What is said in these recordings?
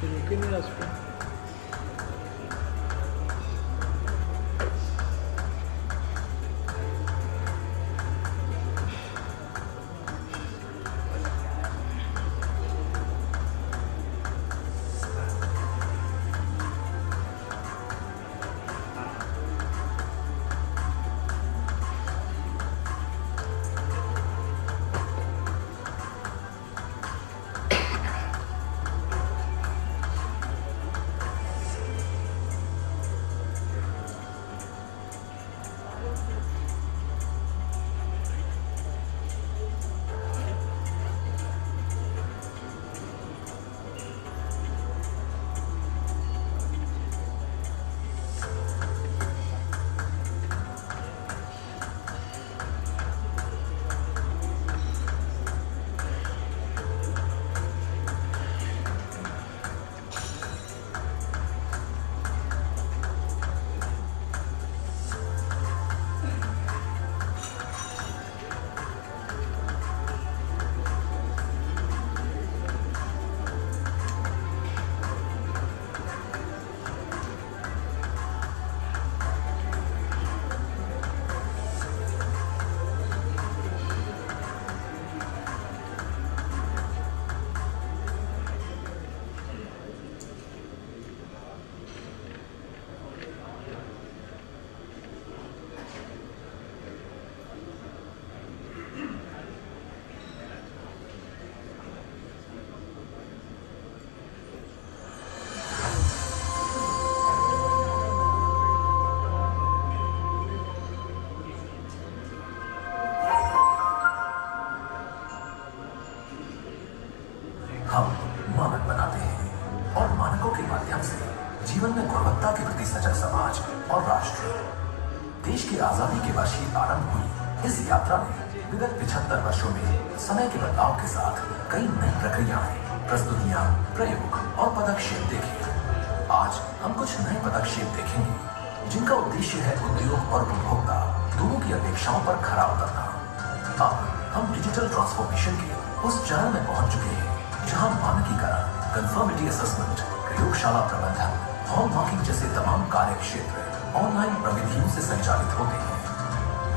फिर रुके नहीं रास्ते। हम मानक बनाते हैं और मानकों के माध्यम से जीवन में गुणवत्ता के प्रति सजग समाज और राष्ट्र। देश की आजादी के वर्ष ही आरंभ हुई इस यात्रा में विगत 75 वर्षों में समय के बदलाव के साथ कई नई प्रक्रियाएं, प्रस्तुतियां, प्रयोग और पदक्षेप देखे। आज हम कुछ नए पदक्षेप देखेंगे जिनका उद्देश्य है उद्योग और उपभोक्ता दोनों की अपेक्षाओं पर खरा उतरना। अब हम डिजिटल ट्रांसफॉर्मेशन के उस चरण में पहुंच चुके हैं जहां मानकीकरण, कंफर्मिटी असेसमेंट, प्रयोगशाला प्रबंधन, हॉलमार्किंग जैसे तमाम कार्य क्षेत्र ऑनलाइन प्रविधियों से संचालित होते हैं।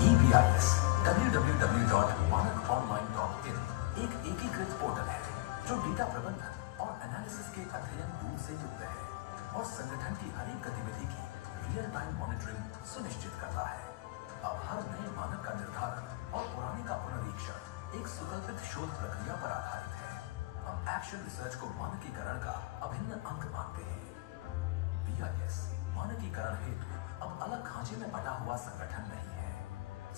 BIS www.manakonline.in एक एकीकृत पोर्टल है जो डेटा प्रबंधन और एनालिसिस के अध्ययन टूल से युक्त है और संगठन की हर एक गतिविधि की रियल टाइम मॉनिटरिंग सुनिश्चित करता है। अब हर नए मानक का निर्धारण और पुराने का पुनरीक्षण एक सुकल्पित शोध प्रक्रिया पर आधारित है। हम एक्शन रिसर्च को मानकीकरण का अभिन्न अंग मानते हैं। BIS मानकीकरण हेतु अब अलग खांचे में बटा हुआ संगठन नहीं है।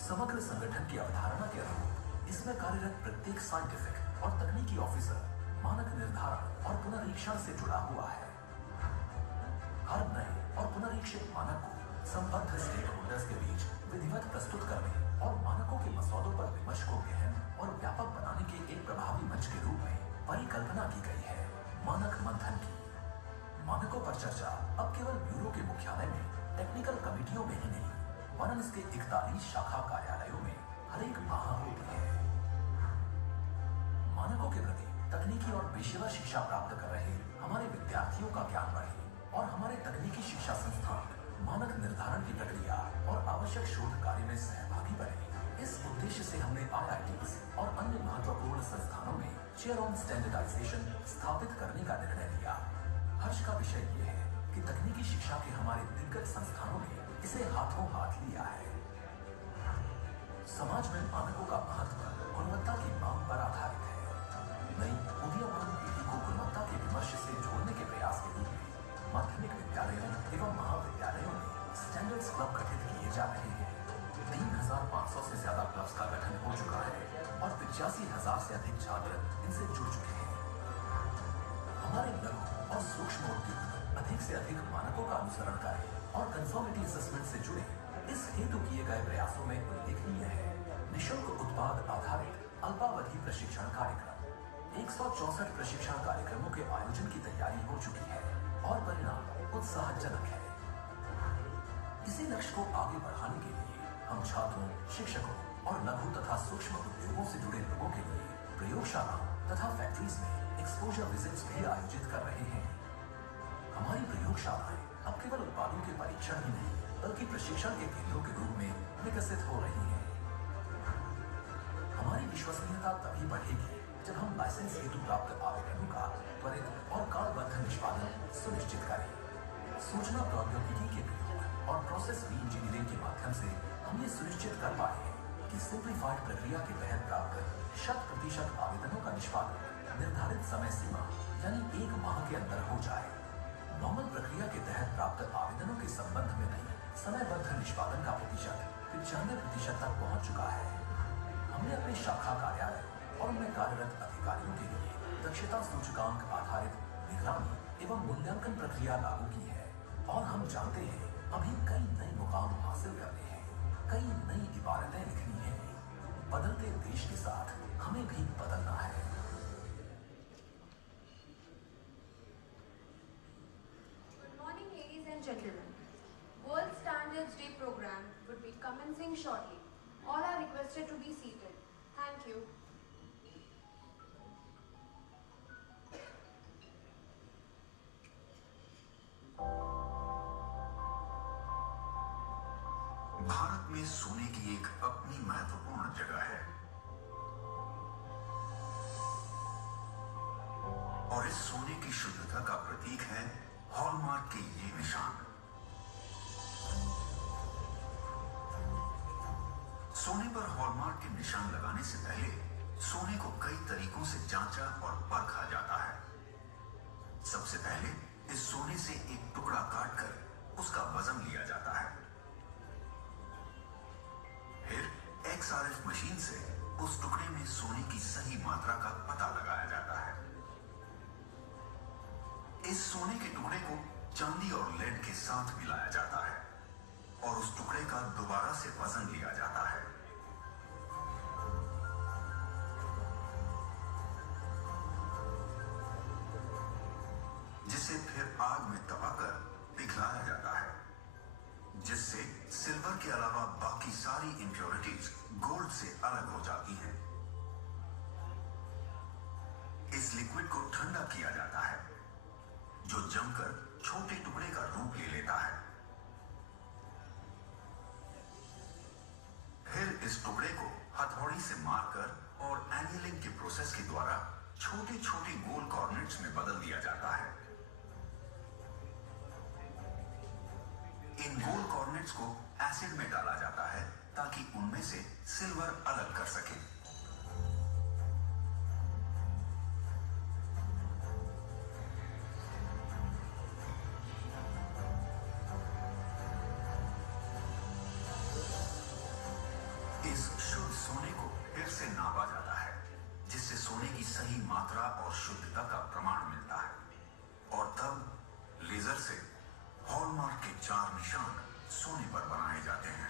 समग्र संगठन की अवधारणा के अनुरूप इसमें कार्यरत प्रत्येक साइंटिफिक और तकनीकी ऑफिसर मानक निर्धारण और पुनरीक्षण से जुड़ा हुआ है। हर नए और पुनरीक्षित मानक को संबद्ध स्टेक होल्डर्स के बीच विधिवत प्रस्तुत करने और मानकों के मसौदों पर विमर्श को गहन और व्यापक बनाने के एक प्रभावी मंच के रूप में परिकल्पना की गई है। मानक मंथन की मानकों पर चर्चा अब केवल ब्यूरो के मुख्यालय में टेक्निकल कमेटियों में ही नहीं वरन इसके 41 शाखा कार्यालयों में हर एक माह होती है। मानकों के प्रति तकनीकी और पेशेवर शिक्षा प्राप्त कर रहे हमारे विद्यार्थियों का ज्ञान बढ़े और हमारे तकनीकी शिक्षा संस्थान मानक निर्धारण की प्रक्रिया और आवश्यक शोध कार्य में सहभागी बने। इस उद्देश्य से हमने IITs और अन्य महत्वपूर्ण संस्थानों में चेयर ऑन स्टैंडर्डाइजेशन स्थापित करने का निर्णय लिया। हर्ष का विषय यह है कि तकनीकी शिक्षा के हमारे दिग्गज संस्थानों ने इसे हाथों हाथ लिया है। समाज में मानकों का महत्व गुणवत्ता की मांग पर आधारित है। नई उदीयमान पीढ़ी को गुणवत्ता के विमर्श से जोड़ने के प्रयास के रूप में माध्यमिक विद्यालयों एवं महाविद्यालयों में स्टैंडर्ड्स क्लब गठित किए जा रहे हैं। 3500 से ज्यादा क्लब्स का गठन हो चुका है और 85,000 से अधिक छात्र इनसे जुड़ चुके हैं। हमारे लघु और सूक्ष्म उद्योग अधिक से अधिक मानकों का अनुसरण करें और कंफर्मिटी असेसमेंट से जुड़े इस हेतु किए गए प्रयासों में उल्लेखनीय है निःशुल्क उत्पाद आधारित अल्पावधि प्रशिक्षण कार्यक्रम। 164 प्रशिक्षण कार्यक्रमों के आयोजन की तैयारी हो चुकी है और परिणाम उत्साहजनक है। इसी लक्ष्य को आगे बढ़ाने के लिए हम छात्रों, शिक्षकों और लघु तथा सूक्ष्म उद्योगों से जुड़े लोगों के लिए प्रयोगशाला तथा फैक्ट्रीज में एक्सपोजर विजिट्स भी आयोजित कर रहे हैं। सूचना प्रौद्योगिकी के प्रयोग और प्रोसेस री इंजीनियरिंग के माध्यम से हम ये सुनिश्चित कर पाए हैं कि सिंप्लीफाइड प्रक्रिया के तहत प्राप्त 100% आवेदनों का निष्पादन निर्धारित समय सीमा यानी 1 माह के अंदर हो जाए। नॉर्मल प्रक्रिया के तहत प्राप्त आवेदनों के संबंध में भी समयबद्ध निष्पादन का प्रतिशत 95% तक पहुंच चुका है। हमने अपने शाखा कार्यालय और उनमें कार्यरत अधिकारियों के लिए दक्षता सूचकांक आधारित निगरानी एवं मूल्यांकन प्रक्रिया लागू की है और हम जानते हैं अभी कई नए मुकाम हासिल करने हैं, कई नई इबारतें लिखनी है। बदलते देश के साथ हमें भी बदलना है। Good morning, ladies and gentlemen. World Standards Day program would be commencing shortly. All are requested to be seated. Thank you. Bharat में सोने की एक अपनी महत्वपूर्ण जगह है और इस सोने की शुद्धता का प्रतीक है हॉलमार्क के ये निशान। सोने पर हॉलमार्क के निशान लगाने से पहले सोने को कई तरीकों से जांचा और परखा जाता है। सबसे पहले इस सोने से एक टुकड़ा काटकर उसका वजन लिया जाता है। फिर XRF मशीन से उस टुकड़े में सोने की सही मात्रा का पता लगाया जाता है। इस सोने के टुकड़े को चांदी और लेड के साथ मिलाया जाता है और उस टुकड़े का दोबारा से वजन लिया जाता है। जिसे फिर आग में तपाकर पिघलाया जाता है, जिससे सिल्वर के अलावा बाकी सारी इंप्योरिटीज गोल्ड से अलग हो जाती हैं। इस लिक्विड को ठंडा किया जाता है, जो जमकर छोटे टुकड़े का रूप ले लेता है। फिर इस टुकड़े को हथौड़ी से मारकर और एनियलिंग के प्रोसेस के द्वारा छोटे छोटे गोल कॉर्नेट्स में बदल दिया जाता है। इन गोल कॉर्नेट्स को एसिड में डाला जाता है ताकि उनमें से सिल्वर अलग कर सके। इस शुद्ध सोने को फिर से नापा जाता है, जिससे सोने की सही मात्रा और शुद्धता का प्रमाण मिलता है और तब लेजर से हॉलमार्क के 4 निशान सोने पर बनाए जाते हैं।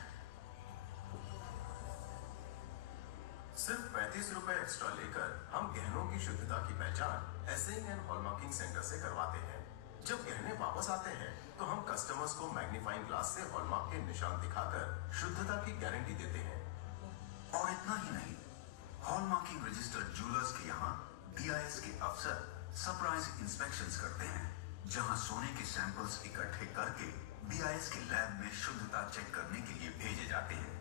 सिर्फ 35 रुपए एक्स्ट्रा लेकर हम गहनों की शुद्धता की पहचान एसेइंग एंड हॉलमार्किंग सेंटर से करवाते हैं। जब गहने वापस आते हैं तो हम कस्टमर्स को मैग्नीफाइंग ग्लास से हॉलमार्क के निशान दिखाकर शुद्धता की गारंटी देते हैं। और इतना ही नहीं, हॉलमार्किंग रजिस्टर्ड ज्वेलर्स के यहाँ BIS के अफसर सरप्राइज इंस्पेक्शंस करते हैं, जहां सोने के सैंपल्स इकट्ठे करके BIS के लैब में शुद्धता चेक करने के लिए भेजे जाते हैं।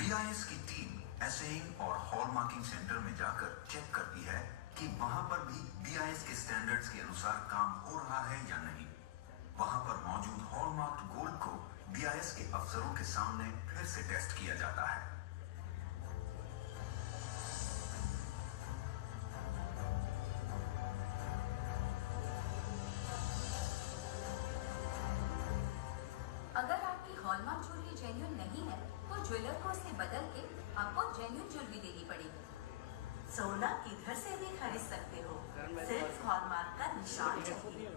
BIS की टीम एसेइंग और हॉलमार्किंग सेंटर में जाकर चेक करती है कि वहां पर भी BIS के स्टैंडर्ड्स के अनुसार काम हो रहा है या नहीं। वहां पर मौजूद हॉलमार्क्ड गोल्ड को BIS के अफसरों के सामने फिर से टेस्ट किया जाता है। अगर आपकी हॉलमार्क ज्वेलरी जेन्युइन नहीं है तो ज्वेलर को इसे बदल के आपको जेन्युइन ज्वेलरी देनी पड़ेगी। सोना किधर से भी खरीद सकते हो, सिर्फ हॉलमार्क का निशान चाहिए।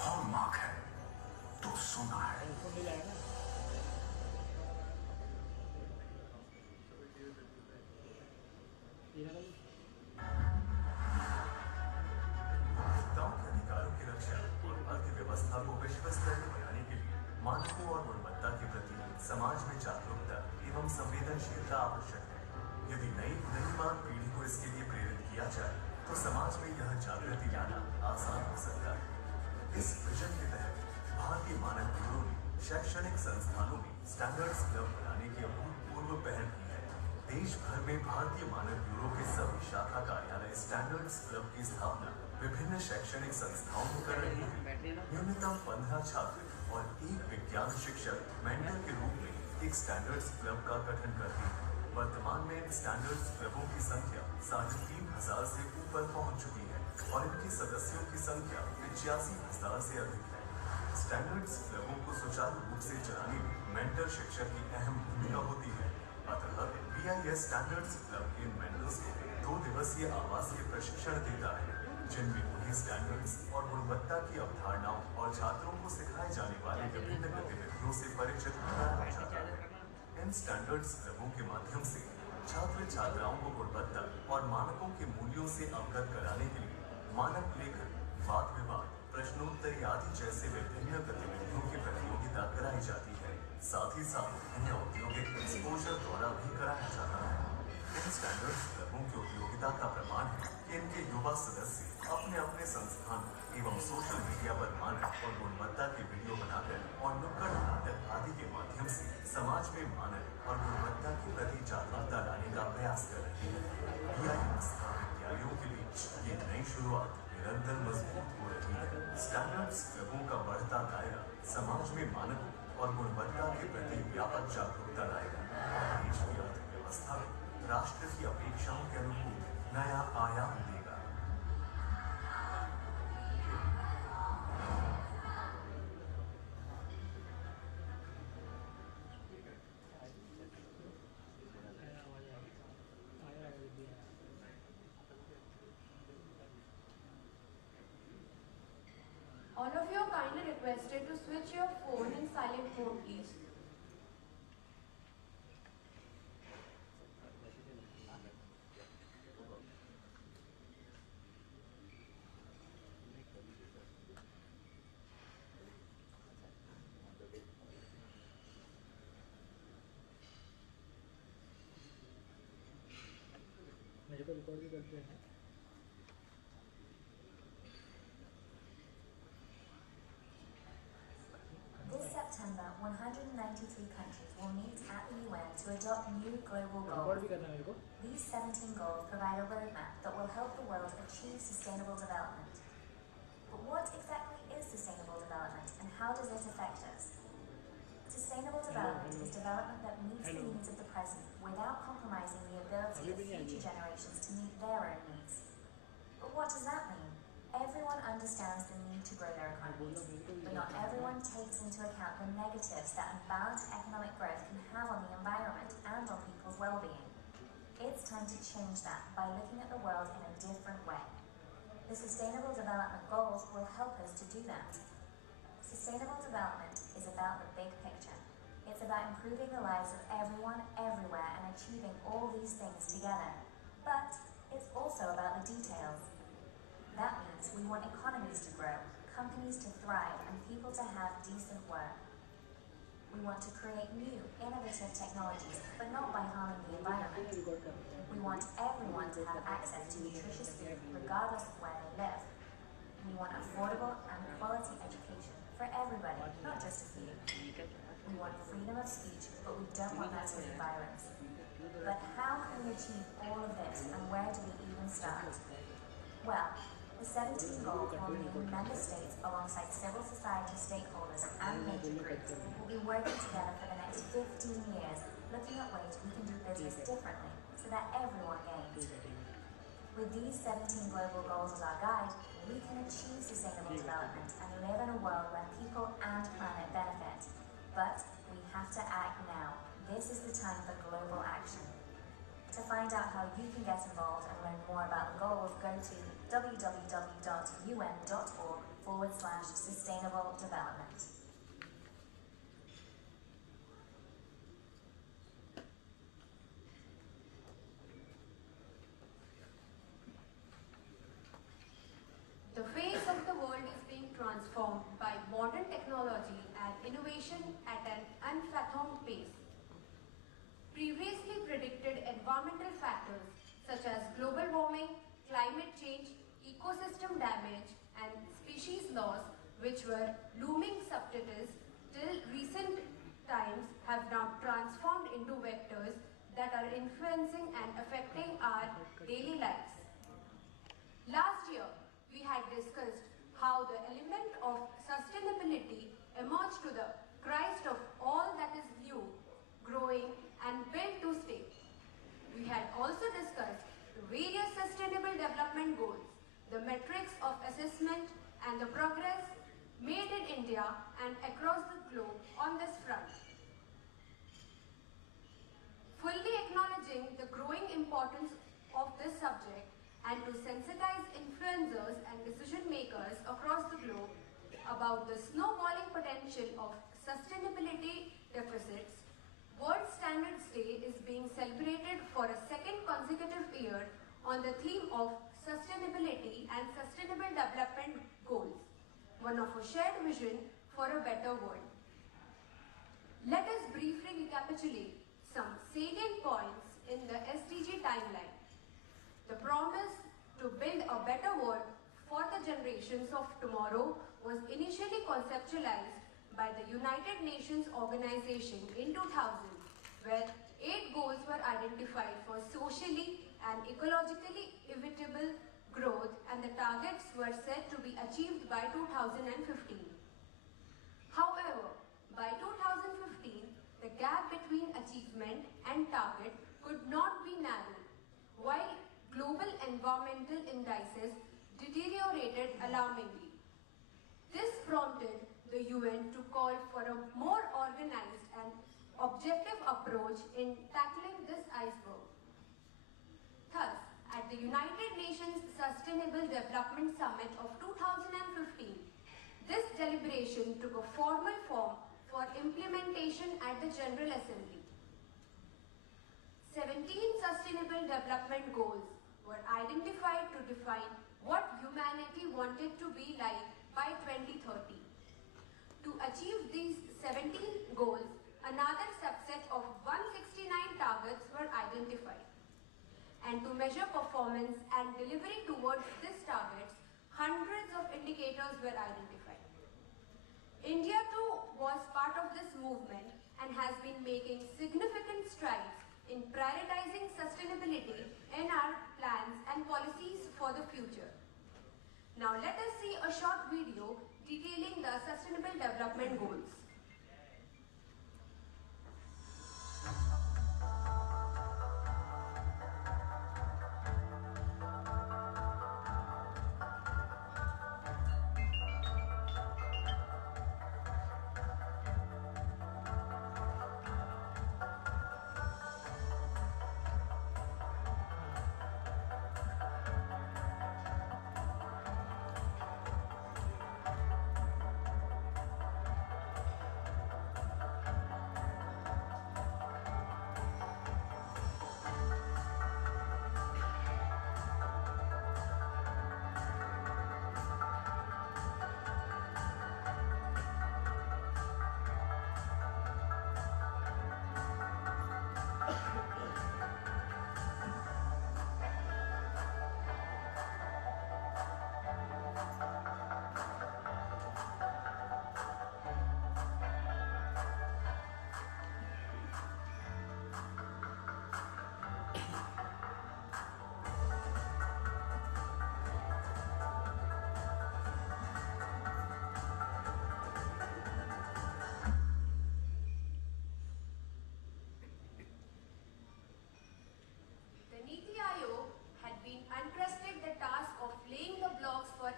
हॉलमार्क है तो सोना है। उपभोक्ताओं के अधिकारों की रक्षा और अर्थव्यवस्था को विश्व स्तर में बनाने के लिए मानकों और गुणवत्ता के प्रति समाज में जागरूकता एवं संवेदनशीलता आवश्यक है। यदि नई विद्यमान पीढ़ी को इसके लिए प्रेरित किया जाए तो समाज में यह जागृति लाना आसान हो सकता है। इस विजन के तहत भारतीय मानक ब्यूरो ने शैक्षणिक संस्थानों में स्टैंडर्ड्स क्लब बनाने की अभूतपूर्व पहल की है। देश भर में भारतीय मानक ब्यूरो के सभी शाखा कार्यालय स्टैंडर्ड्स क्लब की स्थापना विभिन्न शैक्षणिक संस्थाओं में कर रही है। न्यूनतम 15 छात्र और एक विज्ञान शिक्षक मेंटर के रूप में एक स्टैंडर्ड्स क्लब का गठन करते हैं। वर्तमान में इन स्टैंडर्ड्स क्लबों की संख्या 3500 से ऊपर पहुंच चुकी है और इनके सदस्यों की संख्या 85,000 से अधिक है। स्टैंडर्ड्स क्लबों को सुचारू रूप से चलाने में मेंटर शिक्षक की अहम भूमिका होती है। अतः BIS स्टैंडर्ड्स क्लब के मेंटर्स को 2 दिवसीय आवासीय प्रशिक्षण देता है, जिनमें उन्हें स्टैंडर्ड्स और गुणवत्ता की अवधारणाओं और छात्रों को सिखाए जाने वाले विभिन्न गतिविधियों से परिचित कराया जाता है। इन स्टैंडर्ड्स क्लबों के माध्यम से छात्र छात्राओं को गुणवत्ता और मानकों के मूल्यों से अवगत कराने के लिए मानक लेखन, वाद विवाद, प्रश्नोत्तरी आदि जैसे विभिन्न गतिविधियों की प्रतियोगिता कराई जाती है। साथ ही साथ इन्हें औद्योगिक एक्सपोजर द्वारा भी कराया जाता है। इन स्टैंडर्ड्स क्लबों की उपयोगिता का प्रमाण है कि इनके युवा सदस्य अपने अपने संस्थान एवं सोशल मीडिया पर मानक और गुणवत्ता के वीडियो बनाकर और नुक्कड़ नाटक आदि के माध्यम से समाज में मानक और गुणवत्ता के प्रति जागरूकता लाने का प्रयास कर रहे हैं। BIS विद्यालयों के बीच ये नई शुरुआत निरंतर मजबूत हो रही है। स्टैंडर्ड्स क्लबों का बढ़ता दायरा समाज में मानकों और गुणवत्ता के प्रति व्यापक जागरूकता लाएगा और देश की अर्थव्यवस्था में राष्ट्र की अपेक्षाओं के अनुरूप नया आयाम देगा। All of you are kindly requested to switch your phone in silent mode, please. मेरे को रिकॉर्ड भी करते हैं। This September, 193 countries will meet at the UN to adopt new global record goals. भी करना है मेरे को। These 17 goals provide a roadmap that will help the world achieve sustainable development. But what exactly is sustainable development and how does it affect us? Sustainable development is development that meets the needs of the present without compromising the ability of future generations to meet their own needs. But what does that mean? Everyone understands the need to grow their economies, but not everyone takes into account the negatives that unbalanced economic growth can have on the environment and on people's well-being. It's time to change that by looking at the world in a different way. The Sustainable Development Goals will help us to do that. Sustainable development is about the big picture. It's about improving the lives of everyone, everywhere, and achieving all these things together. But it's also about the details. That means we want economies to grow, companies to thrive, and people to have decent work. We want to create new, innovative technologies, but not by harming the environment. We want everyone to have access to nutritious food, regardless of where they live. We want affordable and quality education for everybody, not just a few. We want freedom of speech, but we don't want that to be violence. But how can we achieve all of this, and where do we even start? Well, the 17 goals will mean member states, alongside civil society stakeholders and major groups, will be working together for the next 15 years, looking at ways we can do business differently so that everyone gains. With these 17 global goals as our guide, we can achieve sustainable development and live in a world where people and planet benefit. But we have to act now. This is the time for global action. To find out how you can get involved and learn more about the goals, go to www.un.org/sustainable development. The face of the world is being transformed by modern technology and innovation at an unfathomed pace. Previously predicted environmental factors such as global warming, climate change, ecosystem damage, and species loss which were looming subtleties till recent times, have now transformed into vectors that are influencing and affecting our daily lives. Last year, we had discussed how the element of sustainability emerged to the Christ of all that is new, growing and built to stay. We had also discussed the various sustainable development goals, the metrics of assessment and the progress made in India and across the globe on this front. Fully acknowledging the growing importance of this subject and to sensitize influencers and decision makers across the globe about the snowballing potential of sustainability deficits, World Standards Day is being celebrated for a second consecutive year on the theme of sustainability and sustainable development goals, one of a shared vision for a better world. Let us briefly recapitulate some salient points in the SDG timeline. The promise to build a better world for the generations of tomorrow was initially conceptualized by the United Nations Organization in 2000, where 8 goals were identified for socially and ecologically equitable growth, and the targets were said to be achieved by 2015. However, by 2015, the gap between achievement and target could not be narrowed, while global environmental indices deteriorated alarmingly. This prompted the UN to call for a more organized and objective approach in tackling this iceberg. Thus, at the United Nations Sustainable Development Summit of 2015, this deliberation took a formal form for implementation at the General Assembly. 17 Sustainable Development Goals were identified to define what humanity wanted to be like by 2030. To achieve these 17 goals, another subset of 169 targets were identified. And to measure performance and delivery towards these targets, hundreds of indicators were identified. India too was part of this movement and has been making significant strides in prioritizing sustainability in our plans and policies for the future. Now let us see a short video detailing the Sustainable Development Goals.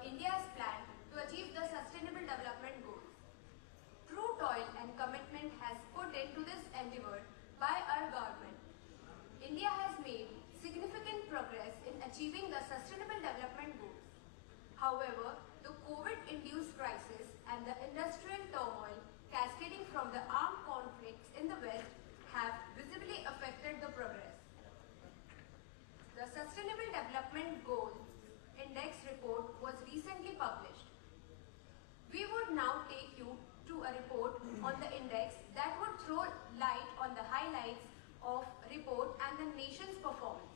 India's plan to achieve the Sustainable Development Goals. True toil and commitment has put into this endeavour by our government. India has made significant progress in achieving the Sustainable Development Goals. However, the COVID-induced crisis and the industrial turmoil cascading from the armed conflicts in the West have visibly affected the progress. The Sustainable Development Goals Index report was recently published. We would now take you to a report on the index that would throw light on the highlights of report and the nation's performance.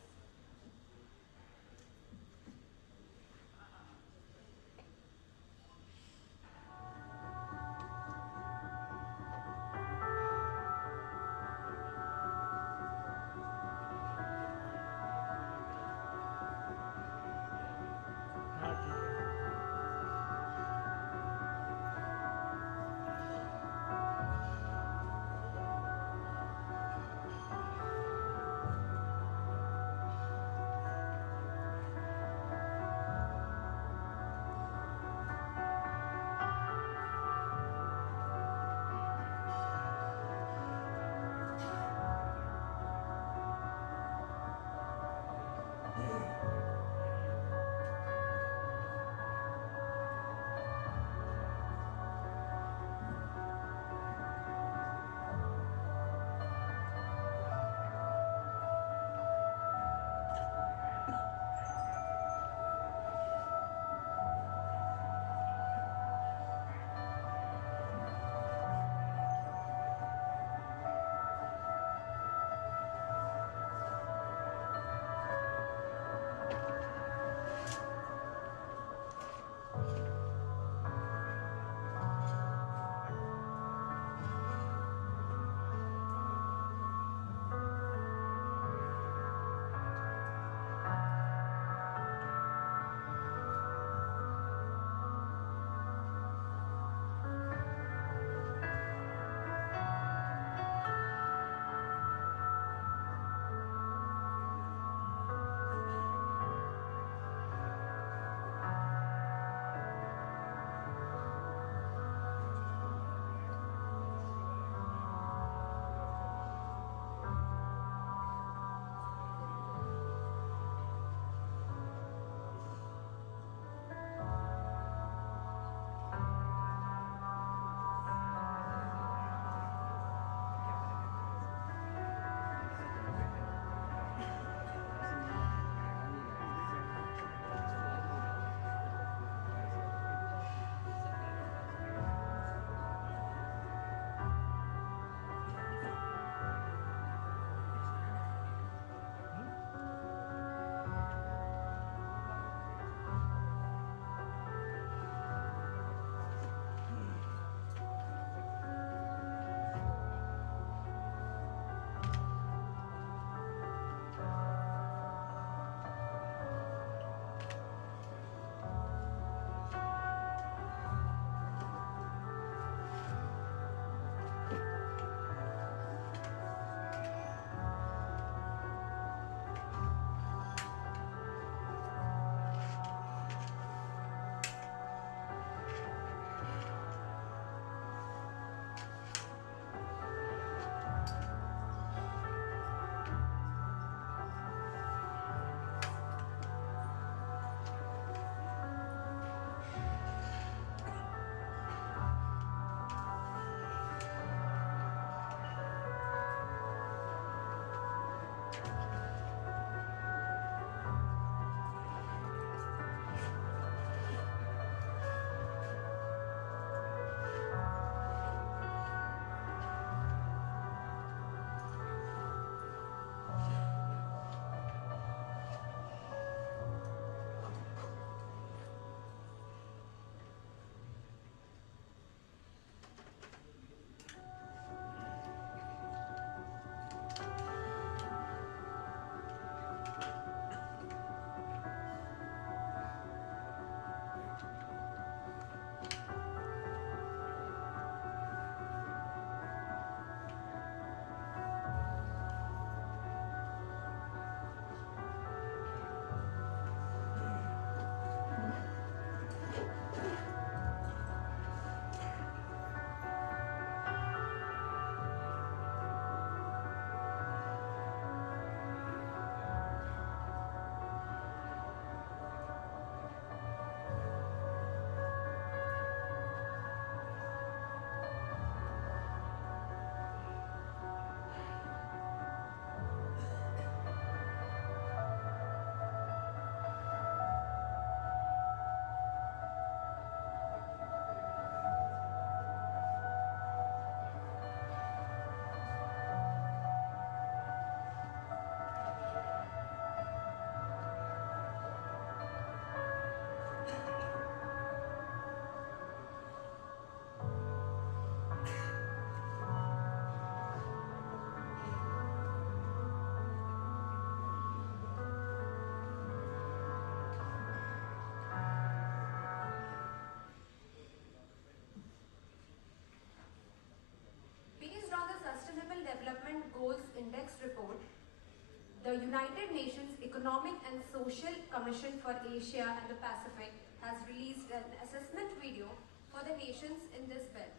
the United Nations Economic and Social Commission for Asia and the Pacific has released an assessment video for the nations in this bill.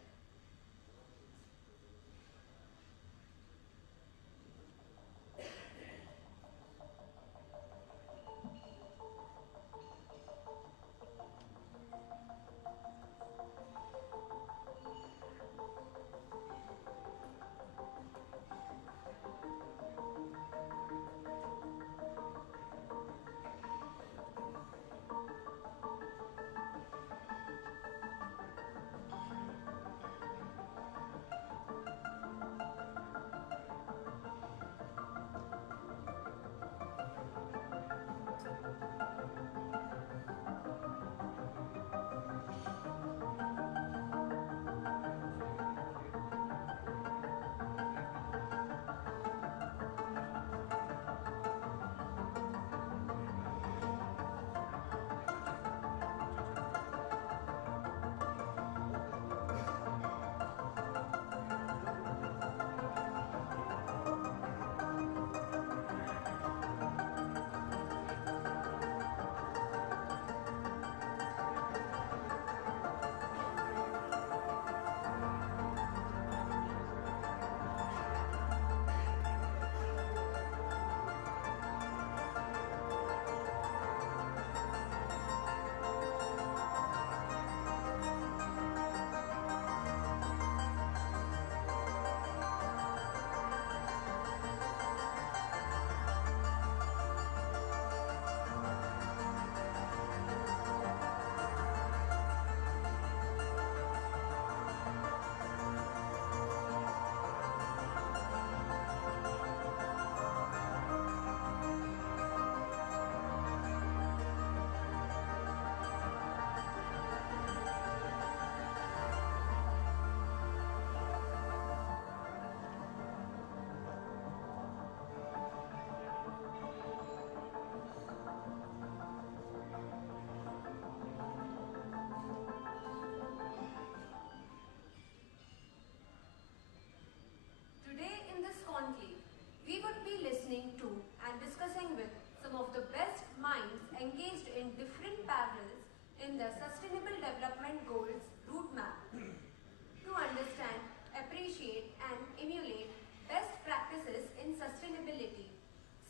We would be listening to and discussing with some of the best minds engaged in different parallels in the Sustainable Development Goals roadmap to understand, appreciate and emulate best practices in sustainability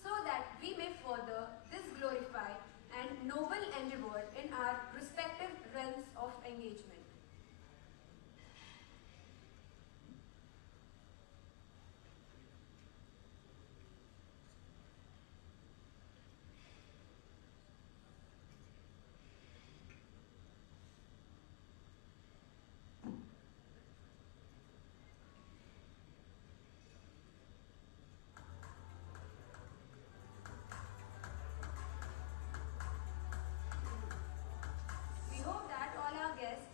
so that we may further this glorified and noble endeavor in our respective realms of engagement. We hope that all our guests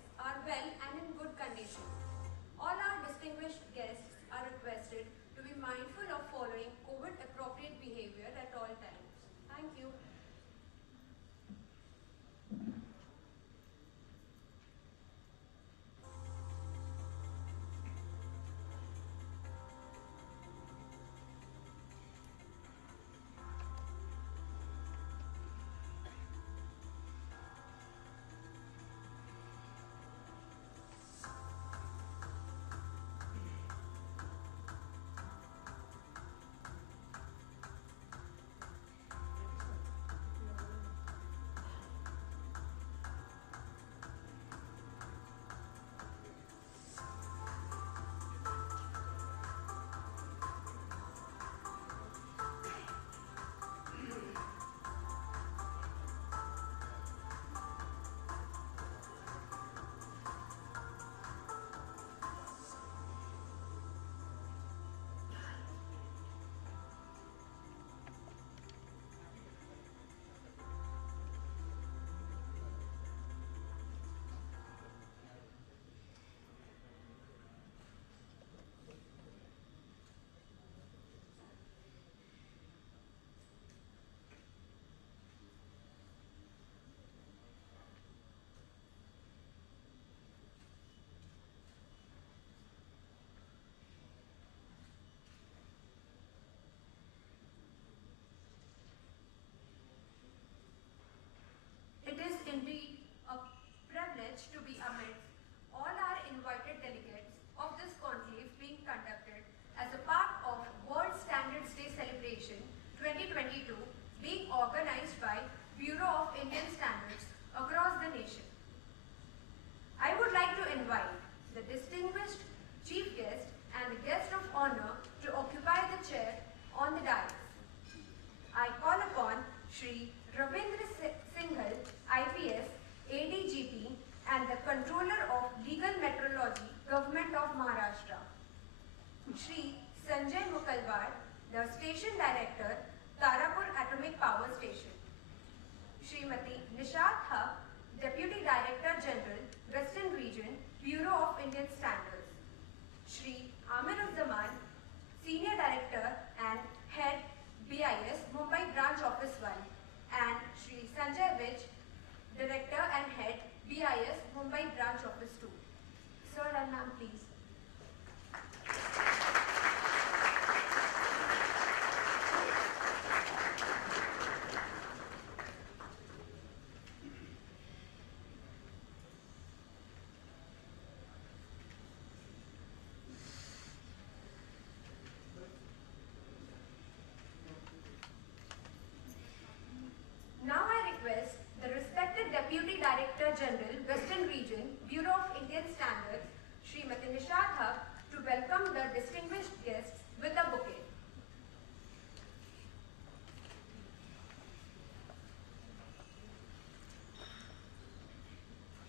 Shri Sanjay Mukalwar, the Station Director, Tarapur Atomic Power Station. Srimati Nishat Haq, Deputy Director General, Western Region, Bureau of Indian Standards. Shri Amiruzzaman, Senior Director and Head BIS, Mumbai Branch Office 1. And Shri Sanjay Vij, Director and Head BIS, Mumbai Branch Office 2. Sir and ma'am, please. Now I request the respected Deputy Director General, Western Region, Bureau of Indian Standards, Srimati Nishat Haq, to welcome the distinguished guests with a bouquet.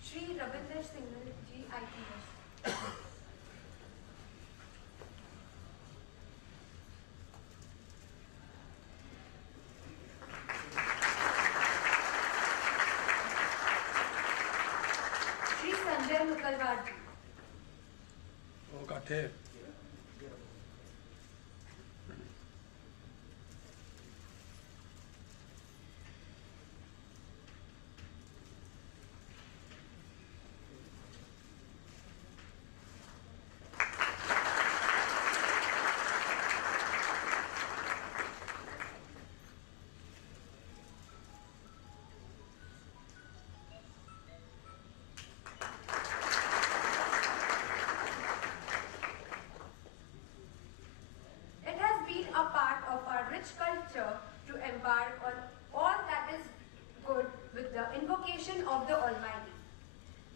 Shri Ravinder Singhal ji, IPS. Shri Sanjay Mukalwar ji. Okay. It has been a part of our rich culture to embark on all that is good with the invocation of the Almighty.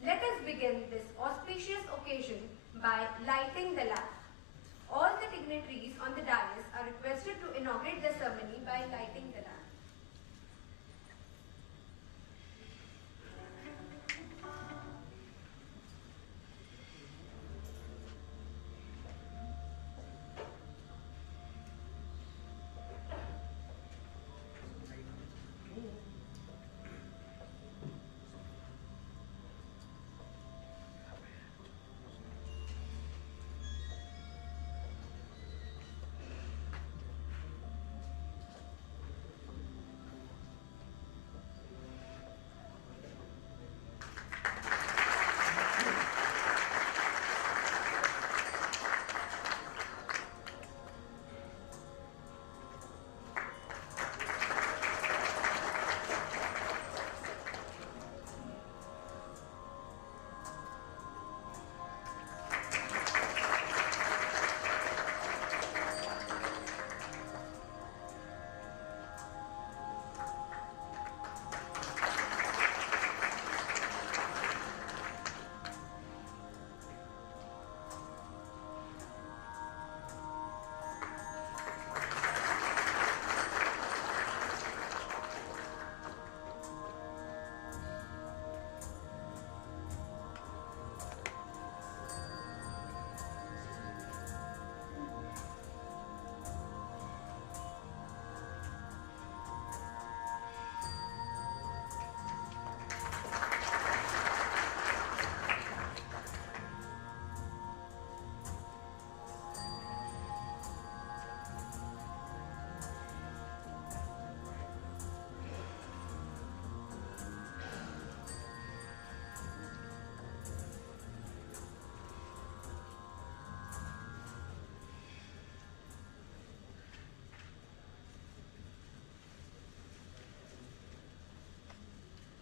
Let us begin this auspicious occasion by lighting the lamp. All the dignitaries on the dais are requested to inaugurate the ceremony by lighting the lamp.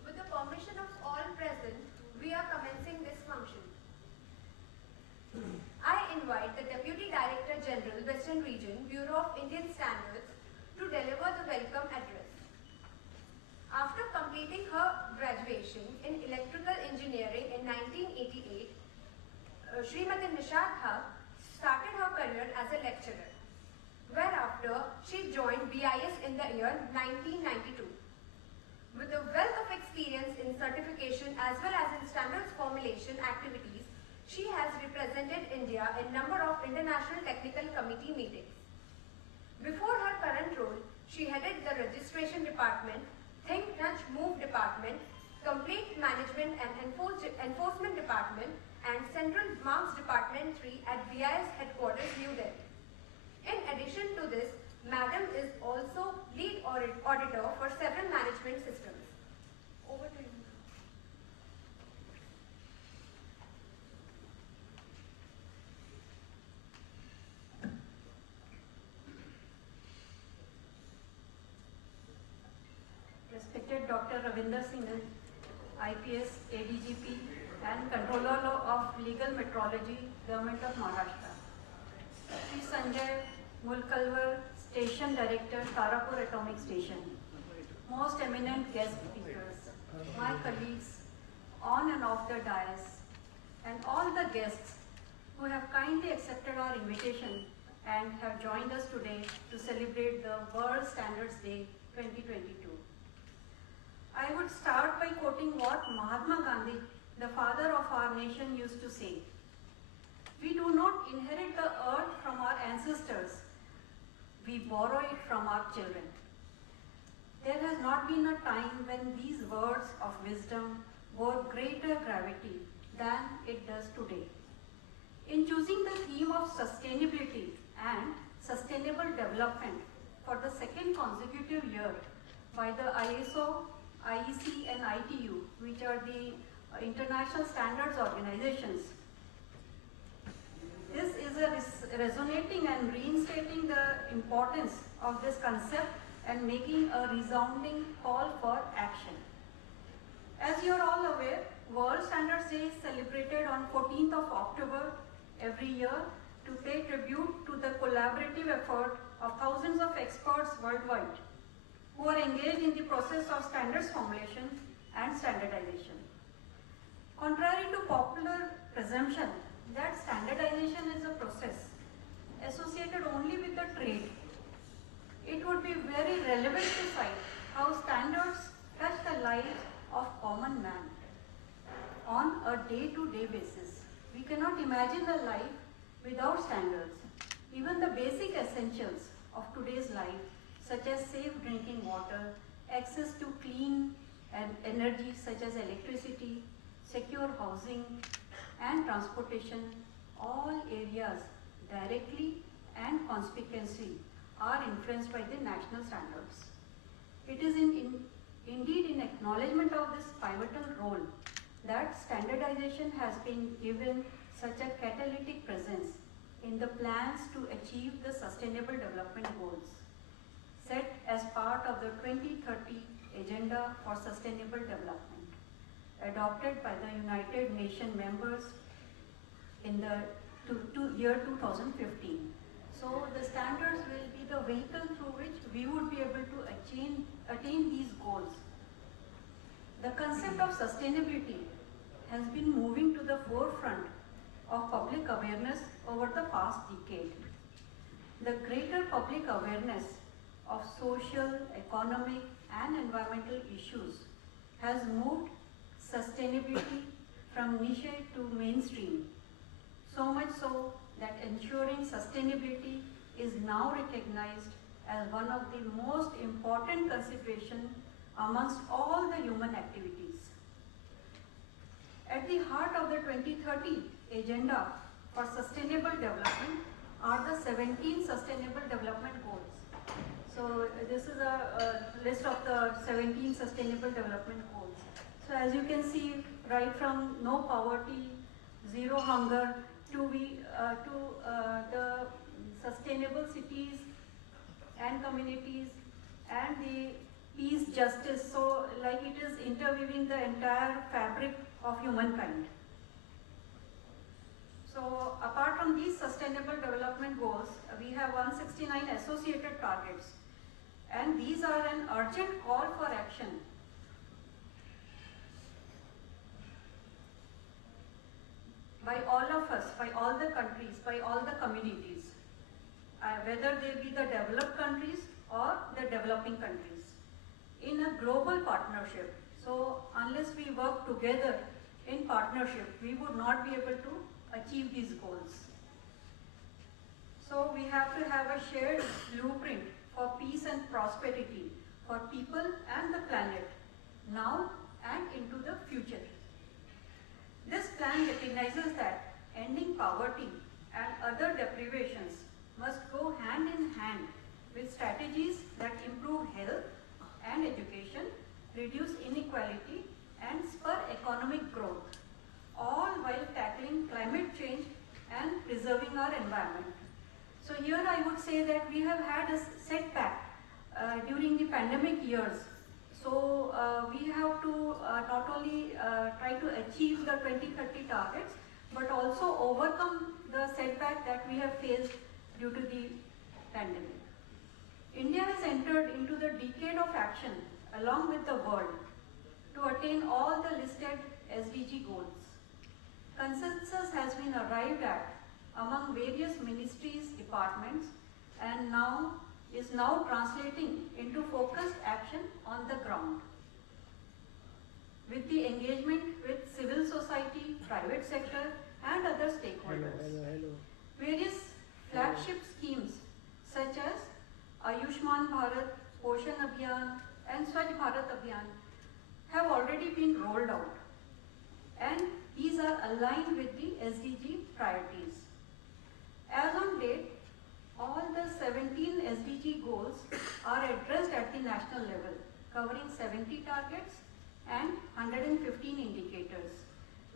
With the permission of all present, we are commencing this function. I invite the Deputy Director General, Western Region, Bureau of Indian Standards, to deliver the welcome address. After completing her graduation in Electrical Engineering in 1988, Srimati Nishat Haq started her career as a lecturer, whereafter she joined BIS in the year 1992. With a wealth of experience in certification as well as in standards formulation activities, she has represented represented India in number of international technical committee meetings. Before her current role, she headed the registration department, Think Nudge Move department, Complaint Management and Enforcement department, and Central Marks Department 3 at BIS headquarters, New Delhi. In addition to this, Madam is also lead auditor for several management systems. Over to you. Respected Dr. Ravinder Singh, IPS, ADGP, and Controller of Legal Metrology, Government of Maharashtra. Sri Sanjay Mulkalwar, Station Director, Tarapur Atomic Station. Most eminent guest speakers, my colleagues on and off the dais, and all the guests who have kindly accepted our invitation and have joined us today to celebrate the World Standards Day 2022. I would start by quoting what Mahatma Gandhi, the father of our nation, used to say. We do not inherit the earth from our ancestors, we borrow it from our children. There has not been a time when these words of wisdom bore greater gravity than it does today. In choosing the theme of sustainability and sustainable development for the second consecutive year by the ISO, IEC and ITU, which are the international standards organizations, this is resonating and reinstating the importance of this concept and making a resounding call for action. As you are all aware, World Standards Day is celebrated on 14th of October every year to pay tribute to the collaborative effort of thousands of experts worldwide who are engaged in the process of standards formulation and standardization. Contrary to popular presumption that standardization is a process associated only with the trade, it would be very relevant to cite how standards touch the lives of common man on a day-to-day basis. We cannot imagine a life without standards. Even the basic essentials of today's life, such as safe drinking water, access to clean and energy such as electricity, secure housing and transportation, all areas directly and conspicuously are influenced by the national standards. It is indeed in acknowledgement of this pivotal role that standardization has been given such a catalytic presence in the plans to achieve the Sustainable Development Goals set as part of the 2030 Agenda for Sustainable Development, adopted by the United Nations members in the year 2015. So the standards will be the vehicle through which we would be able to attain these goals. The concept of sustainability has been moving to the forefront of public awareness over the past decade. The greater public awareness of social, economic, and environmental issues has moved sustainability from niche to mainstream, so much so that ensuring sustainability is now recognized as one of the most important considerations amongst all the human activities. At the heart of the 2030 Agenda for Sustainable Development are the 17 Sustainable Development Goals. So this is a list of the 17 Sustainable Development Goals. So as you can see, right from no poverty, zero hunger, to the sustainable cities and communities, and the peace, justice. So like it is interweaving the entire fabric of humankind. So apart from these Sustainable Development Goals, we have 169 associated targets, and these are an urgent call for action by all of us, by all the countries, by all the communities, whether they be the developed countries or the developing countries, in a global partnership. So unless we work together in partnership, we would not be able to achieve these goals. So we have to have a shared blueprint for peace and prosperity for people and the planet now and into the future. This plan recognizes that ending poverty and other deprivations must go hand in hand with strategies that improve health and education, reduce inequality and spur economic growth, all while tackling climate change and preserving our environment. So here I would say that we have had a setback during the pandemic years. So we have to not only try to achieve the 2030 targets, but also overcome the setback that we have faced due to the pandemic. India has entered into the decade of action along with the world to attain all the listed SDG goals. Consensus has been arrived at among various ministries, departments, and is now translating into focused action on the ground. With the engagement with civil society, private sector, and other stakeholders. Various flagship schemes such as Ayushman Bharat, Poshan Abhiyan, and Swachh Bharat Abhiyan have already been rolled out, and these are aligned with the SDG priorities. As on date, all the 17 SDG goals are addressed at the national level, covering 70 targets and 115 indicators,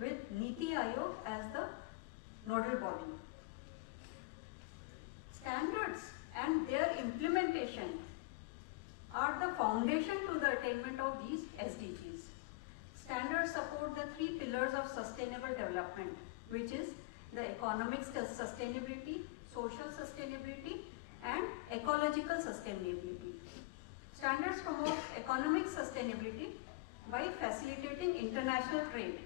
with Niti Aayog as the nodal body. Standards and their implementation are the foundation to the attainment of these SDGs. Standards support the three pillars of sustainable development, which is the economic sustainability, social sustainability, and ecological sustainability. Standards promote economic sustainability by facilitating international trade,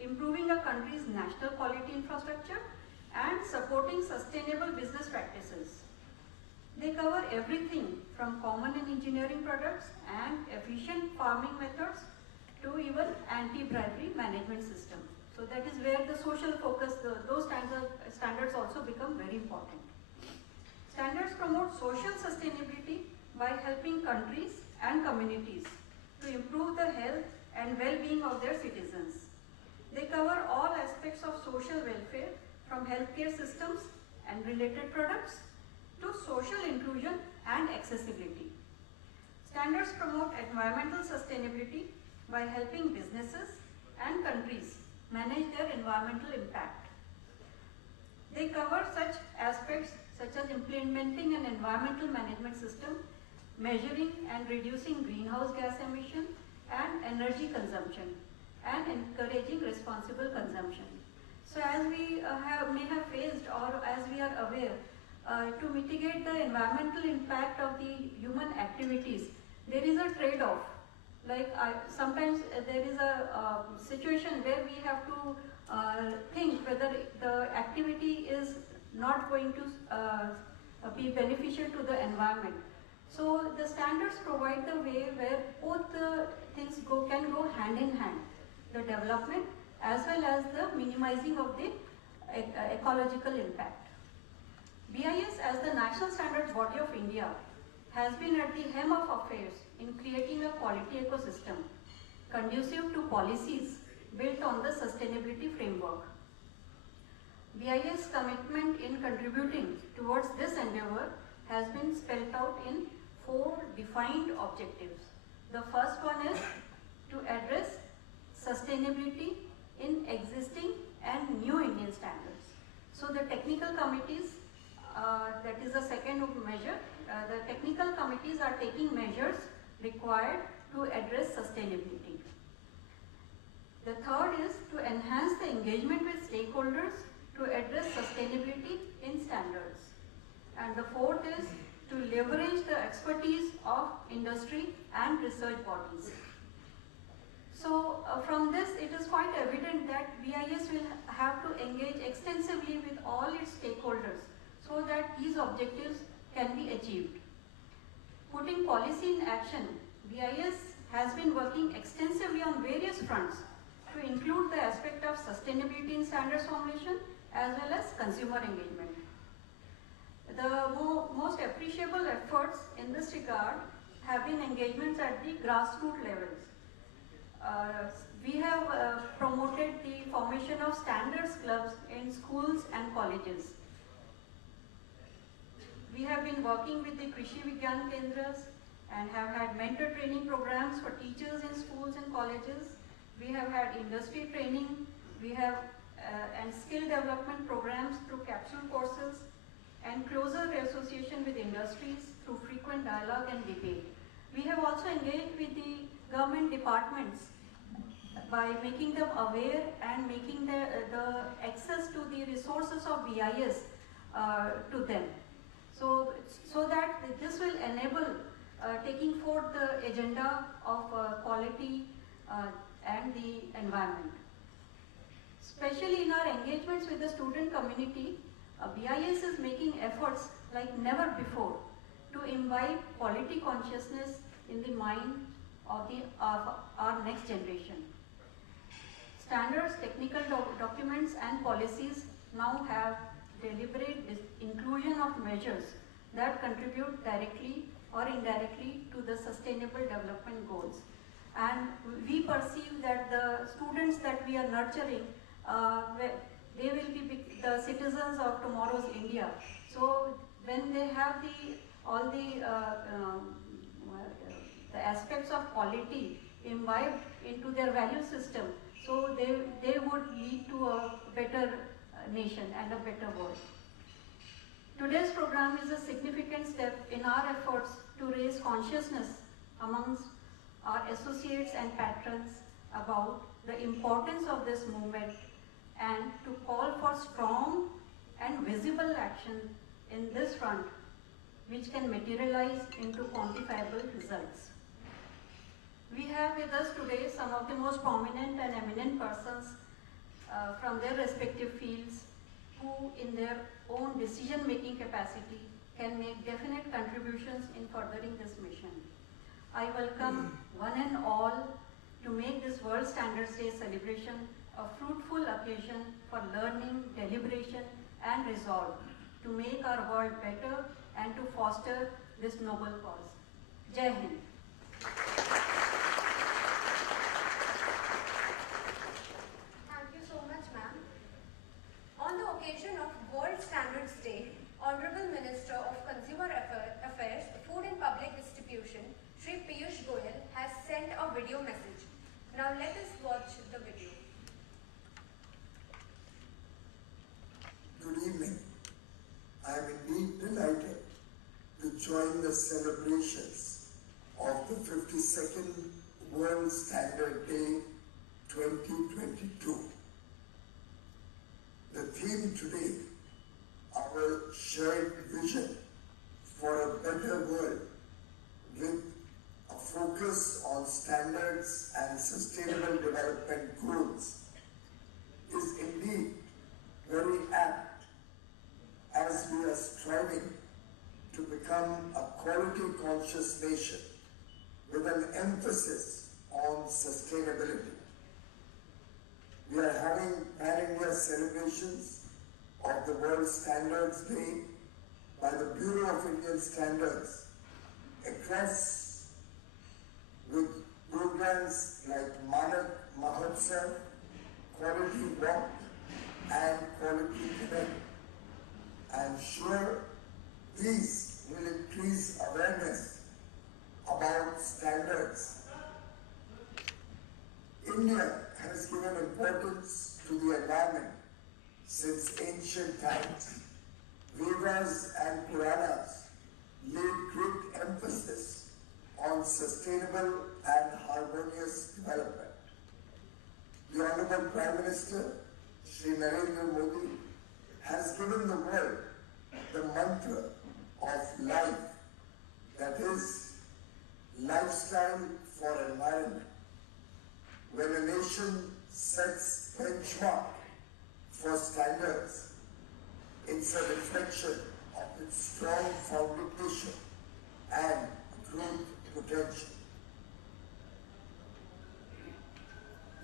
improving a country's national quality infrastructure, and supporting sustainable business practices. They cover everything from common and engineering products and efficient farming methods to even anti-bribery management system. So that is where the social focus, those kinds of standards also become very important. Standards promote social sustainability by helping countries and communities to improve the health and well-being of their citizens. They cover all aspects of social welfare, from healthcare systems and related products to social inclusion and accessibility. Standards promote environmental sustainability by helping businesses and countries manage their environmental impact. They cover such aspects such as implementing an environmental management system, measuring and reducing greenhouse gas emission and energy consumption, and encouraging responsible consumption. So as we may have faced, or as we are aware, to mitigate the environmental impact of the human activities, there is a trade-off. Like sometimes there is a situation where we have to think whether the activity is not going to be beneficial to the environment. So the standards provide the way where both the things can go hand in hand, the development as well as the minimizing of the ecological impact. BIS, as the national standards body of India, has been at the helm of affairs in creating a quality ecosystem conducive to policies built on the sustainability framework. BIS commitment in contributing towards this endeavour has been spelled out in 4 defined objectives. The first one is to address sustainability in existing and new Indian standards. So the technical committees, that is the second measure, the technical committees are taking measures required to address sustainability. The third is to enhance the engagement with stakeholders to address sustainability in standards. And the fourth is to leverage the expertise of industry and research bodies. So from this, it is quite evident that BIS will have to engage extensively with all its stakeholders so that these objectives can be achieved. Putting policy in action, BIS has been working extensively on various fronts to include the aspect of sustainability in standards formulation as well as consumer engagement. The most appreciable efforts in this regard have been engagements at the grassroots levels. We have promoted the formation of standards clubs in schools and colleges. We have been working with the Krishi Vigyan Kendras and have had mentor training programs for teachers in schools and colleges. We have had industry training. We have and skill development programs through capsule courses and closer association with industries through frequent dialogue and debate. We have also engaged with the government departments by making them aware and making the access to the resources of BIS to them. So that this will enable taking forth the agenda of quality and the environment. Especially in our engagements with the student community, BIS is making efforts like never before to imbibe quality consciousness in the mind of our next generation. Standards, technical documents and policies now have deliberate inclusion of measures that contribute directly or indirectly to the sustainable development goals. And we perceive that the students that we are nurturing, they will be the citizens of tomorrow's India. So when they have all the aspects of quality imbibed into their value system, so they would lead to a better nation and a better world. Today's program is a significant step in our efforts to raise consciousness amongst our associates and patrons about the importance of this movement and to call for strong and visible action in this front, which can materialize into quantifiable results. We have with us today some of the most prominent and eminent persons from their respective fields who in their own decision-making capacity can make definite contributions in furthering this mission. I welcome one and all to make this World Standards Day celebration a fruitful occasion for learning, deliberation and resolve to make our world better and to foster this noble cause. Jai Hind. Thank you so much, ma'am. On the occasion of World Standards Day, Honorable Minister of Consumer Affairs, Food and Public Distribution, Shri Piyush Goyal has sent a video message. Now let us watch the video. Good evening. I am indeed delighted to join the celebrations of the 52nd World Standard Day 2022. The theme today, our shared vision for a better world with a focus on standards and sustainable development goals, is indeed very apt as we are striving to become a quality conscious nation with an emphasis on sustainability. We are having pan-India celebrations of the World Standards Day by the Bureau of Indian Standards across with programs like Manak Mahotsav, Quality Walk and Quality Connect. I am sure these will increase awareness about standards. India has given importance to the environment since ancient times. Vedas and Puranas laid great emphasis on sustainable and harmonious development. The Honorable Prime Minister, Shri Narendra Modi, has given the world the mantra of life, that is, lifestyle for environment. When a nation sets benchmark for standards, it's a reflection of its strong foundation and growth potential.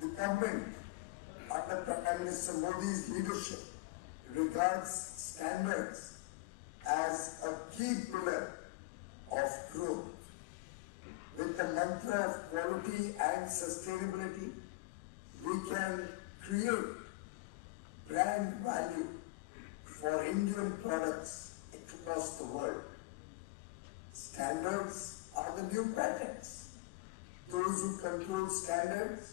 The government, under Prime Minister Modi's leadership, regards standards as a key pillar of growth. With the mantra of quality and sustainability, we can create brand value for Indian products across the world. Standards are the new patents. Those who control standards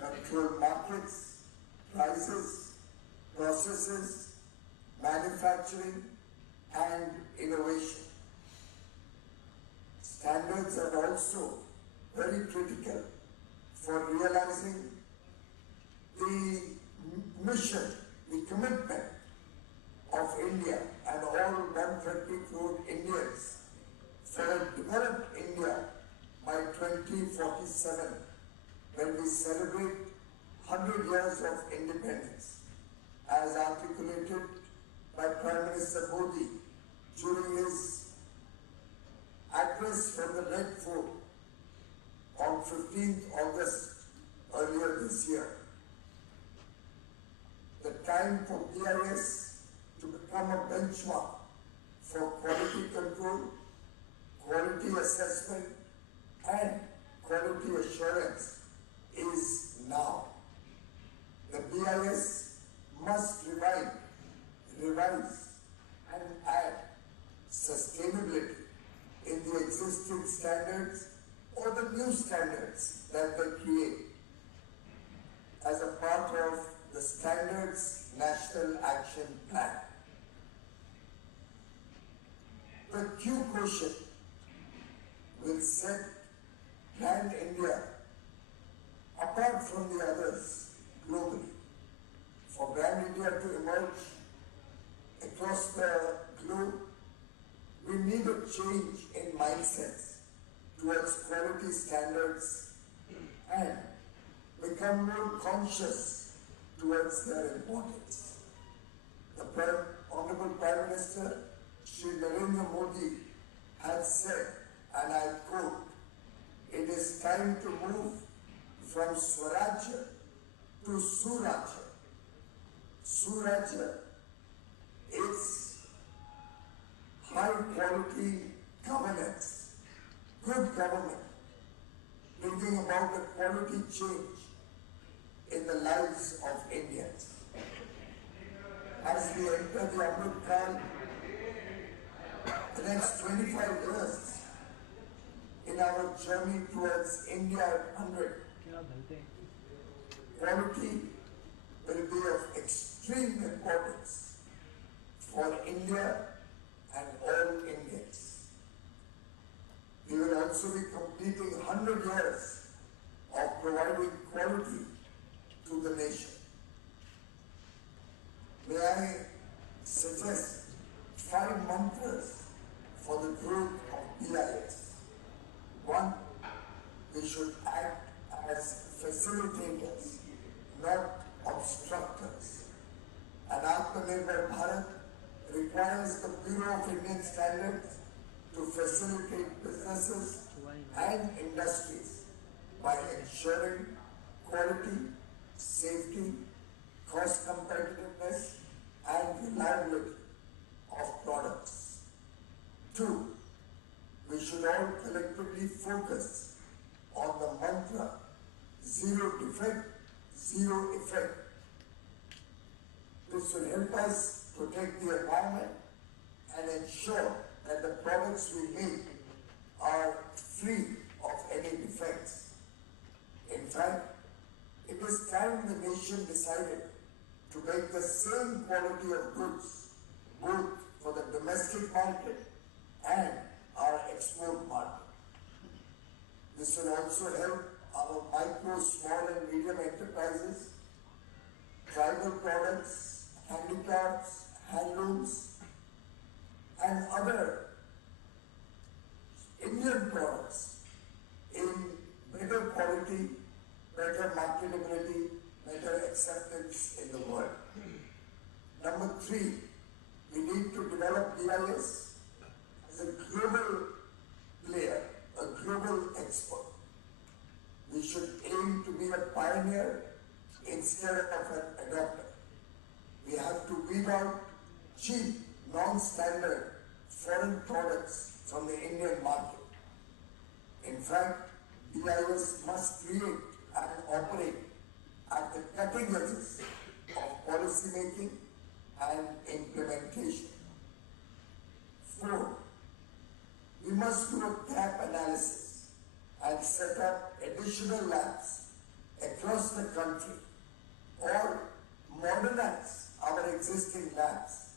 control markets, prices, processes, manufacturing, and innovation. Standards are also very critical for realizing the mission, the commitment of India and all 130 crore Indians for a developed India by 2047, when we celebrate 100 years of independence, as articulated by Prime Minister Modi during his address from the Red Fort on 15th August earlier this year. The time for BIS to become a benchmark for quality control, quality assessment, and quality assurance is now. The BIS must revise, and add sustainability in the existing standards or the new standards that they create as a part of the Standards National Action Plan. The Q quotient will set Brand India apart from the others globally. For Brand India to emerge across the globe, we need a change in mindsets towards quality standards and become more conscious towards their importance. The Honorable Prime Minister, Shri Narendra Modi, has said, and I quote, "It is time to move from Swarajya to Surajya." Surajya is high quality governance, good government, bringing about a quality change in the lives of Indians. As we enter the Amrit Kal, the next 25 years in our journey towards India at 100, quality will be of extreme importance for India and all Indians. We will also be completing 100 years of providing quality to the nation. May I suggest 5 mantras for the growth of BIS. 1, we should act as facilitators, not obstructors. An Atmanirbhar Bharat requires the Bureau of Indian Standards to facilitate businesses and industries by ensuring quality, safety, cost competitiveness, and reliability of products. 2, we should all collectively focus on the mantra, zero defect, zero effect. This will help us protect the environment and ensure that the products we make are free of any defects. In fact, it is time the nation decided to make the same quality of goods both for the domestic market and our export market. This will also help our micro, small and medium enterprises, tribal products, handicrafts, handlooms, and other Indian products in better quality, better marketability, better acceptance in the world. Number 3, we need to develop BIS as a global player, a global expert. We should aim to be a pioneer instead of an adopter. We have to weed out cheap, non-standard foreign products from the Indian market. In fact, BIS must create and operate at the cutting edges of policy making and implementation. 4. We must do a gap analysis and set up additional labs across the country or modernize our existing labs.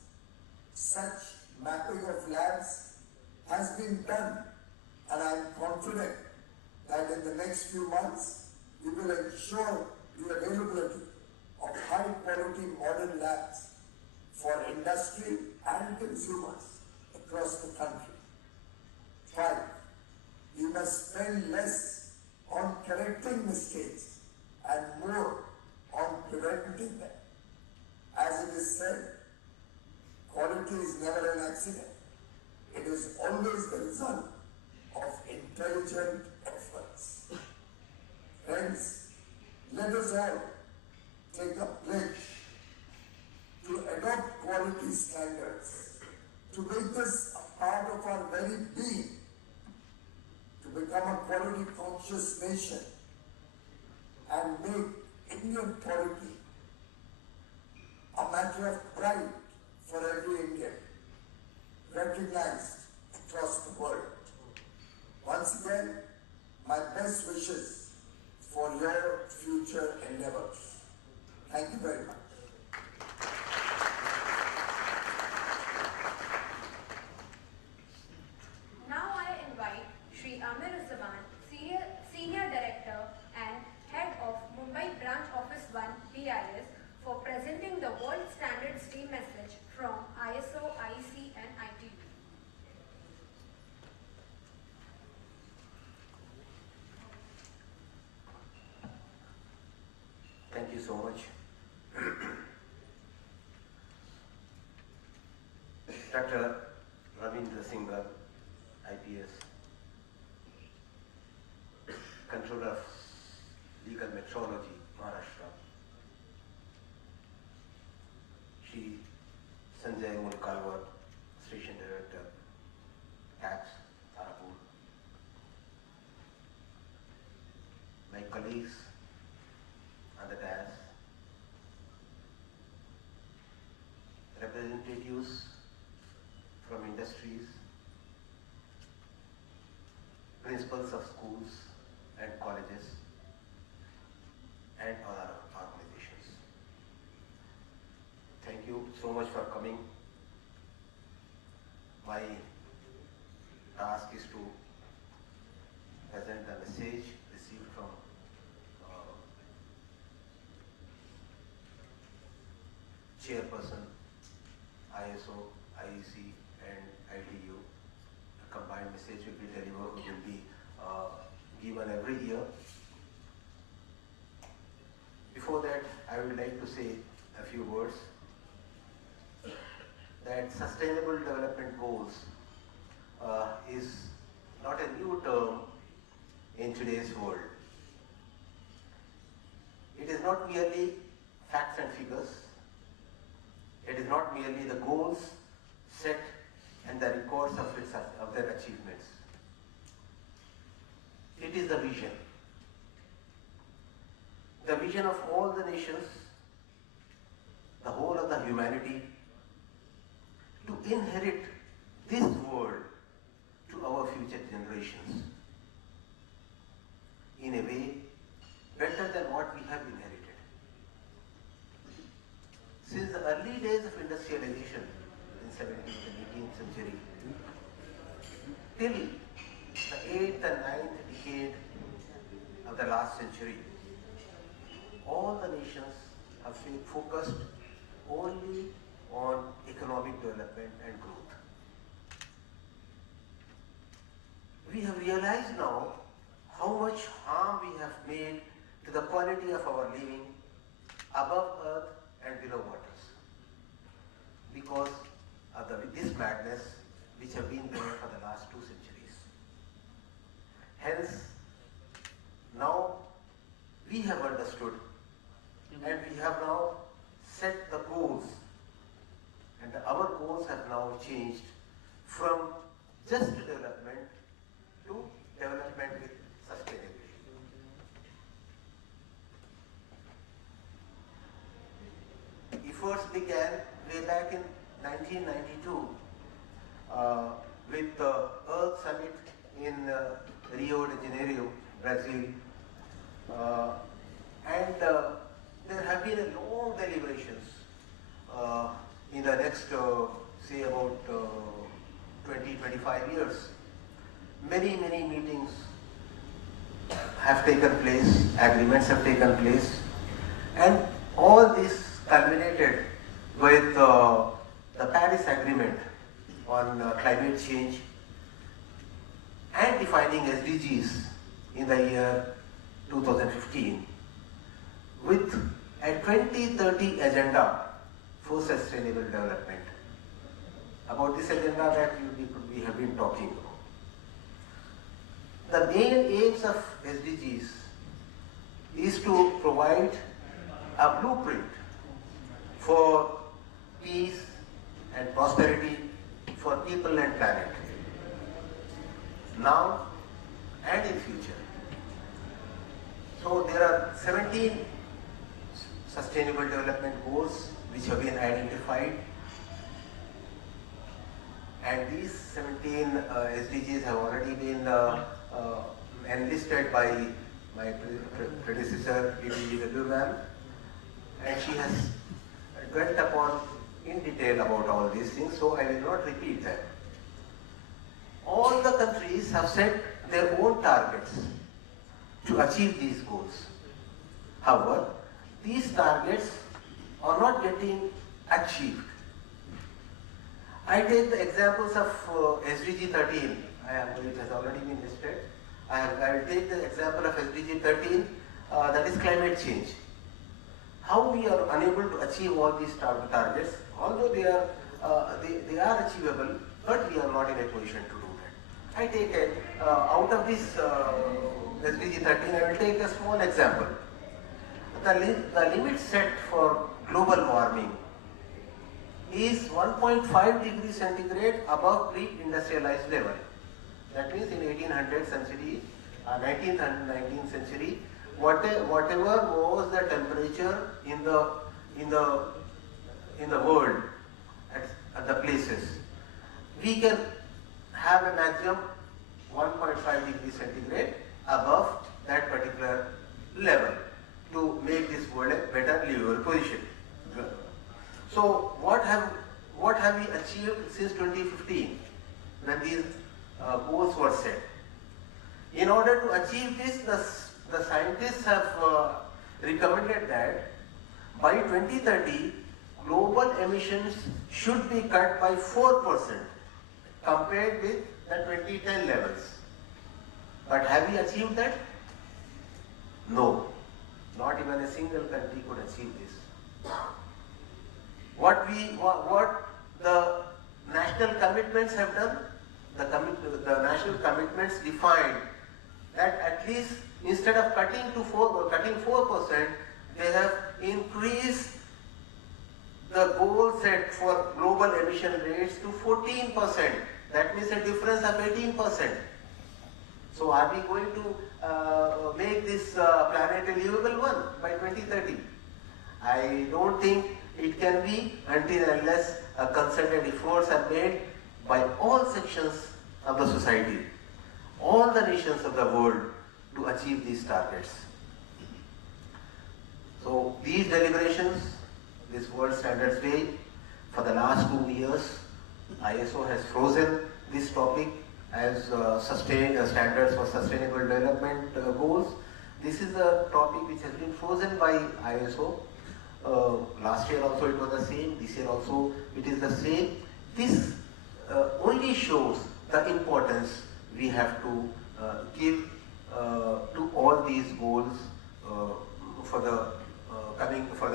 Such mapping of labs has been done, and I am confident that in the next few months we will ensure the availability of high quality modern labs for industry and consumers across the country. 5. We must spend less on correcting mistakes and more on preventing them. As it is said, quality is never an accident. It is always the result of intelligent efforts. Friends, let us all take a pledge to adopt quality standards, to make this a part of our very being, to become a quality conscious nation and make Indian quality a matter of pride for every Indian, recognized across the world. Once again, my best wishes for your future endeavors. Thank you very much. Now I invite Shri Amir Zaman, Senior Director and Head of Mumbai Branch Office 1 BIS, for presenting the World Standards Day message from ISO, IEC and ITU. Thank you so much. Dr. Ravindra Singhal, IPS, Controller of Legal Metrology, Maharashtra. Shri Sanjay Mulkalwar, Station Director, Tax, Tarapur. My colleagues on the dais, representatives from industries, principals of schools and colleges, and other organizations. Thank you so much for coming. My task is to present the message received from Chairperson, ISO, IEC and ITU. A combined message will be delivered, will be given every year. Before that, I would like to say a few words that Sustainable Development Goals is not a new term in today's world. It is not merely facts and figures. It is not merely the goals set and the records of their achievements. It is the vision. The vision of all the nations, the whole of the humanity, to inherit this world to our future generations in a way better than what we have inherited. Since the early days of industrialization in 17th and 18th century, till the 8th and 9th decade of the last century, all the nations have focused only on economic development and growth. We have realized now how much harm we have made to the quality of our living above earth and below waters because of this madness which have been there for the last 2 centuries. Hence, now we have understood and we have now set the goals now changed from just development to development with sustainability. Efforts began way back in 1992 with the Earth Summit in Rio de Janeiro, Brazil. And there have been a long deliberations in the next, say about 20-25 years. Many meetings have taken place, agreements have taken place, and all this culminated with the Paris Agreement on climate change and defining SDGs in the year 2015 with a 2030 agenda for sustainable development. About this agenda that we have been talking about. The main aims of SDGs is to provide a blueprint for peace and prosperity for people and planet, now and in future. So there are 17 sustainable development goals which have been identified, and these 17 SDGs have already been enlisted by my predecessor, BIS ma'am, and she has dwelt upon in detail about all these things, so I will not repeat them. All the countries have set their own targets to achieve these goals. However, these targets are not getting achieved. I take the examples of SDG 13, it has already been listed. I will take the example of SDG 13, that is climate change. How we are unable to achieve all these targets, although they are achievable, but we are not in a position to do that. I take out of this SDG 13, I will take a small example. The limit set for global warming is 1.5 degrees centigrade above pre-industrialized level. That means in 1800th century, 19th and 19th century, whatever was the temperature in the world at the places, we can have a maximum 1.5 degrees centigrade above that particular level to make this world a better livable position. So what have we achieved since 2015 when these goals were set? In order to achieve this, the scientists have recommended that by 2030, global emissions should be cut by 4% compared with the 2010 levels. But have we achieved that? No. Not even a single country could achieve this. What the national commitments have done, the national commitments defined that at least instead of cutting 4%, they have increased the goal set for global emission rates to 14%. That means a difference of 18%. So are we going to make this planet a livable one by 2030? I don't think it can be until unless concerted efforts are made by all sections of the society, all the nations of the world to achieve these targets. So these deliberations, this World Standards Day, for the last 2 years, ISO has frozen this topic as standards for sustainable development goals. This is a topic which has been frozen by ISO. Last year also it was the same, this year also it is the same. This only shows the importance we have to give to all these goals for the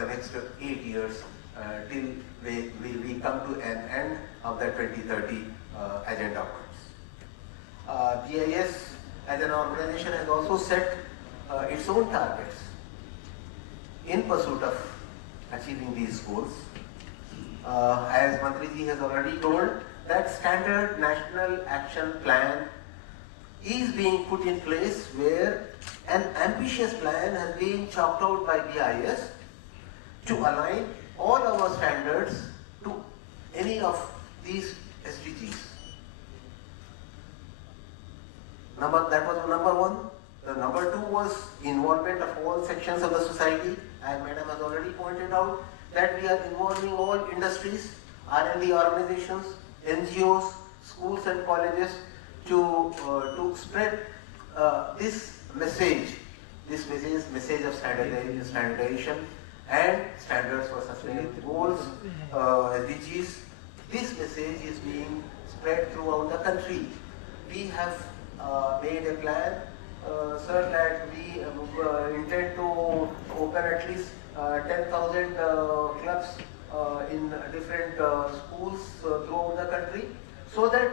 next 8 years till we come to an end of the 2030 agenda points. BIS as an organization has also set its own targets in pursuit of achieving these goals. as Mantriji has already told, that standard national action plan is being put in place where an ambitious plan has been chalked out by BIS to align all our standards to any of these SDGs. That was number one. The number two was involvement of all sections of the society, as Madam has already pointed out, that we are involving all industries, R&D organizations, NGOs, schools and colleges to spread this message of standardization and standards for sustainable goals, SDGs. This message is being spread throughout the country. We have made a plan, sir, that we intend to open at least 10,000 clubs in different schools throughout the country, so that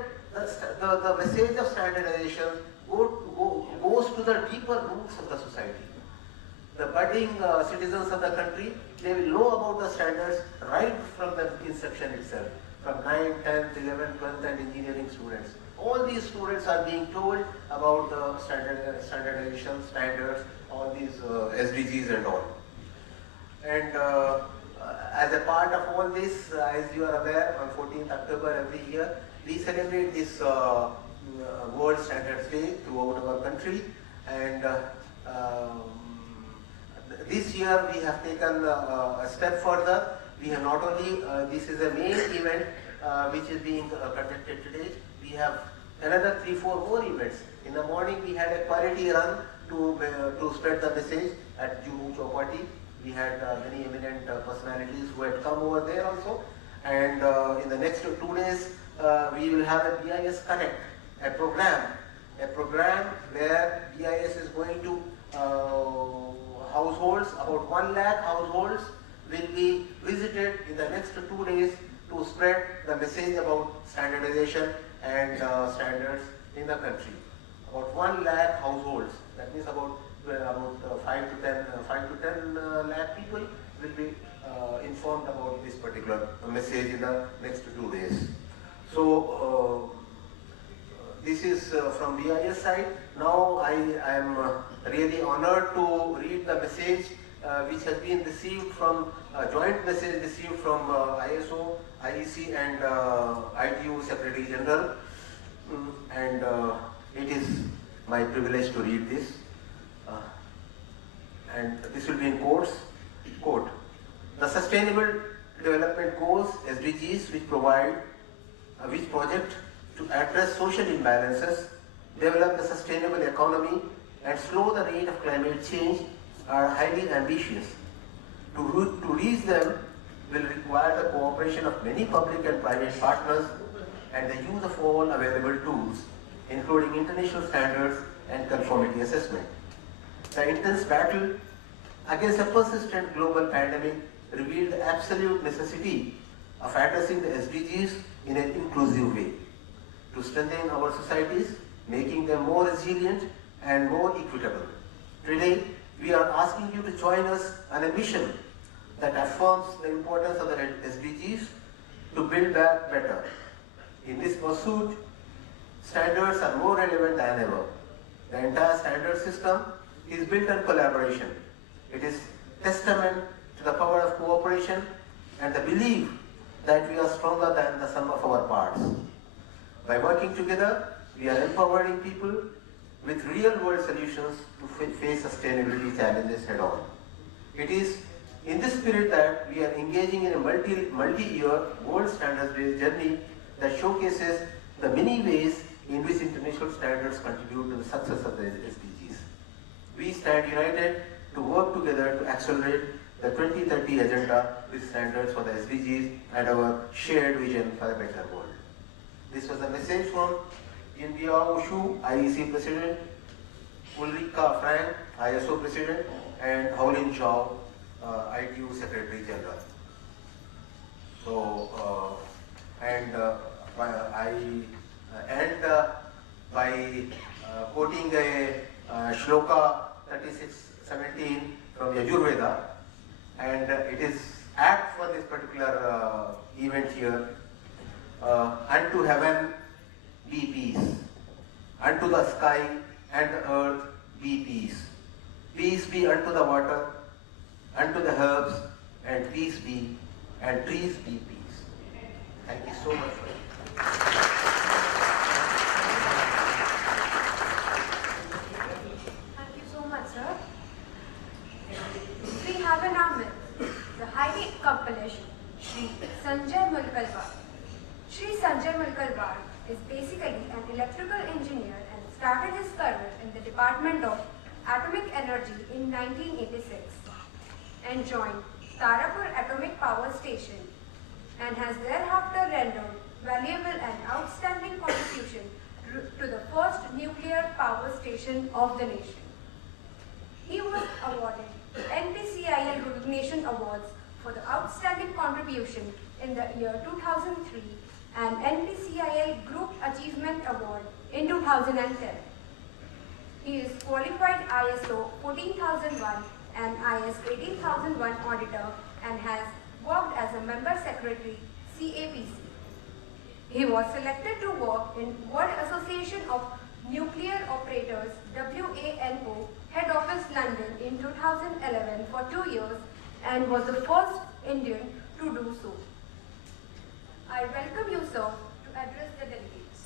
the message of standardization goes to the deeper roots of the society. The budding citizens of the country, they will know about the standards right from the inception itself, from 9th, 10th, 11th, 12th and engineering students. All these students are being told about the standardization, standards, all these SDGs and all. And as a part of all this, as you are aware, on 14th October every year, we celebrate this World Standards Day throughout our country. And this year we have taken a step further. We have not only, this is a main event which is being conducted today. We have another 3-4 more events. In the morning we had a quality run to spread the message at Juhu Chowpatty. We had many eminent personalities who had come over there also. And in the next 2 days, we will have a BIS Connect, a program where BIS is going to households, about 1 lakh households will be visited in the next 2 days to spread the message about standardization and standards in the country. About 1 lakh households, that means about 5 to 10 lakh people will be informed about this particular message in the next 2 days. So this is from BIS side. Now I am really honored to read the message which has been received from a joint message received from ISO, IEC and ITU Secretary General, and it is my privilege to read this. And this will be in quotes. Quote, the Sustainable Development Goals, SDGs, which project to address social imbalances, develop a sustainable economy and slow the rate of climate change are highly ambitious. To reach them will require the cooperation of many public and private partners and the use of all available tools, including international standards and conformity assessment. The intense battle against a persistent global pandemic revealed the absolute necessity of addressing the SDGs in an inclusive way to strengthen our societies, making them more resilient and more equitable. Today, we are asking you to join us on a mission that affirms the importance of the SDGs to build back better. In this pursuit, standards are more relevant than ever. The entire standard system is built on collaboration. It is testament to the power of cooperation and the belief that we are stronger than the sum of our parts. By working together, we are empowering people with real-world solutions to face sustainability challenges head-on. It is in this spirit that we are engaging in a multi-year world standards-based journey that showcases the many ways in which international standards contribute to the success of the SDGs. We stand united to work together to accelerate the 2030 agenda with standards for the SDGs and our shared vision for a better world. This was a message from Endeavour IEC President, Ulrika Frank, ISO President, and Howlin Chow, ITU Secretary General. So, I end by quoting a shloka 36:17 from Yajurveda, and it is apt for for this particular event here. Unto heaven be peace. Unto the sky and the earth be peace. Peace be unto the water, unto the herbs, and peace be, and trees be peace. Thank you so much for it. Thank you so much, sir. We have in our midst the highly accomplished Shri Sanjay Mulkalwar. Shri Sanjay Mulkalwar is basically an electrical engineer and started his career in the Department of Atomic Energy in 1986 and joined Tarapur Atomic Power Station and has thereafter rendered valuable and outstanding contribution to the first nuclear power station of the nation. He was awarded NPCIL Recognition Awards for the outstanding contribution in the year 2003 and NPCIL Group Achievement Award in 2010. He is qualified ISO 14001 and IS 18001 auditor and has worked as a member secretary CAPC. He was selected to work in World Association of Nuclear Operators WANO Head Office London in 2011 for 2 years and was the first Indian to do so. I welcome you, sir, to address the delegates.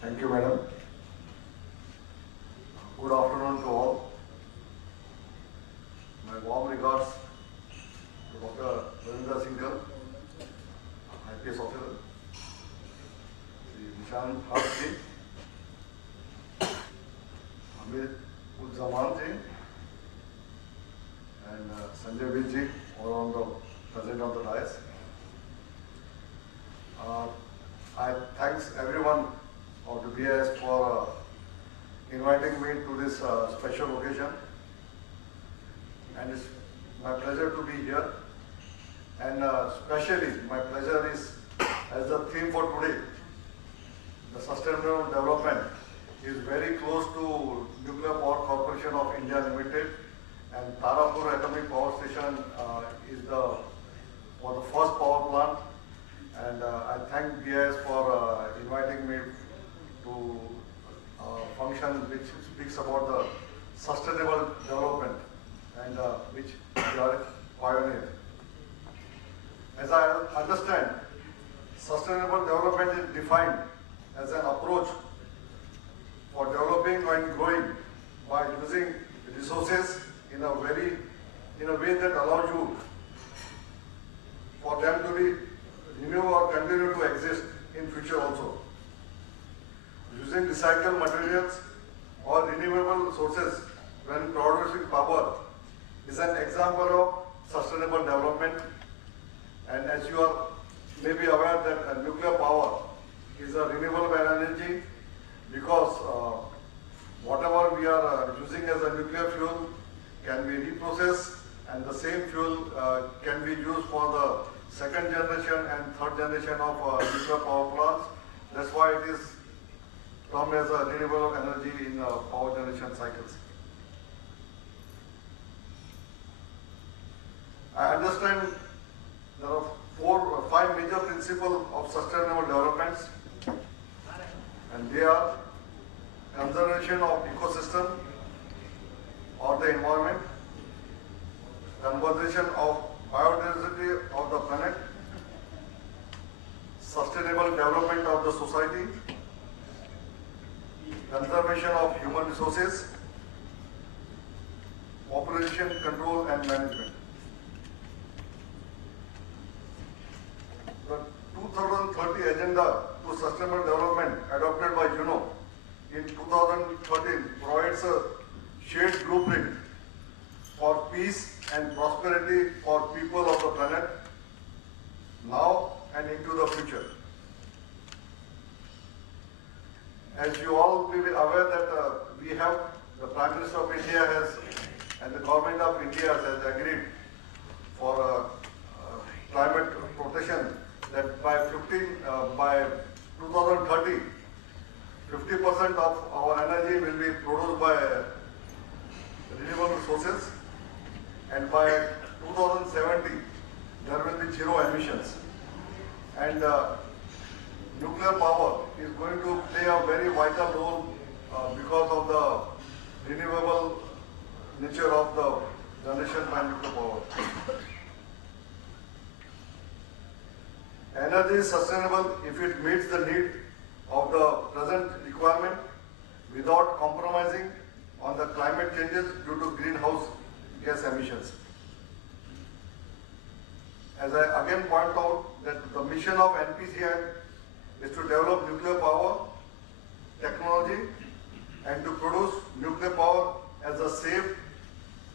Thank you, madam. Good afternoon to all. My warm regards to Dr. Ravinder Singhal, IPS officer, Sri Nishan Harji, Amir Uzzaman ji, and Sanjay Vijji, all on the present on the dais. I thanks everyone of the BIS for inviting me to this special occasion, and it's my pleasure to be here, and especially my pleasure is as the theme for today, the sustainable development is very close to Nuclear Power Corporation of India Limited, and Tarapur Atomic Power Station is for the first power plant, and I thank BIS for inviting me to function which speaks about the sustainable development and which we are pioneer. As I understand, sustainable development is defined as an approach for developing and growing by using resources in a way that allows you for them to be renewed or continue to exist in future also. Using recycled materials or renewable sources when producing power is an example of sustainable development. And as you are maybe aware that nuclear power is a renewable energy, because whatever we are using as a nuclear fuel can be reprocessed, and the same fuel can be used for the second generation and third generation of nuclear power plants. That's why it is termed as a renewable energy in power generation cycles. I understand there are 4 or 5 major principles of sustainable developments, and they are conservation of ecosystem or the environment, conservation of biodiversity of the planet, sustainable development of the society, conservation of human resources, population control and management. The 2030 Agenda to Sustainable Development adopted by UNO in 2013 provides a shared blueprint for peace and prosperity for people of the planet now and into the future. As you all will be aware that we have, the Prime Minister of India has, and the Government of India has agreed for climate protection that by 2030, 50% of our energy will be produced by renewable sources, and by 2070 there will be zero emissions. And nuclear power is going to play a very vital role because of the renewable nature of the generation by nuclear power. Energy is sustainable if it meets the need of the present requirement without compromising on the climate changes due to greenhouse gas emissions. As I again point out that the mission of NPCI is to develop nuclear power technology and to produce nuclear power as a safe,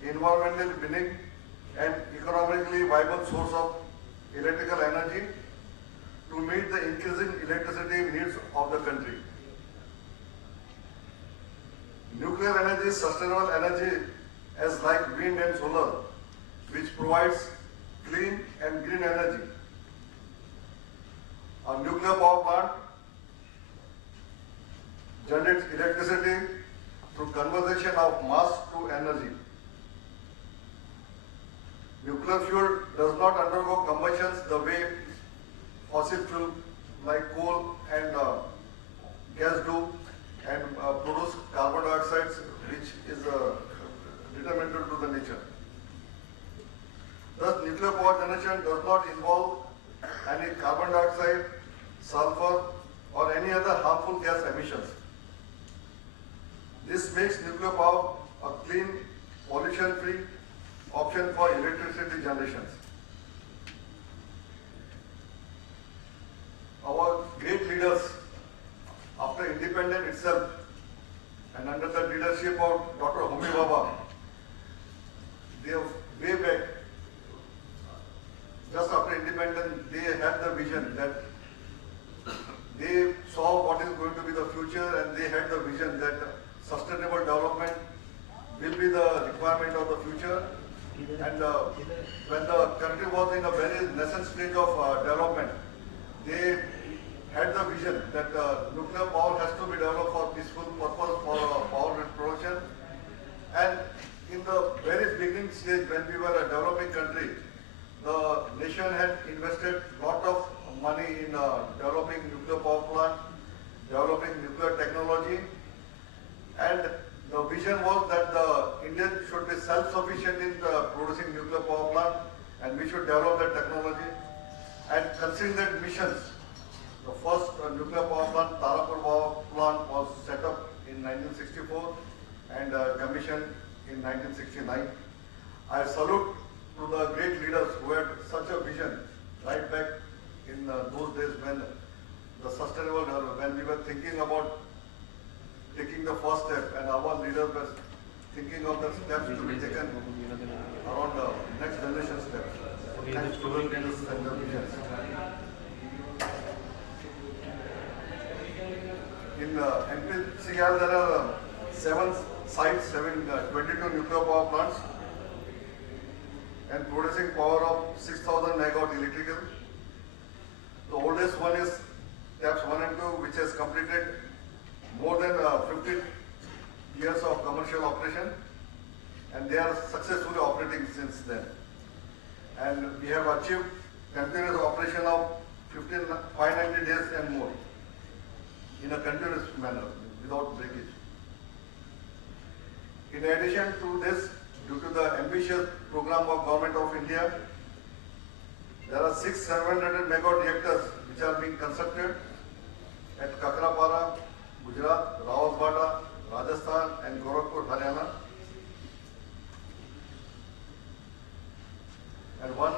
environmentally benign and economically viable source of electrical energy to meet the increasing electricity needs of the country. Nuclear energy is sustainable energy as like wind and solar, which provides clean and green energy. A nuclear power plant generates electricity through conversion of mass to energy. Nuclear fuel does not undergo combustions the way fossil fuel like coal and gas do and produce carbon dioxide, which is detrimental to the nature. Thus, nuclear power generation does not involve any carbon dioxide, sulfur, or any other harmful gas emissions. This makes nuclear power a clean, pollution-free option for electricity generations. Our great leaders, after independence itself, and under the leadership of Dr. Homi Bhabha, they have way back, just after independence, they had the vision that they saw what is going to be the future, and they had the vision that sustainable development will be the requirement of the future. And when the country was in a very nascent stage of development, they had the vision that nuclear power has to be developed for peaceful purpose, for power production. And in the very beginning stage, when we were a developing country, the nation had invested a lot of money in developing nuclear power plant, developing nuclear technology, and the vision was that India should be self-sufficient in producing nuclear power plant, and we should develop that technology. And considering that missions, the first nuclear power plant, Tarapur power plant, was set up in 1964 and commissioned in 1969. I salute to the great leaders who had such a vision right back in those days when the sustainable development, when we were thinking about taking the first step, and our leaders were thinking of the steps to be taken around the next generation steps. Thanks to the leaders and the visions. In NPCL, there are 7 sites having 22 nuclear power plants and producing power of 6,000 megawatt electrical. The oldest one is TAPS 1 and 2, which has completed more than 50 years of commercial operation, and they are successfully operating since then. And we have achieved continuous operation of 590 days and more in a continuous manner without breakage. In addition to this, due to the ambitious program of Government of India, there are 6 700 megawatt reactors which are being constructed at Kakrapara, Gujarat, Rawalpindi, Rajasthan, and Gorakhpur, Haryana. And one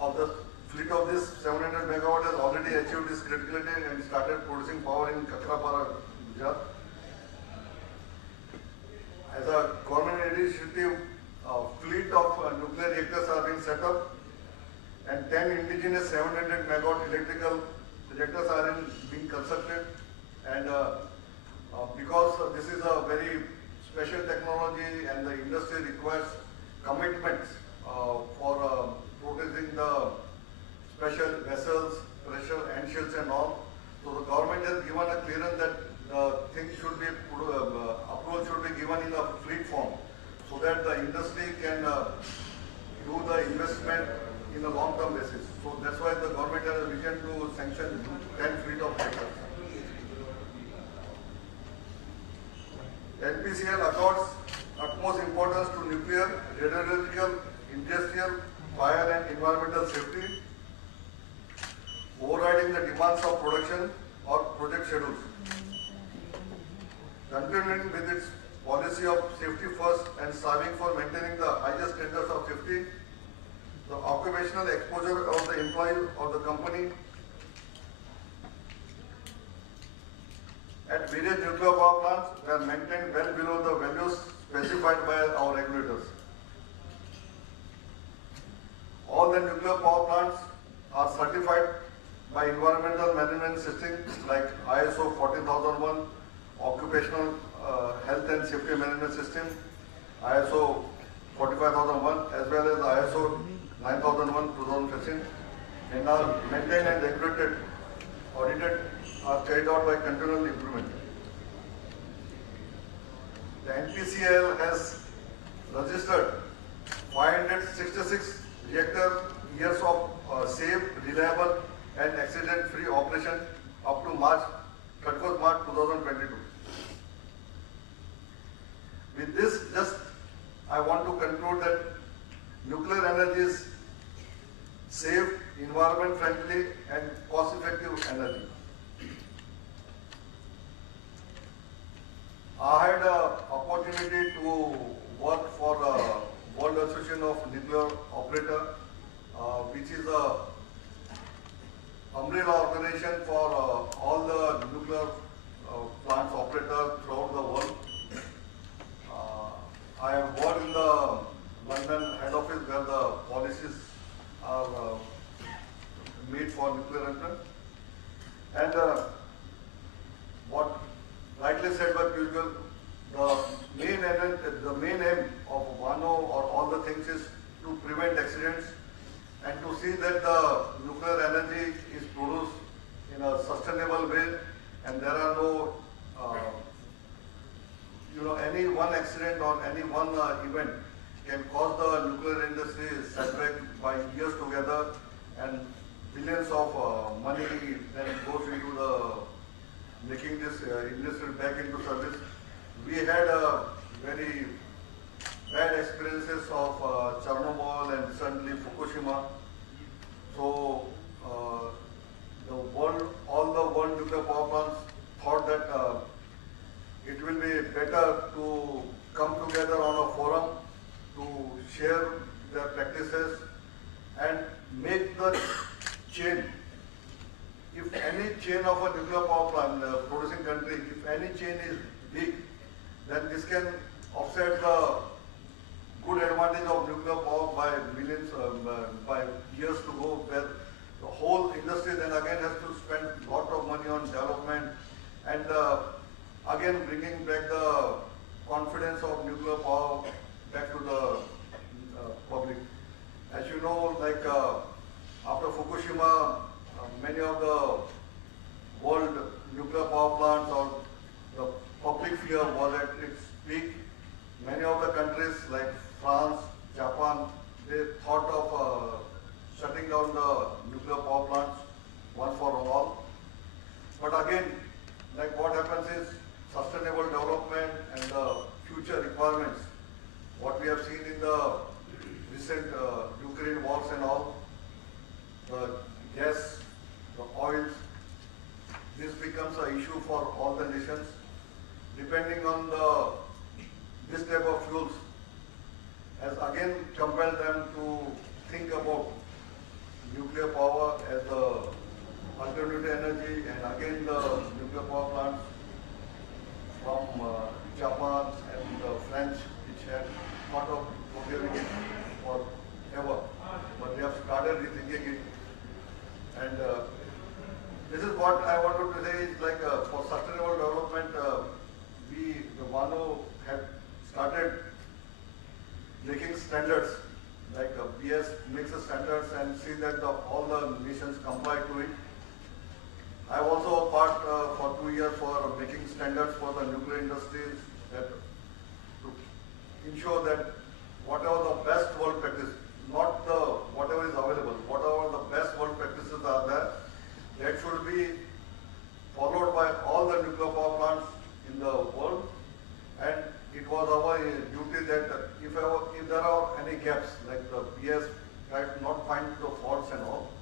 of the fleet of this 700 megawatt has already achieved its criticality and started producing power in Kakrapara, Gujarat. As a government initiative, a fleet of nuclear reactors are being set up, and 10 indigenous 700 megawatt electrical reactors are being constructed. And because this is a very special technology and the industry requires commitments for producing the special vessels, pressure end shields and all. So the government has given a clearance that things should be, approval should be given in a fleet form so that the industry can do the investment in a long-term basis. So that's why the government has a vision to sanction 10 fleet of tankers. NPCL accords utmost importance to nuclear, radiological, industrial, fire and environmental safety, overriding the demands of production or project schedules. Continuing with its policy of safety first and striving for maintaining the highest standards of safety, the occupational exposure of the employee of the company at various nuclear power plants were maintained well below the values specified by our regulators. All the nuclear power plants are certified by environmental management systems like ISO 14001, Occupational Health and Safety Management System, ISO 45001, as well as ISO 9001-2015, and are maintained and regulated, audited, are carried out by continual improvement. The NPCL has registered 566 reactor years of safe, reliable and accident-free operation up to March 2022. With this, I want to conclude that nuclear energy is safe, environment-friendly and cost-effective energy. I had an opportunity to work for the World Association of Nuclear Operator, which is a umbrella organization for all the nuclear plants operators throughout the world. I have worked in the London head office where the policies are made for nuclear entrant. And what rightly said by Pujal, the main aim of WANO or all the things is to prevent accidents and to see that the nuclear energy is produced in a sustainable way and there are no, any one accident or any one event can cause the nuclear industry setback by years together and billions of money then goes into the making this industry back into service. We had very bad experiences of Chernobyl and recently Fukushima. So all the world nuclear power plants thought that it will be better to come together on a forum to share their practices and make the chain. If any chain of a nuclear power plant producing country, if any chain is big, then this can offset the good advantage of nuclear power by millions, by years to go, where the whole industry then again has to spend a lot of money on development and again bringing back the confidence of nuclear power back to the public. As you know, like after Fukushima, many of the world nuclear power plants or the public fear was at its peak. Many of the countries like France, Japan, they thought of shutting down the nuclear power plants once for all. But again, like what happens is sustainable development and the future requirements, what we have seen in the recent Ukraine wars and all, the gas, the oils, this becomes an issue for all the nations. Depending on this type of fuels, has again compelled them to think about nuclear power as the alternative energy, and again the nuclear power plants from Japan and the French, which had thought of procuring it forever, but they have started rethinking it. And this is what I wanted to say is like for sustainable development, the WANO had started making standards, like BIS makes the standards see that all the nations comply to it. I was also a part for 2 years for making standards for the nuclear industries that to ensure that whatever the best world practice, not the whatever is available, whatever the best world practices are there, that should be followed by all the nuclear power plants in the world. And it was our duty that if there are any gaps, like the BIS tried to not find the faults and all,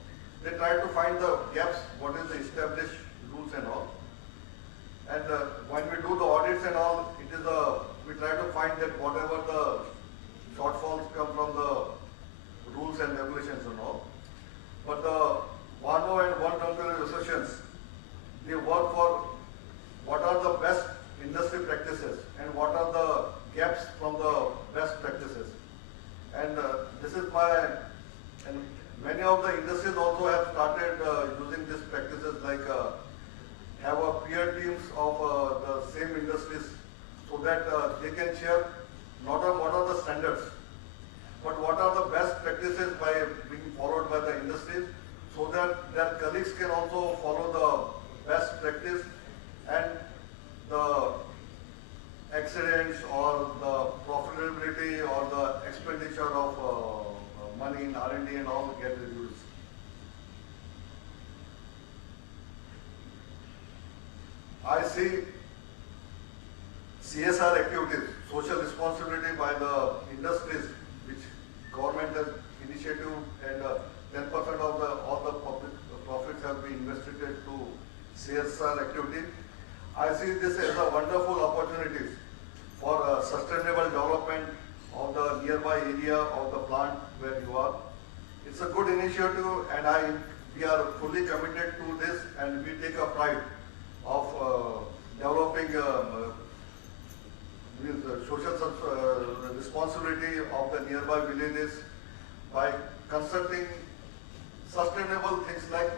they try to find the gaps, what is the established rules and all. And when we do the audits and all, it is we try to find that whatever the shortfalls come from the rules and regulations and all. But the WANO and World Nuclear Associations, they work for what are the best industry practices and what are the gaps from the best practices. And this is and many of the industries also have started using these practices, like have a peer teams of the same industries, so that they can share not only what are the standards, but what are the best practices by being followed by the industries, so that their colleagues can also follow the best practice, and the accidents or the profitability or the expenditure of money in R&D and all get reduced. I see CSR activities, social responsibility by the industries, which government has initiative, and 10% of all the public profits have been invested to CSR activity. I see this as a wonderful opportunity for sustainable development of the nearby area of the plant where you are. It's a good initiative, and we are fully committed to this, and we take a pride of developing social responsibility of the nearby villages by constructing sustainable things, like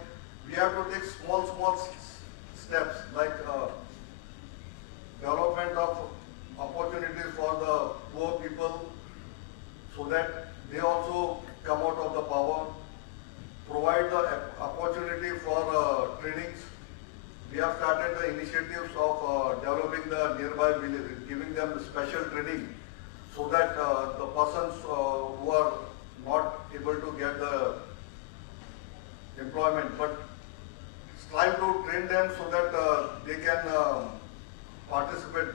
we have to take small steps, like development of opportunities for the poor people, so that they also come out of the power, provide the opportunity for trainings. We have started the initiatives of developing the nearby villages, giving them special training, so that the persons who are not able to get the employment, but strive to train them so that they can participate,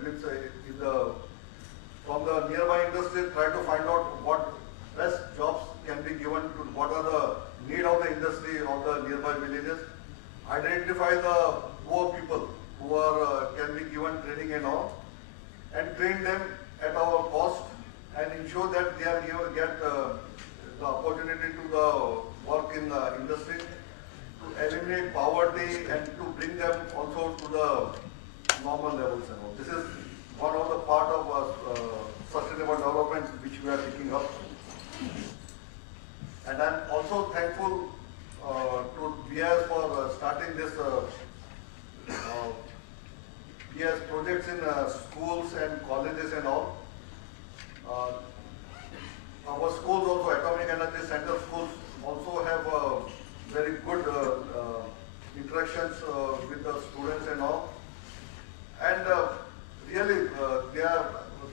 from the nearby industry, try to find out what best jobs can be given to, what are the need of the industry of the nearby villages, identify the poor people who are can be given training and all, and train them at our cost, and ensure that they are get the opportunity to the work in the industry, to eliminate poverty and to bring them also to the normal levels and all. This is one of the part of sustainable development which we are taking up. And I'm also thankful to BIS for starting this BIS projects in schools and colleges and all. Our schools also, Atomic Energy Center schools, also have very good interactions with the students and all. And really, they are,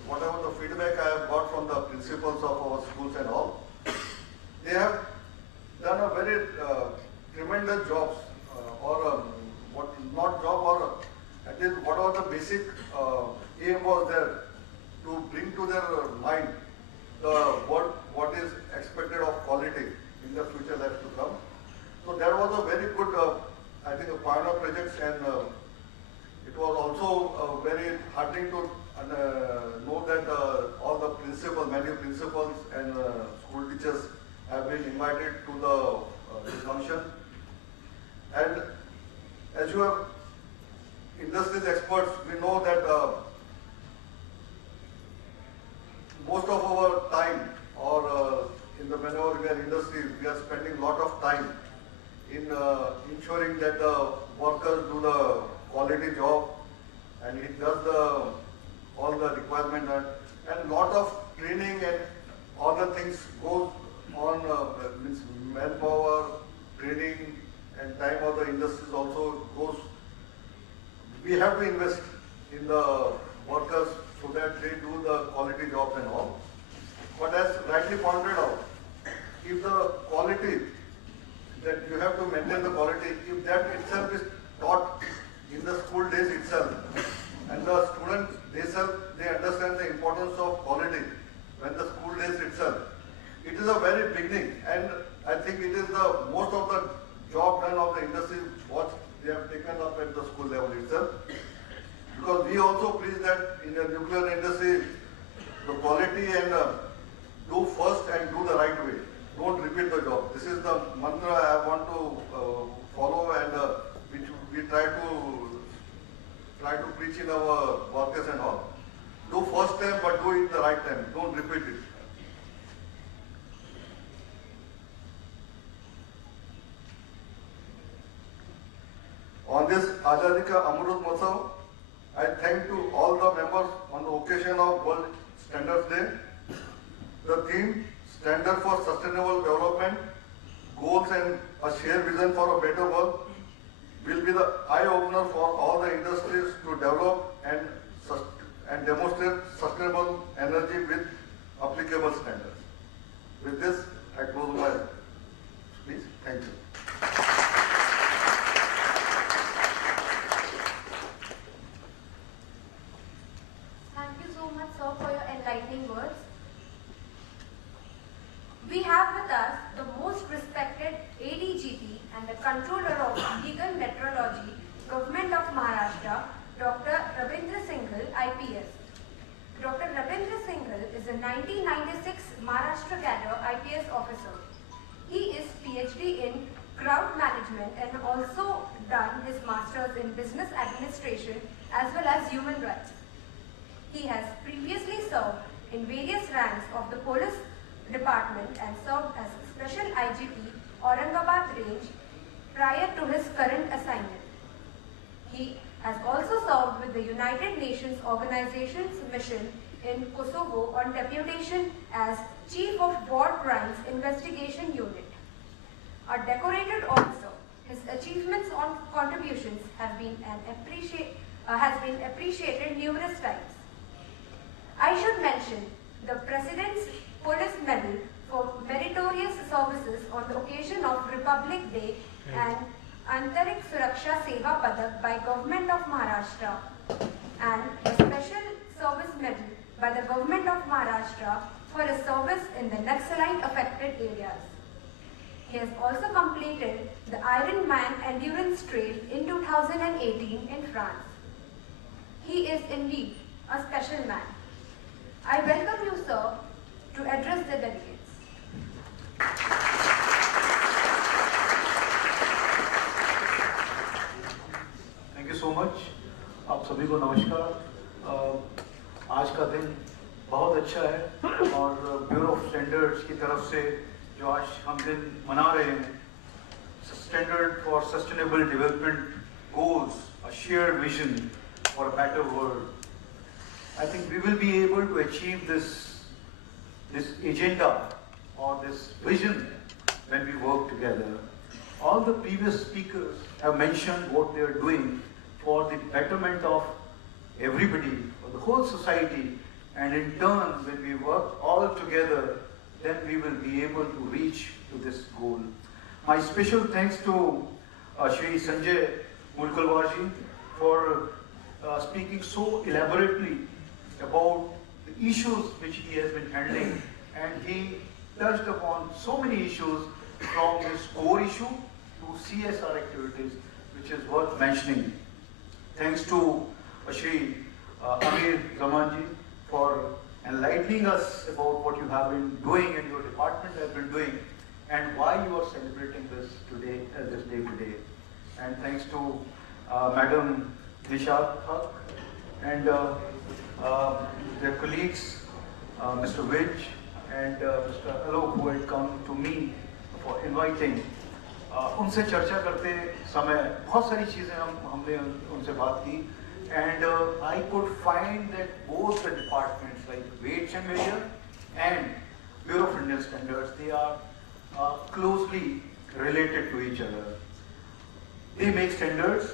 whatever the feedback I have got from the principals of our schools and all, they have done a very tremendous jobs, or not job, or at least whatever the basic aim was there, to bring to their mind what is expected of quality in the future life to come. So that was a very good, I think, a pioneer project, and it was also very heartening to know that all the principals, many principals and school teachers have been invited to the this function. And as you are industry experts, we know that most of our time, or whenever we are in industry, we are spending a lot of time in ensuring that the workers do the quality job, and it does all the requirement, and lot of training and other things goes on, manpower, training and time of the industries also goes. We have to invest in the workers so that they do the quality jobs and all. But as rightly pointed out, if the quality, that you have to maintain the quality, if that itself is taught in the school days itself, and the students themselves, they understand the importance of quality when the school days itself. It is a very beginning, and I think it is the most of the job done of the industry what they have taken up at the school level itself. Because we also preach that in the nuclear industry, the quality and do first and do the right way. Don't repeat the job. This is the mantra I want to follow, and which we try to preach in our workers and all. Do first time, but do it the right time. Don't repeat it. On this Azadi Ka Amrut Mahotsav, I thank to all the members on the occasion of World Standards Day. The theme, Standard for Sustainable Development, Goals and a Shared Vision for a Better World, will be the eye-opener for all the industries to develop and demonstrate sustainable energy with applicable standards. With this, I close my speech. Thank you. Thank you so much, sir, for your enlightening words. We have with us the most respected ADGP and the Controller of Legal Metrology, Government of Maharashtra, Dr. Ravindra Singhal, IPS. Dr. Ravindra Singhal is a 1996 Maharashtra cadre IPS officer. He is PhD in crowd management and also done his masters in business administration as well as human rights. He has previously served in various ranks of the police department and served as Special IGP Aurangabad Range prior to his current assignment. He has also served with the United Nations Organization's mission in Kosovo on deputation as Chief of War Crimes Investigation Unit. A decorated officer, his achievements and contributions have been appreciated numerous times. I should mention the President's Police Medal for meritorious services on the occasion of Republic Day and Antarik Suraksha Seva Padak by Government of Maharashtra and the Special Service Medal by the Government of Maharashtra for his service in the Naxalite affected areas. He has also completed the Iron Man Endurance Trail in 2018 in France. He is indeed a special man. I welcome you, sir, to address the delegates. Thank you so much. आप सभी को नमस्कार. आज का दिन बहुत अच्छा है और ब्यूरो ऑफ स्टैंडर्ड्स की तरफ से जो आज हम दिन मना रहे हैं, standard for sustainable development goals, a shared vision for a better world. I think we will be able to achieve this agenda or this vision when we work together. All the previous speakers have mentioned what they are doing for the betterment of everybody, for the whole society, and in turn, when we work all together, then we will be able to reach to this goal. My special thanks to Shri Sanjay Mulkalwarji for speaking so elaborately about the issues which he has been handling, and he touched upon so many issues from this core issue to CSR activities, which is worth mentioning. Thanks to Shri Amir Zamanji for enlightening us about what you have been doing and your department has been doing and why you are celebrating this today, this day today. And thanks to Madam Dishat Haq and their colleagues, Mr. Vij and Mr. Alok, who had come to me for inviting. उनसे चर्चा करते समय बहुत सारी चीज़ें हमने उनसे बात की, and I could find that both the departments like weights and measure and Bureau of Indian Standards, they are closely related to each other. They make standards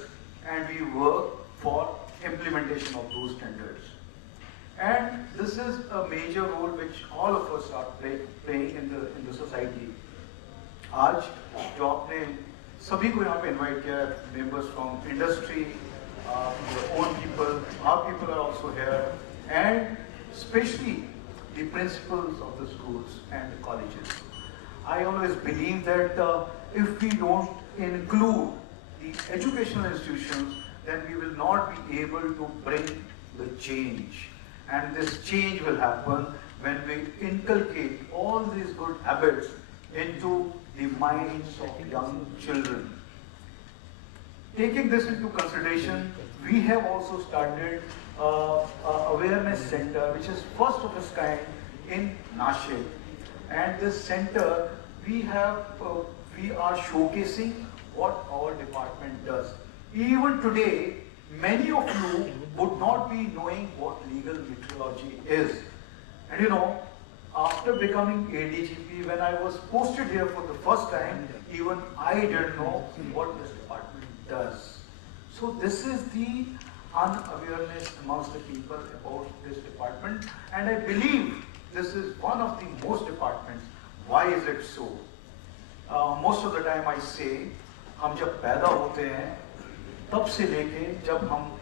and we work for implementation of those standards. And this is a major role which all of us are playing in the society. आज जो आपने सभी को यहाँ पे invite किया, members from industry, your own people, our people are also here, and especially the principals of the schools and the colleges. I always believe that if we don't include the educational institutions, then we will not be able to bring the change. And this change will happen when we inculcate all these good habits into the minds of young children. Taking this into consideration, we have also started an awareness center, which is first of its kind in Nashik. And this center, we are showcasing what our department does. Even today, many of you would not be knowing what legal metrology is. And you know, after becoming ADGP, when I was posted here for the first time, even I didn't know what this department does. So this is the unawareness amongst the people about this department, and I believe this is one of the most departments. Why is it so? Most of the time I say, हम जब पैदा होते हैं, तब से लेके जब हम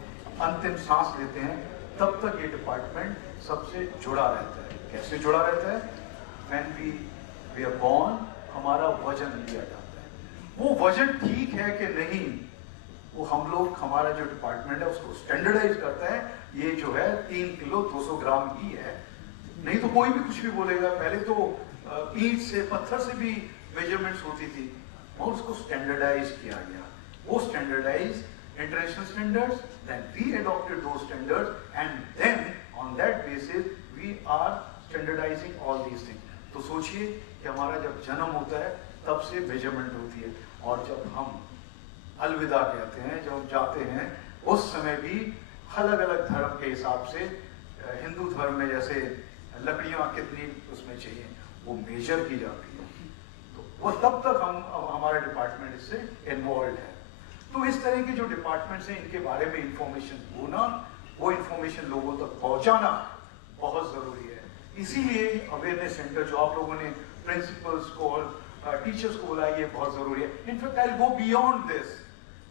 अंतिम सांस लेते हैं, तब तक ये डिपार्टमेंट सबसे जुड़ा रहता है. कैसे जुड़ा रहता है? When we are born, हमारा वजन लिया जाता है. वो वजन ठीक है कि नहीं, वो हम लोग, हमारा जो डिपार्टमेंट है उसको स्टैंडर्डाइज करता है. ये जो है 3 किलो 200 ग्राम ही है. नहीं तो कोई भी कुछ भी बोलेगा. पहले तो ईंट से, पत्थर से भी मेजरमेंट्स होती थी और उसको स्टैंडर्डाइज किया गया. वो standardise international standards, then we adopted those standards, and then on that basis we are standardizing all these things. तो सोचिए कि हमारा जब जन्म होता है तब से मेजरमेंट होती है, और जब हम अलविदा कहते हैं, जब हम जाते हैं, उस समय भी अलग अलग धर्म के हिसाब से, हिंदू धर्म में जैसे लकड़ियाँ कितनी उसमें चाहिए वो मेजर की जाती है. तो वो तब तक हमारा डिपार्टमेंट इससे इन्वॉल्व है. तो इस तरह के जो डिपार्टमेंट्स हैं, इनके बारे में इंफॉर्मेशन होना, वो इंफॉर्मेशन लोगों तक पहुंचाना बहुत जरूरी है. इसीलिए अवेयरनेस सेंटर जो आप लोगों ने प्रिंसिपल्स को और टीचर्स को बुलाया, ये बहुत जरूरी है. In fact I go beyond this,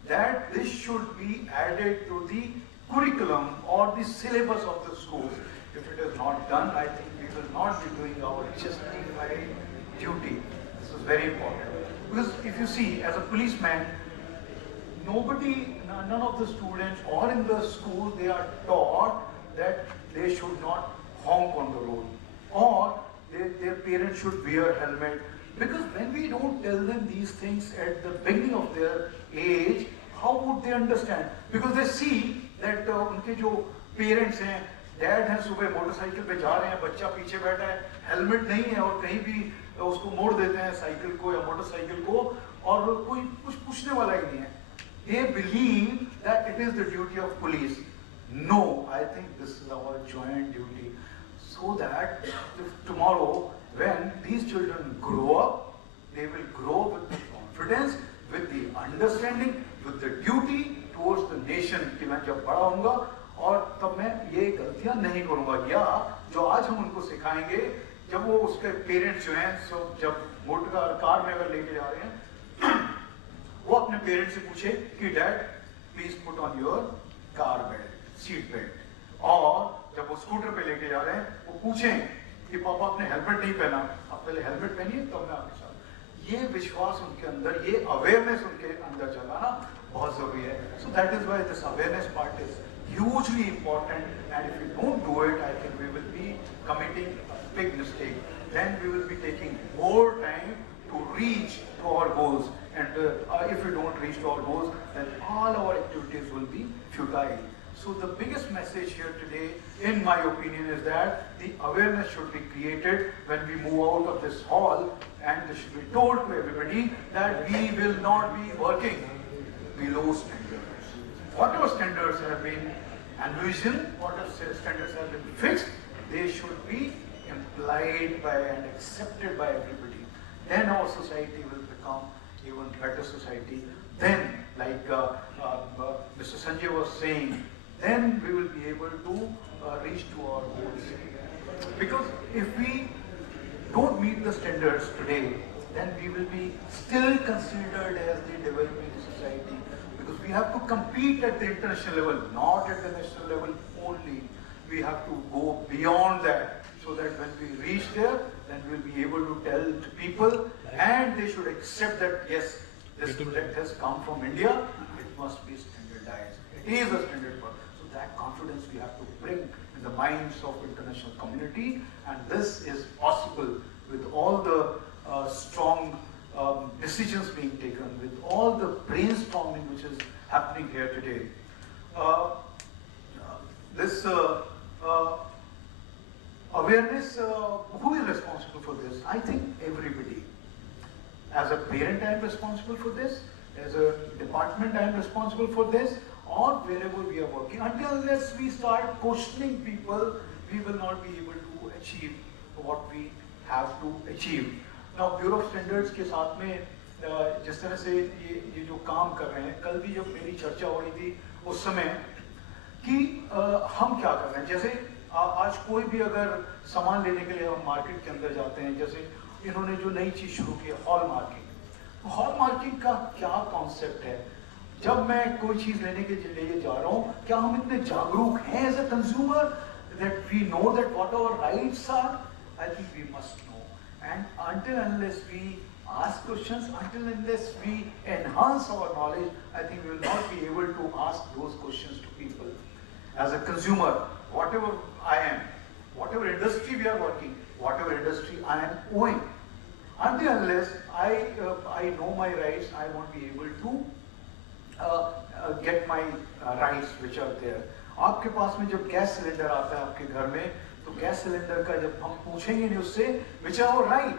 that this should be added to the curriculum or the syllabus of the schools. If it is not done, I think we will not be doing our justified duty. This is very important. Because if you see, as a policeman, none of the students or in the school, they are taught that they should not honk on the road, or their parents should wear helmet. Because when we don't tell them these things at the beginning of their age, how would they understand? Because they see that उनके जो parents हैं, dad हैं, सुबह motorcycle पे जा रहे हैं, बच्चा पीछे बैठा है, हेलमेट नहीं है और कहीं भी उसको मोड़ देते हैं साइकिल को या मोटरसाइकिल को, और कोई कुछ पूछने वाला ही नहीं है. They believe that it is the duty of police. No, I think this is our joint duty. So that if tomorrow, when these children grow up, they will grow with the confidence, with the understanding, with the duty towards the nation. कि मैं जब बड़ा होऊंगा और तब मैं ये गलतियां नहीं करूंगा, या जो आज हम उनको सिखाएंगे, जब वो उसके पेरेंट्स जो हैं, सब जब मोटर कार में अगर लेके जा रहे हैं, वो अपने पेरेंट्स से पूछे कि dad please put on your car belt, seat belt. और जब वो स्कूटर पे लेके जा रहे हैं, वो पूछें कि पापा आपने हेलमेट नहीं पहना, आप पहले हेलमेट पहनिए तब मैं आपके साथ. ये विश्वास उनके अंदर, ये अवेयरनेस उनके अंदर चलाना बहुत जरूरी है. So that is why this awareness part is hugely important, and if we don't do it, I think we will be committing a big mistake. Then we will be taking more time to reach to our goals, and if we don't reach to our goals, then all our activities will be futile. So the biggest message here today, in my opinion, is that the awareness should be created when we move out of this hall, and this should be told to everybody that we will not be working below standards. Whatever standards have been envisioned, whatever standards have been fixed, they should be implied by and accepted by everybody. then our society will become even better society. Then, like Mr. Sanjay was saying, then we will be able to reach to our goals. Because if we don't meet the standards today, then we will be still considered as the developing society. Because we have to compete at the international level, not at the national level only. We have to go beyond that, so that when we reach there, then we'll be able to tell to people, and they should accept that yes, this product has come from India, it must be standardized. It is a standard product. So that confidence we have to bring in the minds of international community, and this is possible with all the strong decisions being taken, with all the brainstorming which is happening here today. This awareness, who is responsible for this? I think everybody. As a parent, I am responsible for this. As a department, I am responsible for this. Or wherever we are working. Unless we start questioning people, we will not be able to achieve what we have to achieve. Now, Bureau of Standards के साथ में जिस तरह से ये जो काम कर रहे हैं, कल भी जब मेरी चर्चा हो रही थी उस समय कि हम क्या कर रहे हैं, जैसे आज कोई भी अगर सामान लेने के लिए हम मार्केट के अंदर जाते हैं, जैसे इन्होंने जो नई चीज शुरू की है हॉल मार्किंग। हॉल मार्किंग का क्या कॉन्सेप्ट है? जब मैं कोई चीज लेने के लिए जा रहा हूँ, क्या हम इतने जागरूक हैं as a consumer that we know that what our rights are? I think we must know. And until unless we ask questions, until unless we enhance our knowledge, I think we will not be able to ask those questions to people. As a consumer, whatever I am, whatever industry we are working, whatever industry I am owing, until unless I know my rights, I won't be able to get my rights which are there. आपके पास में जब gas cylinder आता है आपके घर में, तो gas cylinder का जब हम पूछेंगे नहीं उससे विच आर आवर राइट,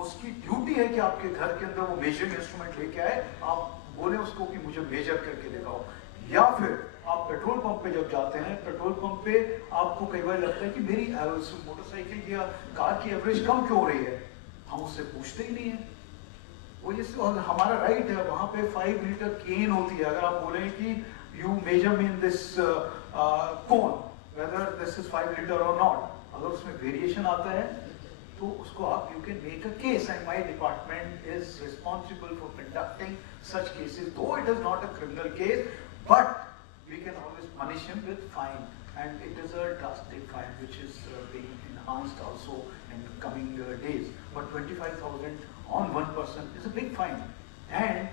उसकी ड्यूटी है कि आपके घर के अंदर वो मेजरिंग इंस्ट्रूमेंट लेके आए, आप बोले उसको कि मुझे मेजर करके दिखाओ। या फिर आप पेट्रोल पंप पे जब जाते हैं, पेट्रोल पंप पे आपको कई बार लगता है कि मेरी मोटरसाइकिल या कार की एवरेज कम क्यों हो रही है, हम उससे पूछते ही नहीं है। वो ये हमारा राइट है, वहां पे 5 लीटर केन होती है, अगर आप बोले कि you measure me in this cone, whether this is 5 liter or not, अगर उसमें variation आता है तो उसको आप you can make a case, and my department is responsible for conducting such cases, though it is not a criminal case, but we can always punish him with fine, and it is a drastic fine which is being enhanced also in coming days. But 25,000 on one person is a big fine, and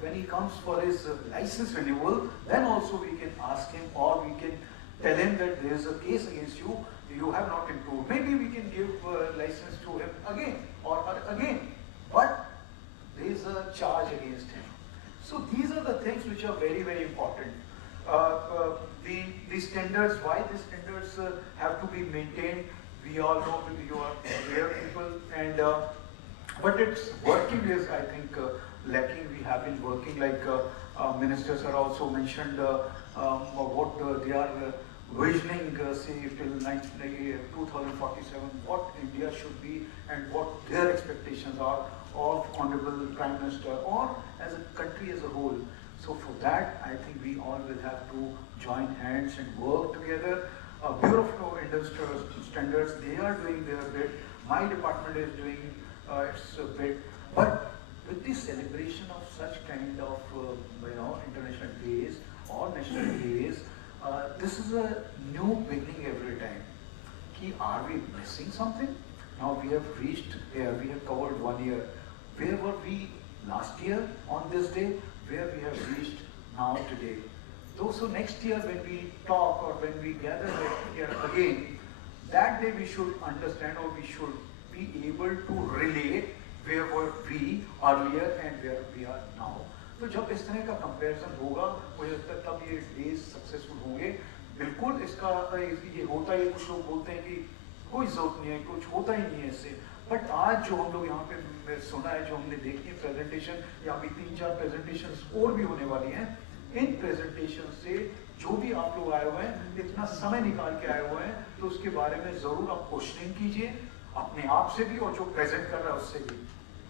when he comes for his license renewal, then also we can ask him, or we can tell him that there is a case against you, you have not improved. Maybe we can give license to him again or again, but there is a charge against him. So these are the things which are very, very important. The standards, why the standards have to be maintained, we all know, you are aware people, and but its working is, I think, lacking. We have been working, like ministers are also mentioned what they are visioning, say till 2047, what India should be and what their expectations are of Honorable Prime Minister or as a country as a whole. So for that, I think we all will have to join hands and work together. Bureau of Industrial Standards, they are doing their bit. My department is doing its bit. But with the celebration of such kind of international days or national days, this is a new beginning every time. Are we missing something? Now we have reached here, we have covered 1 year. Where were we last year on this day? Where we have reached now today? So next year when we talk or when we gather here again, that day we should understand, or we should be able to relate where were we earlier and where we are now. तो जब इस तरह का comparison होगा, मुझे लगता है तब ये डेज सक्सेसफुल होंगे। बिल्कुल इसका ये होता है, कुछ लोग बोलते हैं कि कोई जरूरत नहीं है, कुछ होता ही नहीं है इससे, बट आज जो हम लोग यहाँ पे सुना है, जो हमने देखी है प्रेजेंटेशन, या अभी 3-4 प्रेजेंटेशन और भी होने वाली हैं, इन प्रेजेंटेशन से जो भी आप लोग आए हुए हैं, इतना समय निकाल के आए हुए हैं, तो उसके बारे में जरूर आप क्वेश्चनिंग कीजिए अपने आप से भी और जो प्रेजेंट कर रहा है उससे भी।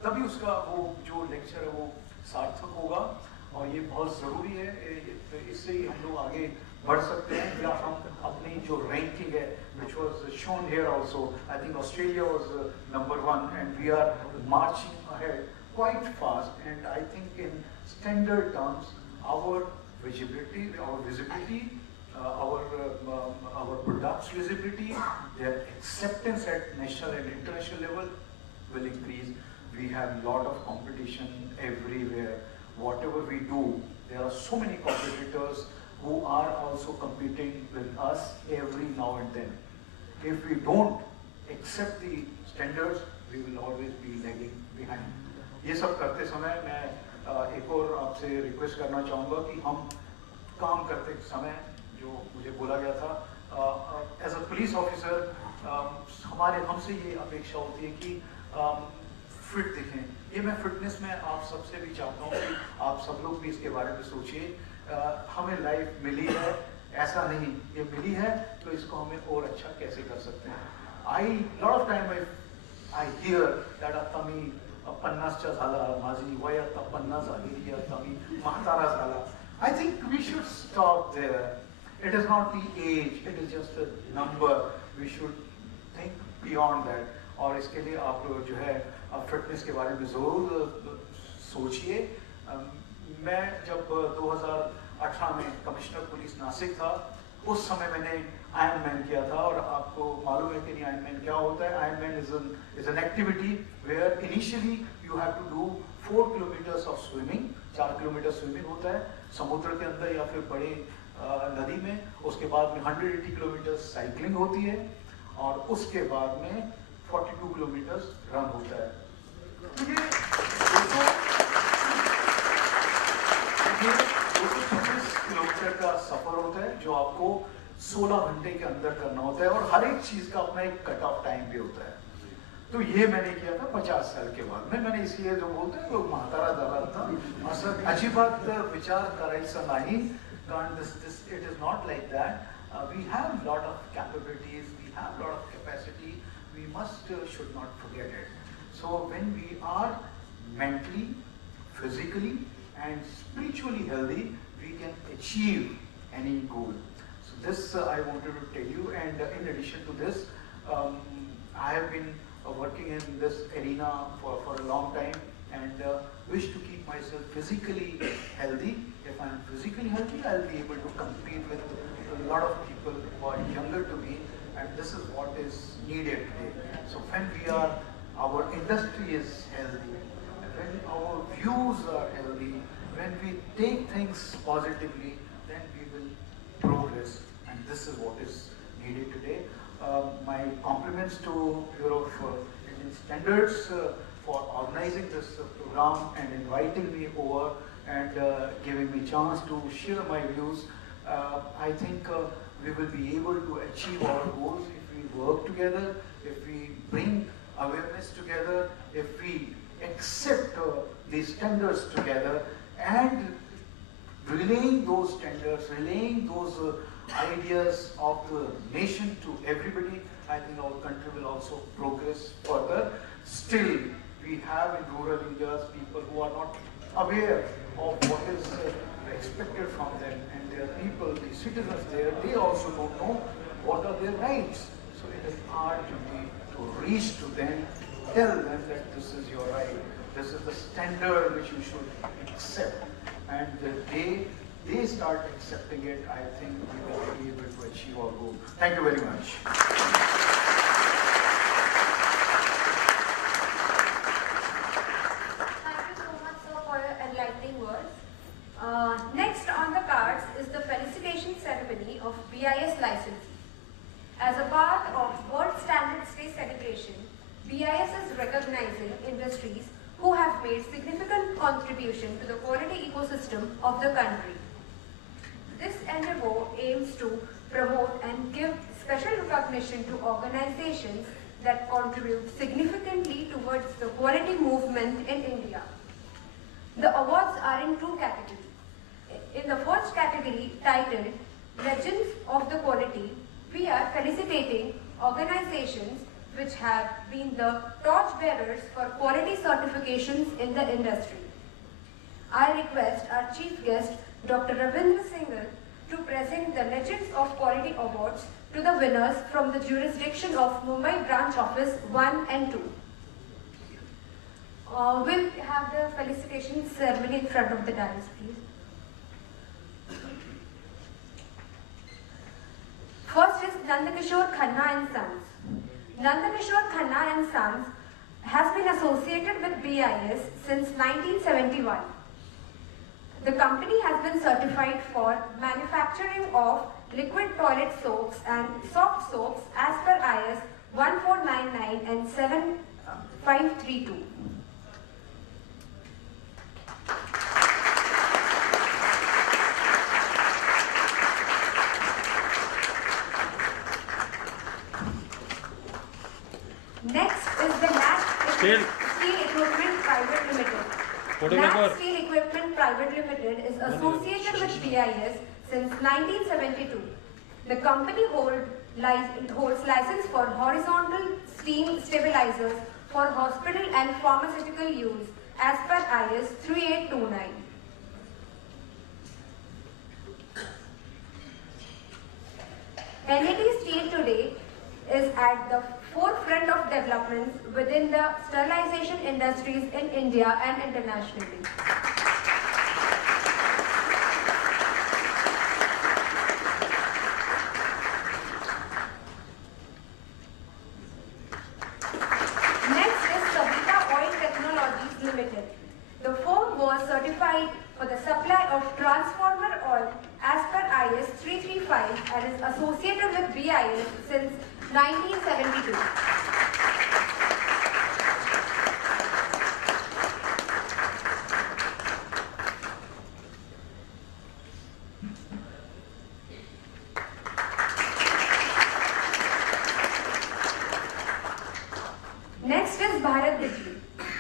तभी उसका वो जो लेक्चर है वो सार्थक होगा और ये बहुत ज़रूरी है। तो इससे ही हम लोग आगे बढ़ सकते हैं या हम अपनी जो रैंकिंग है which was shown here also, I think Australia was number 1 and we are marching ahead quite fast, and I think in standard terms our visibility, our products visibility, their acceptance at national and international level will increase. We have a lot of competition everywhere. Whatever we do, there are so many competitors who are also competing with us every now and then. If we don't accept the standards, we will always be lagging behind. ये सब करते समय मैं एक और आपसे request करना चाहूँगा कि हम काम करते समय जो मुझे बोला गया था, एज अ पुलिस ऑफिसर हमसे ये अपेक्षा होती है कि फिट दिखें। ये मैं फिटनेस में आप सबसे भी चाहता हूँ कि आप सब लोग भी इसके बारे में सोचिए। हमें लाइफ मिली है, ऐसा नहीं, ये मिली है तो इसको हमें और अच्छा कैसे कर सकते हैं। lot of time I hear that तमी 50च्या झाला माझी वय आता 50 झाली तमी म्हातारा झाला. I think we should stop there. It is not the age, it is just a number. We should think beyond that. और इसके लिए आप जो है फिटनेस के बारे में ज़रूर सोचिए। मैं जब 2018 में कमिश्नर पुलिस नासिक था, उस समय मैंने आयरन मैन किया था। और आपको मालूम है कि नहीं आयरन मैन क्या होता है? Iron man is an activity where initially you have to do 4 kilometers of swimming, 4 kilometre swimming होता है समुद्र के अंदर या फिर बड़े नदी में। उसके बाद में 180 किलोमीटर साइकिलिंग होती है और उसके बाद में 42 किलोमीटर रन होता है। ये 226 किलोमीटर का सफर होता है जो आपको 16 घंटे के अंदर करना होता है और हर एक चीज का अपना एक कट ऑफ टाइम भी होता है। तो ये मैंने किया था 50 साल के बाद में। मैंने इसलिए जो बोलते हैं वो म्हातारा झाला था असं अजिबात विचार करायचा नाही, कारण this it is not like that. We have lot of capabilities, we have lot of capacity, we should not forget it. So when we are mentally, physically and spiritually healthy, we can achieve any goal. So this I wanted to tell you, and in addition to this, I have been working in this arena for a long time and wish to keep myself physically healthy. If I am physically healthy, I will be able to compete with a lot of people who are younger to me, and this is what is needed today. So when our industry is healthy, when our views are healthy, when we take things positively, then we will progress, and this is what is needed today. My compliments to Bureau of Indian Standards for organizing this program and inviting me over and giving me chance to share my views. I think we will be able to achieve our goals if we work together, if we bring awareness together, if we accept these standards together and relaying those standards, relaying those ideas of the nation to everybody. I think our country will also progress further. Still, we have in rural areas people who are not aware of what is expected from them, and there are people, the citizens there, they also don't know what are their rights. So it is our duty to reach to them, tell them that this is your right, this is the standard which you should accept, and the day they start accepting it, I think we will be able to achieve our goal. Thank you very much. Thank you so much, sir, for your enlightening words. Next on the cards is the felicitation ceremony of BIS licensees. As a part of World Standards Day celebration, BIS is recognizing industries who have made significant contribution to the quality ecosystem of the country. This endeavour aims to promote and give special recognition to organizations that contribute significantly towards the quality movement in India. The awards are in 2 categories. In the first category, titled Legends of the Quality, we are felicitating organizations which have been the torchbearers for quality certifications in the industry. I request our chief guest, Dr. Ravindra Singhal, to present the Legends of Quality Awards to the winners from the jurisdiction of Mumbai Branch Office 1 and 2. We'll have the felicitation ceremony in front of the dais, please. First is Nandakishore Khanna and Sons. Nandakishore Khanna and Sons has been associated with BIS since 1971. The company has been certified for manufacturing of liquid toilet soaps and soft soaps as per IS 1499 and 7532. Next is the NAT Steel Equipment Private Limited. NAT Steel Equipment Private Limited is associated with BIS since 1972. The company holds license for horizontal steam stabilizers for hospital and pharmaceutical use as per IS 3829. NAT Steel today is at the forefront of developments within the sterilization industries in India and internationally. Next is Savita Oil Technologies Limited. The firm was certified for the supply of transformer oil as per IS 335 and is associated with BIS since 1972. Next is Bharat Bijli.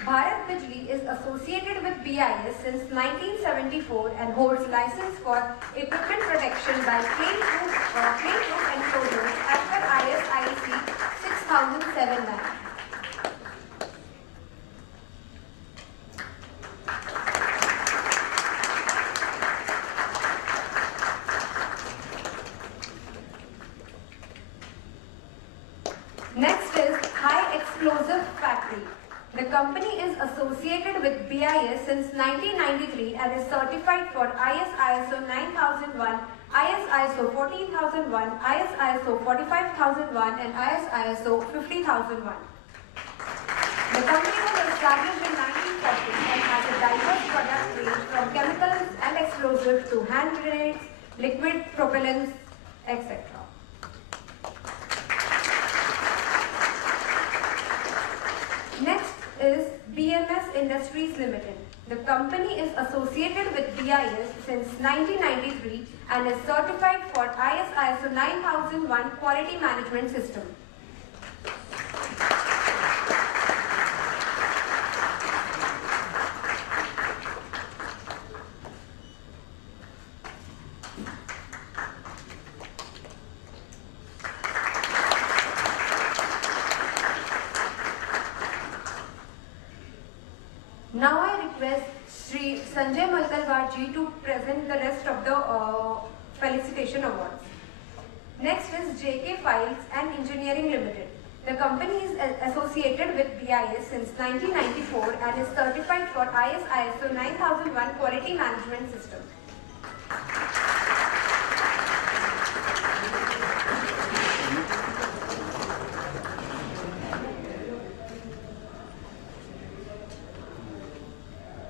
Bharat Bijli is associated with BIS since 1974 and holds license for equipment protection by flame-proof enclosures as per IS IEC 6079. Next is High Explosive Factory. The company is associated with BIS since 1993 and is certified for IS ISO 9001, IS ISO 14001, IS ISO 45001 and IS ISO 50001. The company was established in 1940 and has a diverse product range from chemicals and explosives to hand grenades, liquid propellants, etc. Next is BMS Industries Limited. The company is associated with BIS since 1993 and is certified for IS ISO 9001 Quality Management System. Now I request Shri Sanjay Malkalwarji to present the rest of the felicitation awards. Next is JK Files and Engineering Limited. The company is associated with BIS since 1994 and is certified for IS ISO 9001 Quality Management System.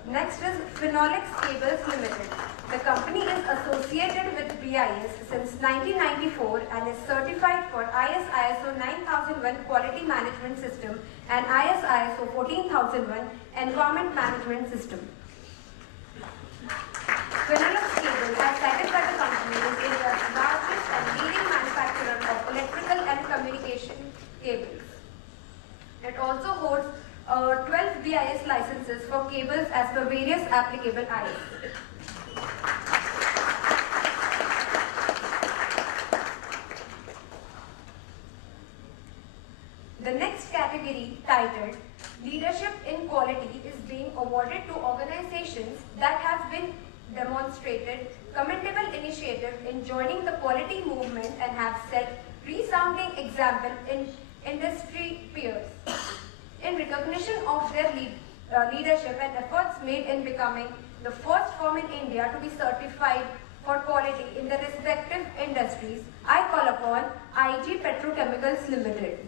Next is Phenolix Cables Limited. The company is associated with BIS since 1994 and is certified for IS ISO 9001 Quality Management System and IS ISO 14001 Environment Management System. Phenolix Cables, as cited by the company, is India's largest and leading manufacturer of electrical and communication cables. It also holds 12 BIS licenses for cables as per various applicable IS. The next category titled Leadership in Quality is being awarded to organizations that have been demonstrated commendable initiative in joining the quality movement and have set resounding example in industry peers. In recognition of their leadership and efforts made in becoming the first firm in India to be certified for quality in the respective industries, I call upon IG Petrochemicals Limited.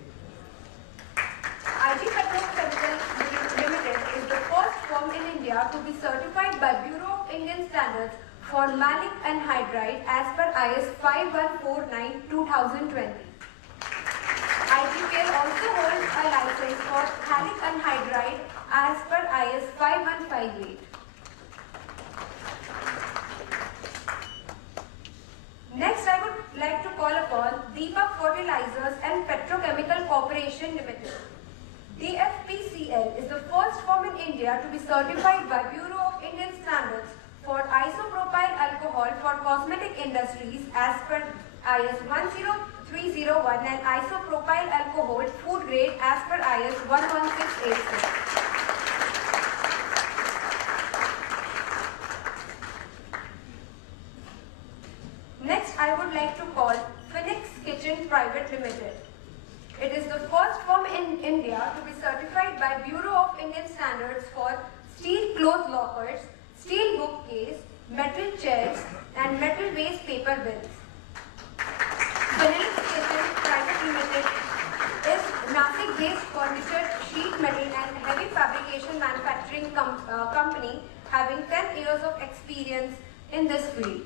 IG Petrochemicals Limited is the first firm in India to be certified by Bureau of Indian Standards for malic anhydride as per IS 5149-2020. IGPL also holds a license for malic anhydride as per IS 5158. Next, I would like to call upon Deepak Fertilizers and Petrochemical Corporation Limited. DFPCL is the first firm in India to be certified by Bureau of Indian Standards for isopropyl alcohol for cosmetic industries as per IS 10301 and isopropyl alcohol food grade as per IS 11686. Next, I would like to call Phoenix Kitchen Private Limited. It is the first firm in India to be certified by Bureau of Indian Standards for steel cloth lockers, steel bookcase, metal chairs, and metal waste paper bins. Phoenix Kitchen Private Limited is Nashik-based furniture, sheet metal, and heavy fabrication manufacturing company having 10 years of experience in this field.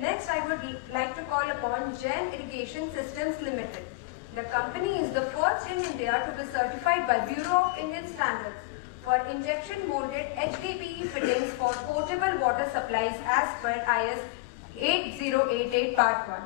Next, I would like to call upon Jain Irrigation Systems Limited. The company is the first in India to be certified by Bureau of Indian Standards for injection molded HDPE fittings for potable water supplies as per IS 8088 Part 1.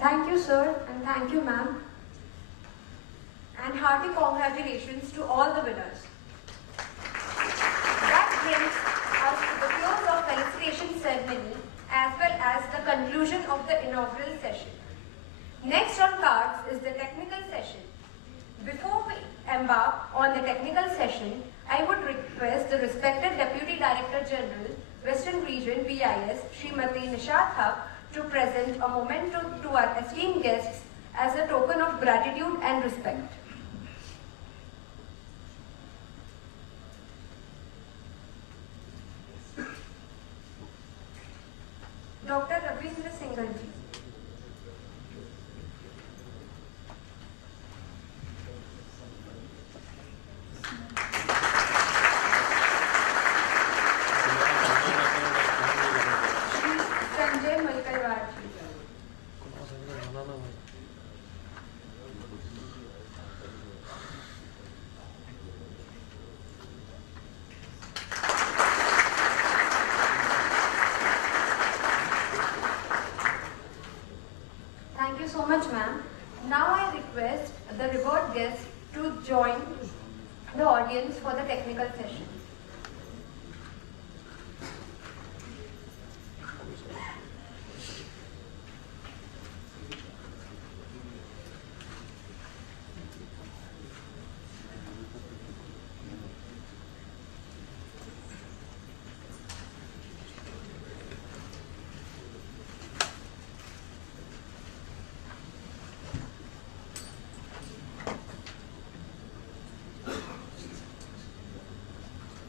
Thank you, sir, and thank you, ma'am. And hearty congratulations to all the winners. That brings us to the close of felicitation ceremony as well as the conclusion of the inaugural session. Next on cards is the technical session. Before we embark on the technical session, I would request the respected Deputy Director General, Western Region BIS, Srimati Nishat Haq, to present a memento to our esteemed guests as a token of gratitude and respect. Dr. Ravindra Singhal ji. So much, ma'am. Now I request the reward guests to join the audience for the technical session.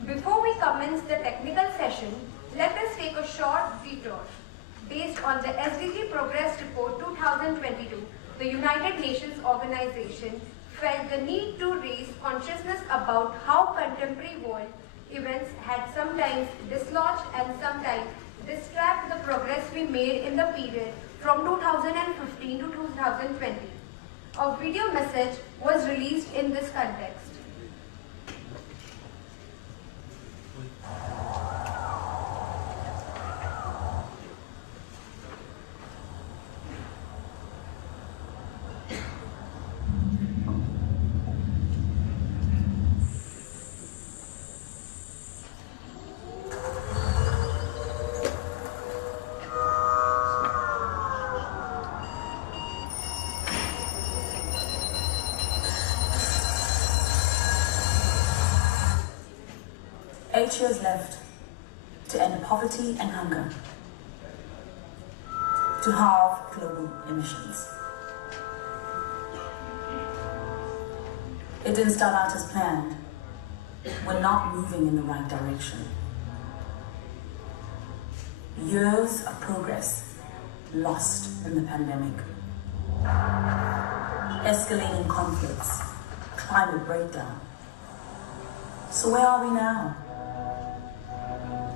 Before we commence the technical session, let us take a short detour. Based on the SDG Progress Report 2022, the United Nations Organization felt the need to raise consciousness about how contemporary world events had sometimes dislodged and sometimes This tracked the progress we made in the period from 2015 to 2020. A video message was released in this context. Eight years left to end poverty and hunger, to halve global emissions. It didn't start out as planned. We're not moving in the right direction. Years of progress lost in the pandemic. Escalating conflicts, climate breakdown. So where are we now?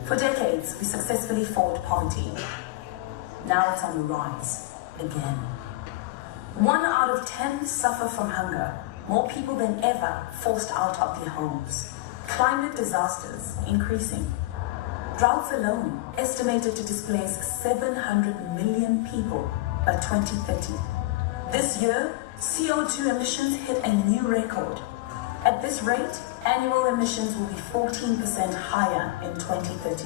For decades, we successfully fought poverty. Now it's on the rise again. 1 out of 10 suffer from hunger, more people than ever forced out of their homes. Climate disasters increasing. Droughts alone estimated to displace 700 million people by 2030. This year, CO2 emissions hit a new record. At this rate, annual emissions will be 14% higher in 2030.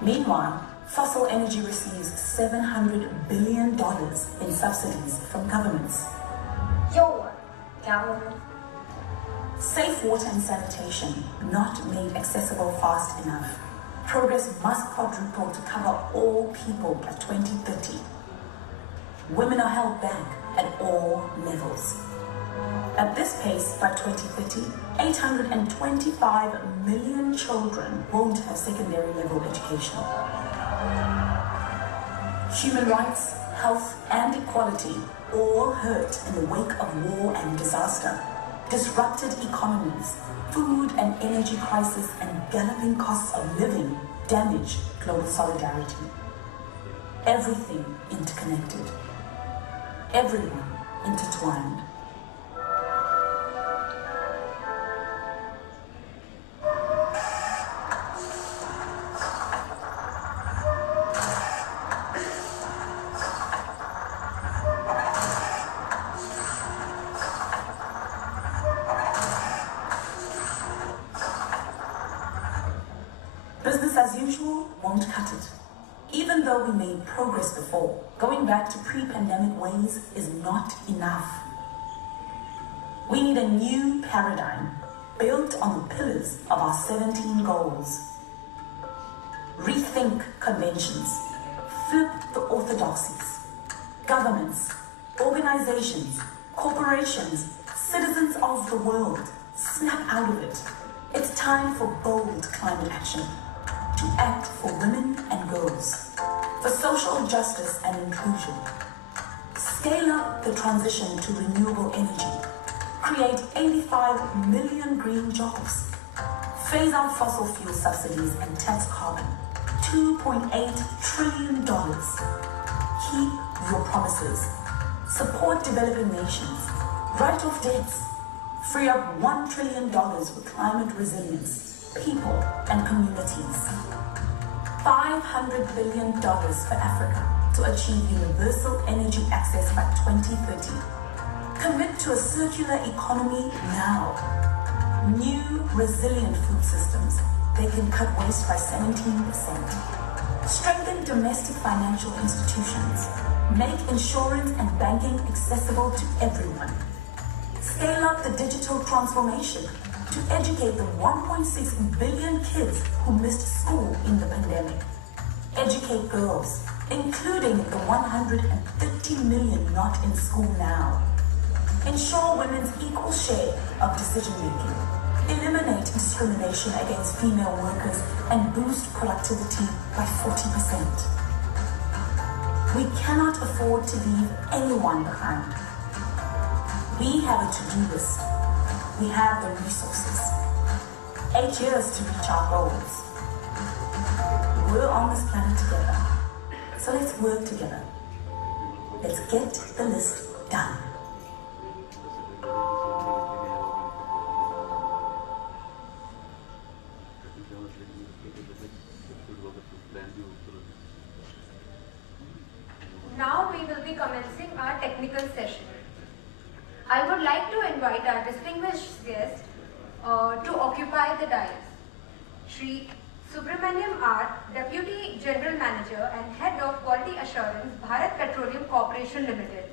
Meanwhile, fossil energy receives $700 billion in subsidies from governments. Your government. Safe water and sanitation not made accessible fast enough. Progress must quadruple to cover all people by 2030. Women are held back at all levels. At this pace, by 2030, 825 million children won't have secondary level education. Human rights, health, and equality all hurt in the wake of war and disaster. Disrupted economies, food and energy crisis, and galloping costs of living damage global solidarity. Everything interconnected. Everyone intertwined. Business as usual won't cut it. Even though we made progress before, going back to pre-pandemic ways is not enough. We need a new paradigm built on the pillars of our 17 goals. Rethink conventions, flip the orthodoxies. Governments, organizations, corporations, citizens of the world, snap out of it. It's time for bold climate action. To act for women and girls, for social justice and inclusion. Scale up the transition to renewable energy. Create 85 million green jobs. Phase out fossil fuel subsidies and tax carbon. $2.8 trillion. Keep your promises. Support developing nations. Write off debts. Free up $1 trillion for climate resilience. People and communities. $500 billion for Africa to achieve universal energy access by 2030. Commit to a circular economy now. New resilient food systems. They can cut waste by 17%. Strengthen domestic financial institutions. Make insurance and banking accessible to everyone. Scale up the digital transformation to educate the 1.6 billion kids who missed school in the pandemic. Educate girls, including the 150 million not in school now. Ensure women's equal share of decision-making. Eliminate discrimination against female workers and boost productivity by 40%. We cannot afford to leave anyone behind. We have a to-do list. We have the resources. 8 years to reach our goals. we're on this planet together. So let's work together. Let's get the list done. Now we will be commencing our technical session. I would like to invite our distinguished guest to occupy the dais. Shri Subramaniam R, Deputy General Manager and Head of Quality Assurance, Bharat Petroleum Corporation Limited.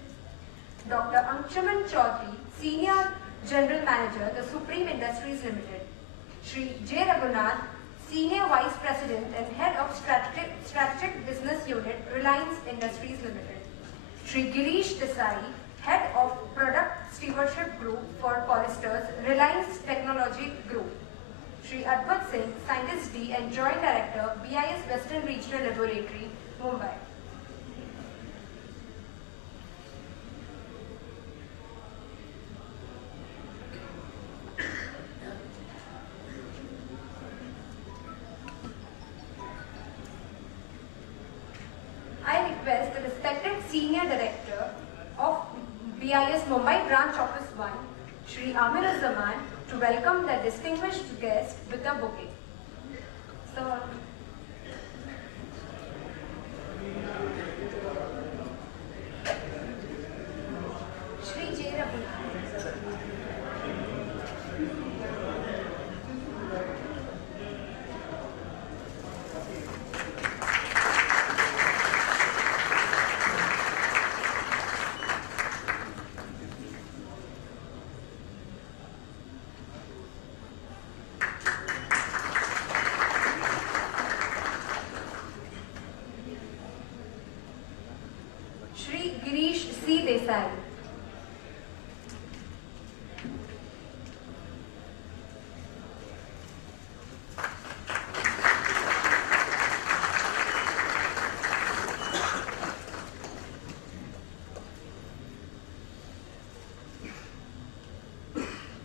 Dr. Anshuman Chaudhary, Senior General Manager, The Supreme Industries Limited. Shri J. Raghunath, Senior Vice President and Head of Strategic Business Unit, Reliance Industries Limited. Shri Girish Desai, Head of Product Stewardship Group for Polyesters, Reliance Technology Group. Shri Adbut Singh, Scientist D and Joint Director, BIS Western Regional Laboratory, Mumbai. I request the respected Senior Director of BIS Mumbai Branch Office 1, Shri Amir-Zaman, to welcome the distinguished guest with a bouquet. So, Shri J. Raghunath. Shri Girish C. Desai.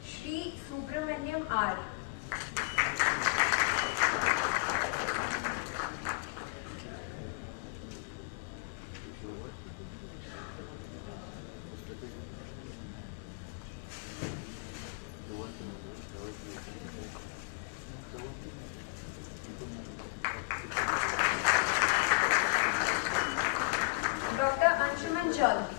Shri Subramaniam R. Dr. Anshuman Chaudhary.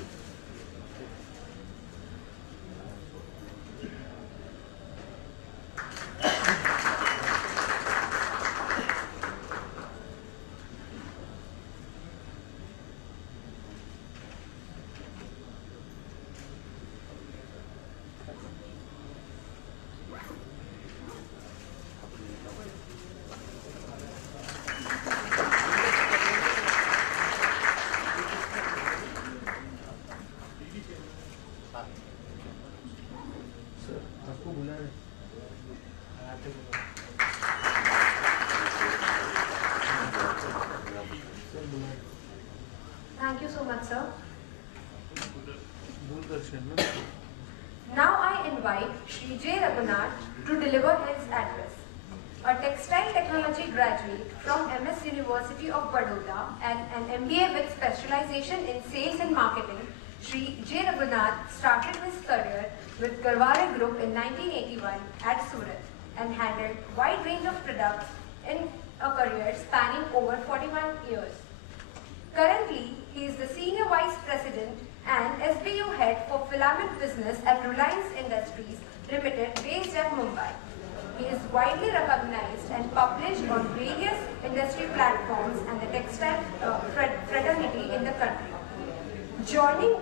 Thank you so much, sir. Now I invite Shri J. Raghunath to deliver his address. A textile technology graduate from MS University of Baroda and an MBA with specialization in sales and marketing, Shri J. Raghunath started his career with Garware Group in 1981 at Surat and handled wide range of products in a career spanning over 41 years. Currently, he is the Senior Vice President and SBU Head for Filament Business at Reliance Industries Limited based at Mumbai. He is widely recognized and published on various industry platforms and the textile fraternity in the country. Joining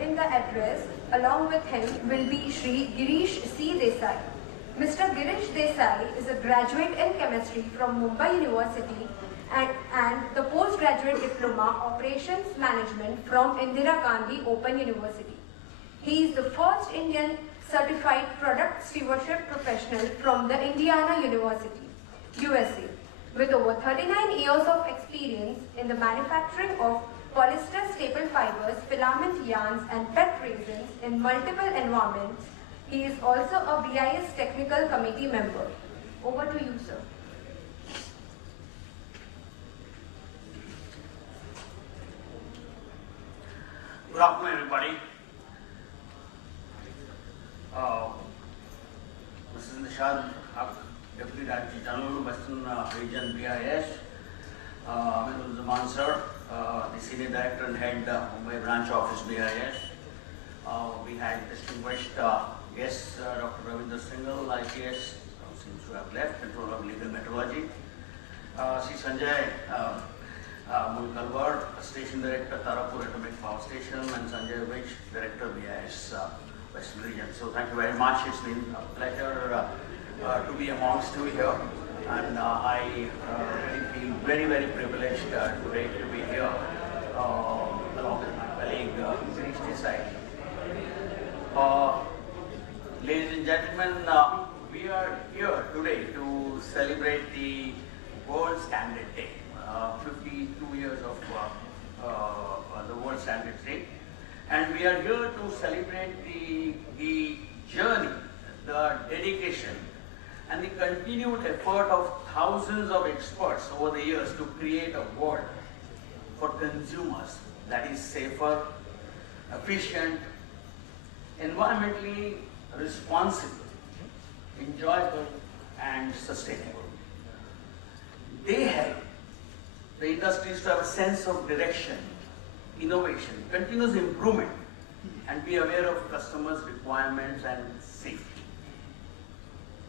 in the address along with him will be Shri Girish C. Desai. Mr. Girish Desai is a graduate in chemistry from Mumbai University and the postgraduate diploma Operations Management from Indira Gandhi Open University. He is the first Indian certified product stewardship professional from the Indiana University, USA, with over 39 years of experience in the manufacturing of polyester staple fibers, filament yarns and PET resins in multiple environments. He is also a BIS technical committee member. Over to you, sir. Good afternoon, everybody. This is Nishad Haq, Deputy Director General, Western Region BIS. Honorable Zaman sir, the Senior Director and Head, Mumbai Branch Office BIS. We had distinguished guests, Dr. Ravinder Singhal, IPS, seems to have left, Controller of Legal Metrology. C. Sanjay Mulkalwar, Station Director, Tarapur Atomic Power Station, and Sanjay Vich, Director BIS Western Region. So thank you very much. It's been a pleasure to be amongst you here, and I really feel very, very privileged today to be here along with my colleague Girish Desai. Ladies and gentlemen, we are here today to celebrate the World Standard Day, 52 years of the World Standard Day, and we are here to celebrate the journey, the dedication, and the continued effort of thousands of experts over the years to create a world for consumers that is safer, efficient, environmentally responsible, enjoyable, and sustainable. They help the industries to have a sense of direction, innovation, continuous improvement, and be aware of customers' requirements and safety.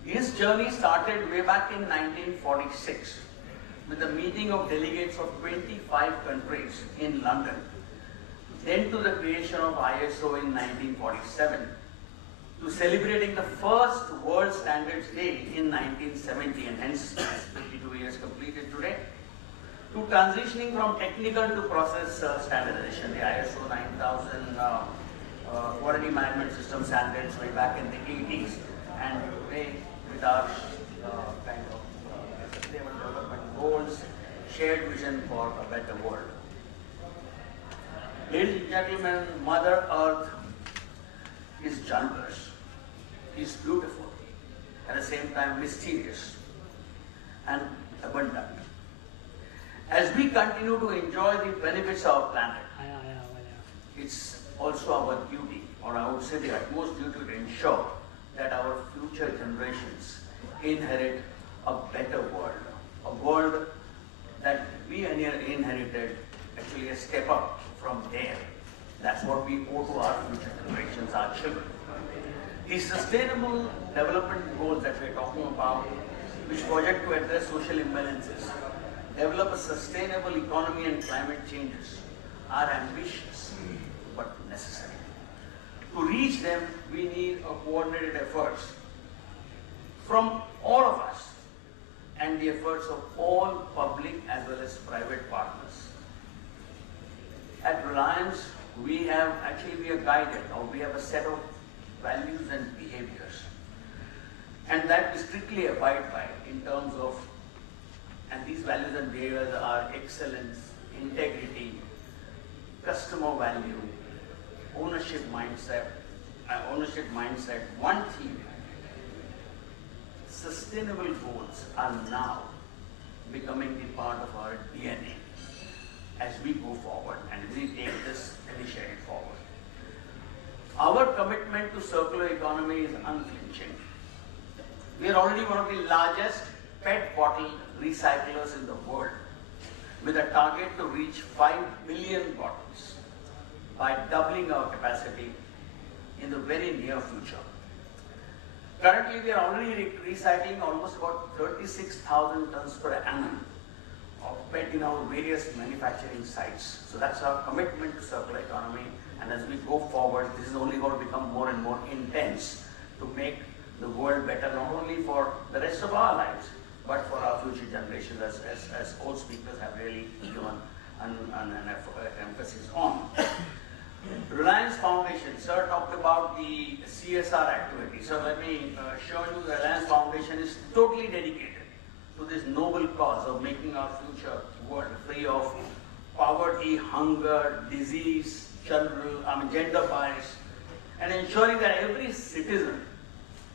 His journey started way back in 1946 with a meeting of delegates of 25 countries in London, then to the creation of ISO in 1947, to celebrating the first World Standards Day in 1970, and hence 52 years completed today, to transitioning from technical to process standardization, the ISO 9000 quality management system standards way back in the 80s, and today with our kind of sustainable development goals, shared vision for a better world. Ladies and gentlemen, Mother Earth is generous, is beautiful, at the same time mysterious and abundant. As we continue to enjoy the benefits of our planet, it's also our duty, or I would say the utmost duty, to ensure that our future generations inherit a better world, a world that we inherited, actually a step up from there. That's what we owe to our future generations, our children. The sustainable development goals that we're talking about, which project to address social imbalances, develop a sustainable economy and climate changes, are ambitious but necessary. To reach them, we need a coordinated efforts from all of us and the efforts of all public as well as private partners. At Reliance, we are guided, or we have a set of values and behaviors, and that we strictly abide by in terms of, and these values and behaviors are excellence, integrity, customer value, ownership mindset, one theme. Sustainable goals are now becoming the part of our DNA as we go forward and we take this initiative forward. Our commitment to circular economy is unflinching. We are already one of the largest PET bottle recyclers in the world, with a target to reach 5 billion bottles by doubling our capacity in the very near future. Currently, we are already recycling almost about 36,000 tons per annum of PET in our various manufacturing sites. So that's our commitment to circular economy, and as we go forward, this is only going to become more and more intense to make the world better, not only for the rest of our lives, but for our future generations, as all speakers have really given an emphasis on. Reliance Foundation, sir talked about the CSR activity. So let me show you the Reliance Foundation is totally dedicated to this noble cause of making our future world free of poverty, hunger, disease, gender bias, and ensuring that every citizen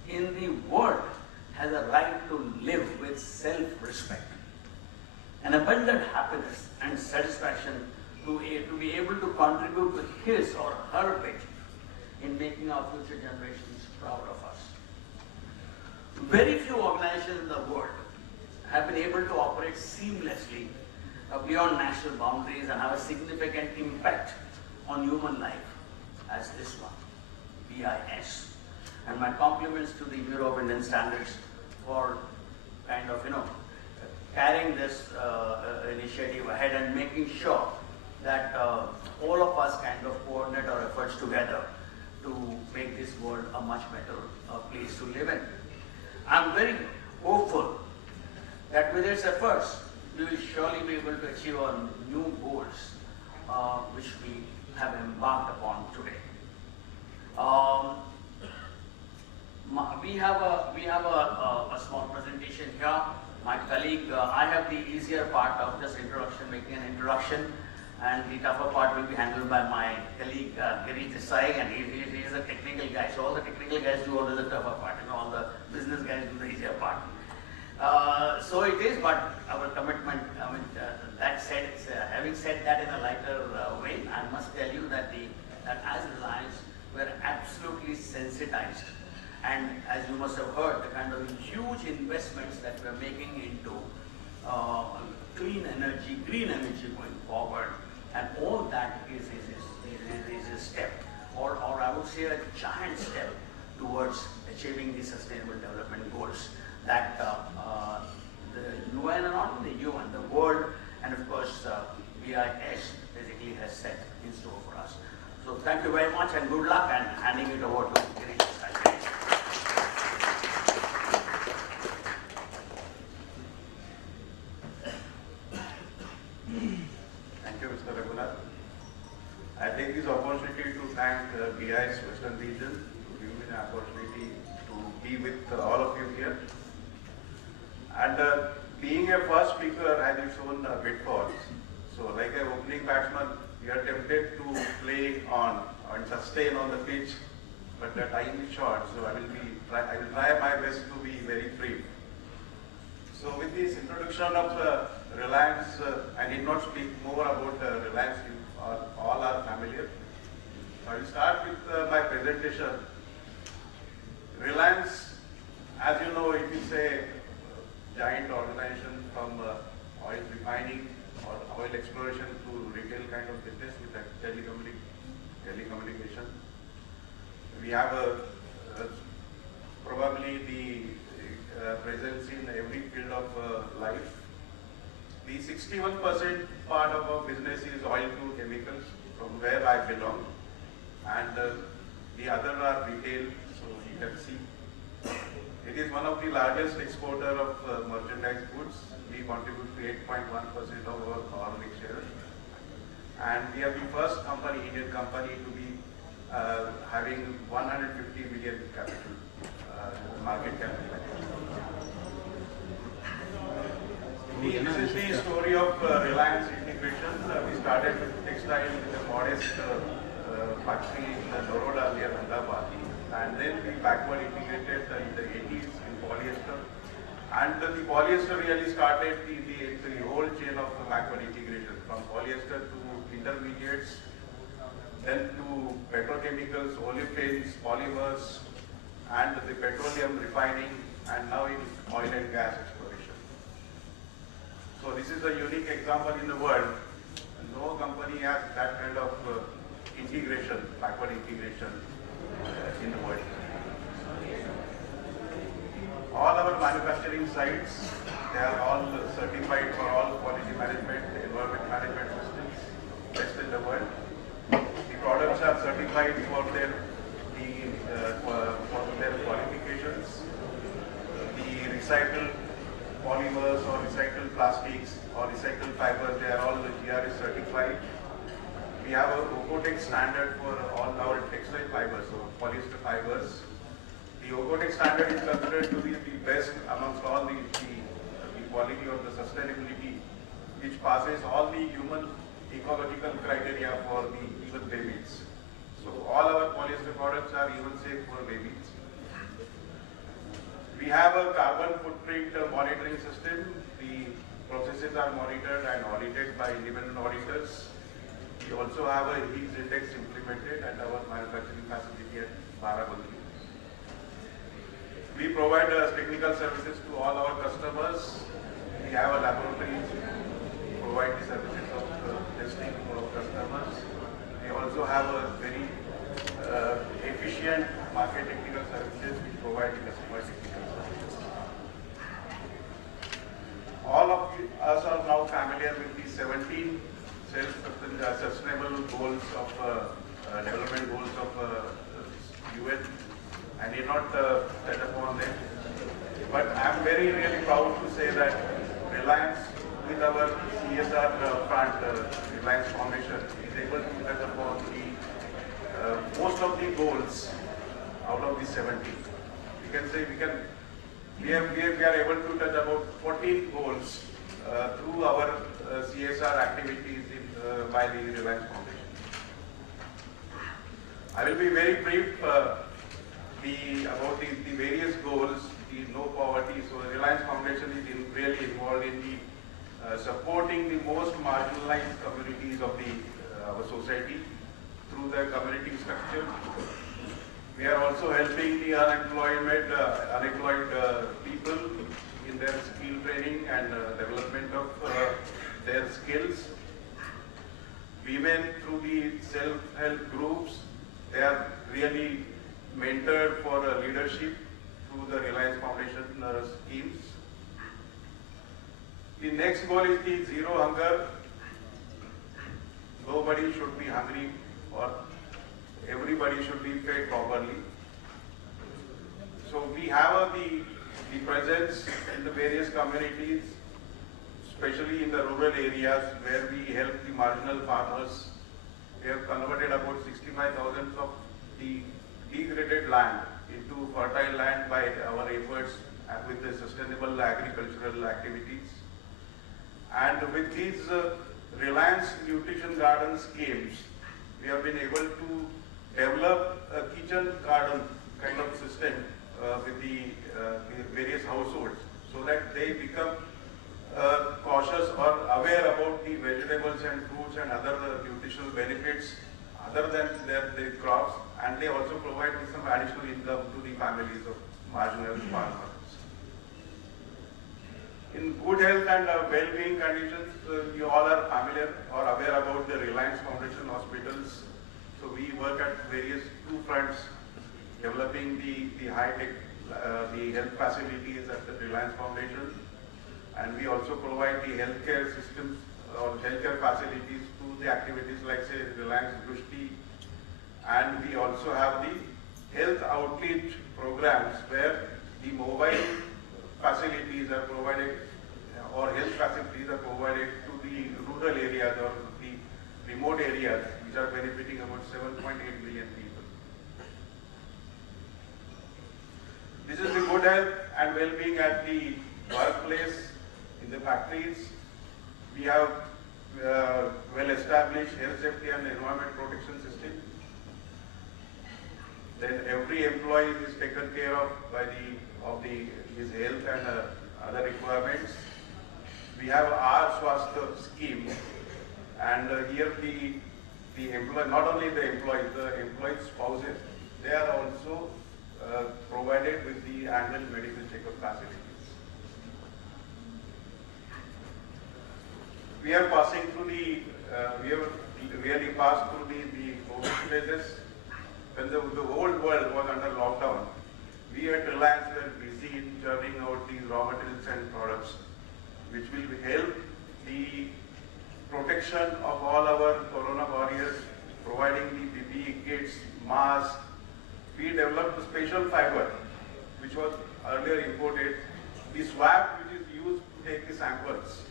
in the world has a right to live with self-respect, an abundant happiness and satisfaction to be able to contribute to his or her bit in making our future generations proud of us. Very few organizations in the world have been able to operate seamlessly beyond national boundaries and have a significant impact on human life as this one, BIS. And my compliments to the Bureau of Indian Standards for kind of, carrying this initiative ahead and making sure that all of us kind of coordinate our efforts together to make this world a much better place to live in. I'm very hopeful that with its efforts, we will surely be able to achieve our new goals, which we have embarked upon today. We have a small presentation here. My colleague, I have the easier part of this introduction, making an introduction, and the tougher part will be handled by my colleague Giri Desai, and he is a technical guy. So all the technical guys do all the tougher part, all the business guys do the easier part. So it is, but our commitment, that said, having said that in a lighter way, I must tell you that as Reliance, we're absolutely sensitized. And as you must have heard, the kind of huge investments that we're making into clean energy, green energy going forward, and all that is a step, or I would say a giant step towards achieving the Sustainable Development Goals that the UN, and not only the UN, the world, and of course BIS basically has set in store for us. So thank you very much and good luck, and handing it over to Girish. Thank you, Mr. Raghunath. I take this opportunity to thank BIS Western Region to give me the opportunity to be with all of you here. And being a first speaker has its own pitfalls. So like an opening batsman, we are tempted to play on and sustain on the pitch, but the time is short, so I will try my best to be very brief. So with this introduction of Reliance, I did not speak more about Reliance, you all are familiar. I will start with my presentation. Reliance, as you know, it is a giant organization from oil refining or oil exploration to retail kind of business with telecommunication. We have probably the presence in every field of life. The 61% part of our business is oil to chemicals, from where I belong, and the other are retail, so you can see. It is one of the largest exporter of merchandise goods. We contribute to 8.1% of our economic share. And we are the first company, Indian company, to be having 150 billion capital, market capital. This is the story of Reliance integration. We started with textile with a modest factory in Naroda near Ahmedabad. And then we backward integrated in the 80s in polyester. And the polyester really started the whole chain of the backward integration, from polyester to intermediates, then to petrochemicals, olefins, polymers, and the petroleum refining, and now in oil and gas exploration. So this is a unique example in the world. No company has that kind of integration, backward integration in the world. All our manufacturing sites, they are all certified for all quality management, environment management systems, best in the world. The products are certified for their qualifications. The recycled polymers or recycled plastics or recycled fibers, they are all GRS certified. We have a Ocotex standard for all our textile fibers, so polyester fibers. The Ocotex standard is considered to be the best amongst all the quality of the sustainability, which passes all the human ecological criteria for the even babies. So all our polyester products are even safe for babies. We have a carbon footprint monitoring system. The processes are monitored and audited by independent auditors. We also have a HEES index implemented at our manufacturing facility at Barabanki. We provide technical services to all our customers. We have a laboratory to provide the services of testing to our customers. We also have a very efficient market technical services which provide customer technical services. All of us are now familiar with the 17 sustainable goals of development goals of UN. I need not touch upon them, but I am really proud to say that Reliance, with our CSR front, Reliance Foundation, is able to touch upon the most of the goals out of the 70. We can say we are able to touch about 14 goals through our CSR activities by the Reliance Foundation. I will be very brief about the various goals, the no poverty. So the Reliance Foundation is really involved in the supporting the most marginalized communities of our society through the community structure. We are also helping the unemployed people in their skill training and development of their skills. Women through the self-help groups, they are really mentored for leadership through the Reliance Foundation schemes. The next goal is the zero hunger. Nobody should be hungry, or everybody should be fed properly. So we have the presence in the various communities, especially in the rural areas where we help the marginal farmers. We have converted about 65,000 of the degraded land into fertile land by our efforts and with the sustainable agricultural activities. And with these Reliance Nutrition Garden schemes, we have been able to develop a kitchen garden kind of system with the various households, so that they become cautious or aware about the vegetables and fruits and other nutritional benefits other than their crops, and they also provide some additional income to the families of marginal farmers. In good health and well-being conditions, you all are familiar or aware about the Reliance Foundation hospitals. So we work at various two fronts, developing the high-tech, the health facilities at the Reliance Foundation, and we also provide the healthcare systems or healthcare facilities to the activities like, say, Reliance Drushti, and we also have the health outreach programs where the mobile facilities are provided, or health facilities are provided to the rural areas or the remote areas, which are benefiting about 7.8 million people. This is the good health and well-being at the workplace, in the factories. We have well-established health safety and environment protection system. Then every employee is taken care of by his health and other requirements. We have our Swasthya scheme, and here the employee, not only the employee spouses, they are also provided with the annual medical checkup facilities. We are passing through we have really passed through the COVID phases. When the whole world was under lockdown, we at Reliance were busy in churning out these raw materials and products, which will help the protection of all our corona warriors, providing the PPE kits, masks. We developed a special fiber, which was earlier imported. The swab, which is used to take the samples,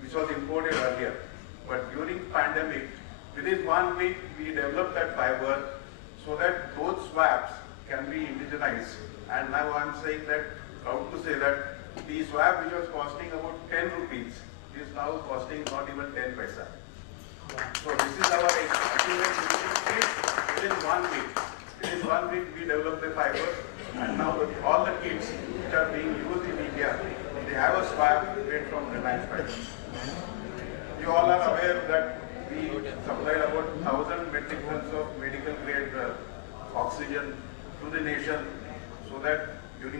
which was imported earlier. But during pandemic, within 1 week, we developed that fiber so that those swabs can be indigenized. And now I'm saying that, proud to say that the swab, which was costing about 10 rupees, is now costing not even 10 paisa. So this is our achievement within 1 week. Within 1 week, we developed the fiber, and now all the kits which are being used in India, they have a swab made from Reliance fiber. You all are aware that we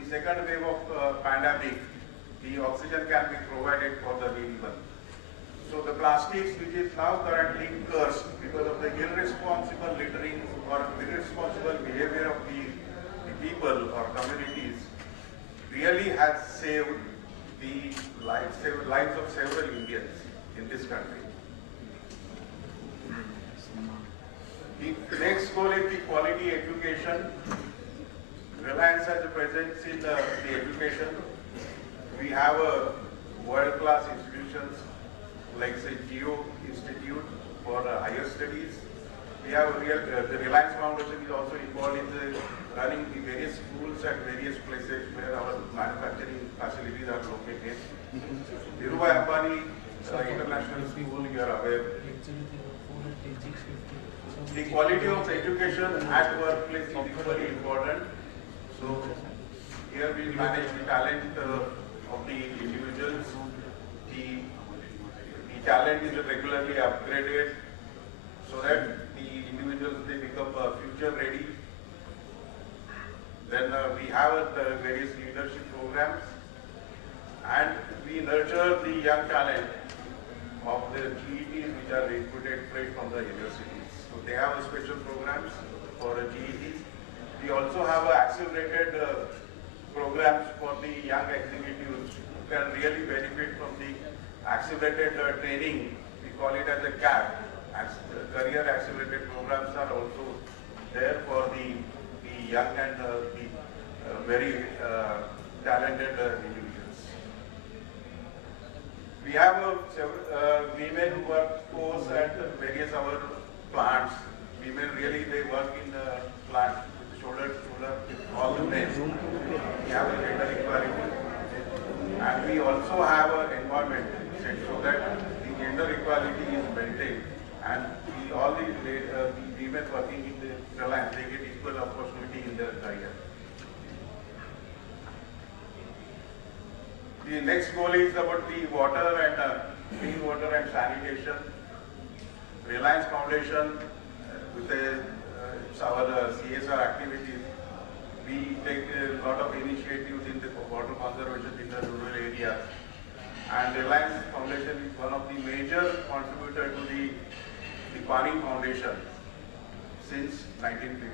in second wave of pandemic, the oxygen can be provided for the needy one. So the plastics, which is now currently cursed because of the irresponsible littering or irresponsible behavior of the people or communities, really has saved the lives of several Indians in this country. The next goal is the quality education. Reliance has a presence in the education. We have a world-class institutions like say Geo Institute for higher studies. We have the Reliance Foundation is also involved in running the various schools at various places where our manufacturing facilities are located. Dhirubhai Ambani International School, you are aware. The quality of education at workplace is equally important. So here we manage the talent of the individuals. The talent is regularly upgraded so that the individuals they become future ready. Then we have the various leadership programs, and we nurture the young talent of the GETs which are recruited straight from the universities. So they have special programs for GETs. We also have accelerated programs for the young executives who can really benefit from the accelerated training. We call it as a CAP. Career accelerated programs are also there for the young and the very talented individuals. We have women workforce at various our plants. Women really they work in plant with shoulder to shoulder with all the men. We have a gender equality, and we also have an environment set so that the gender equality is maintained, and all the women working in the Reliance they get equal opportunity in their career. The next goal is about the water and clean water and sanitation. Reliance Foundation, with our CSR activities, we take a lot of initiatives in the water conservation in the rural areas. And Reliance Foundation is one of the major contributors to the Pani Foundation since 2015.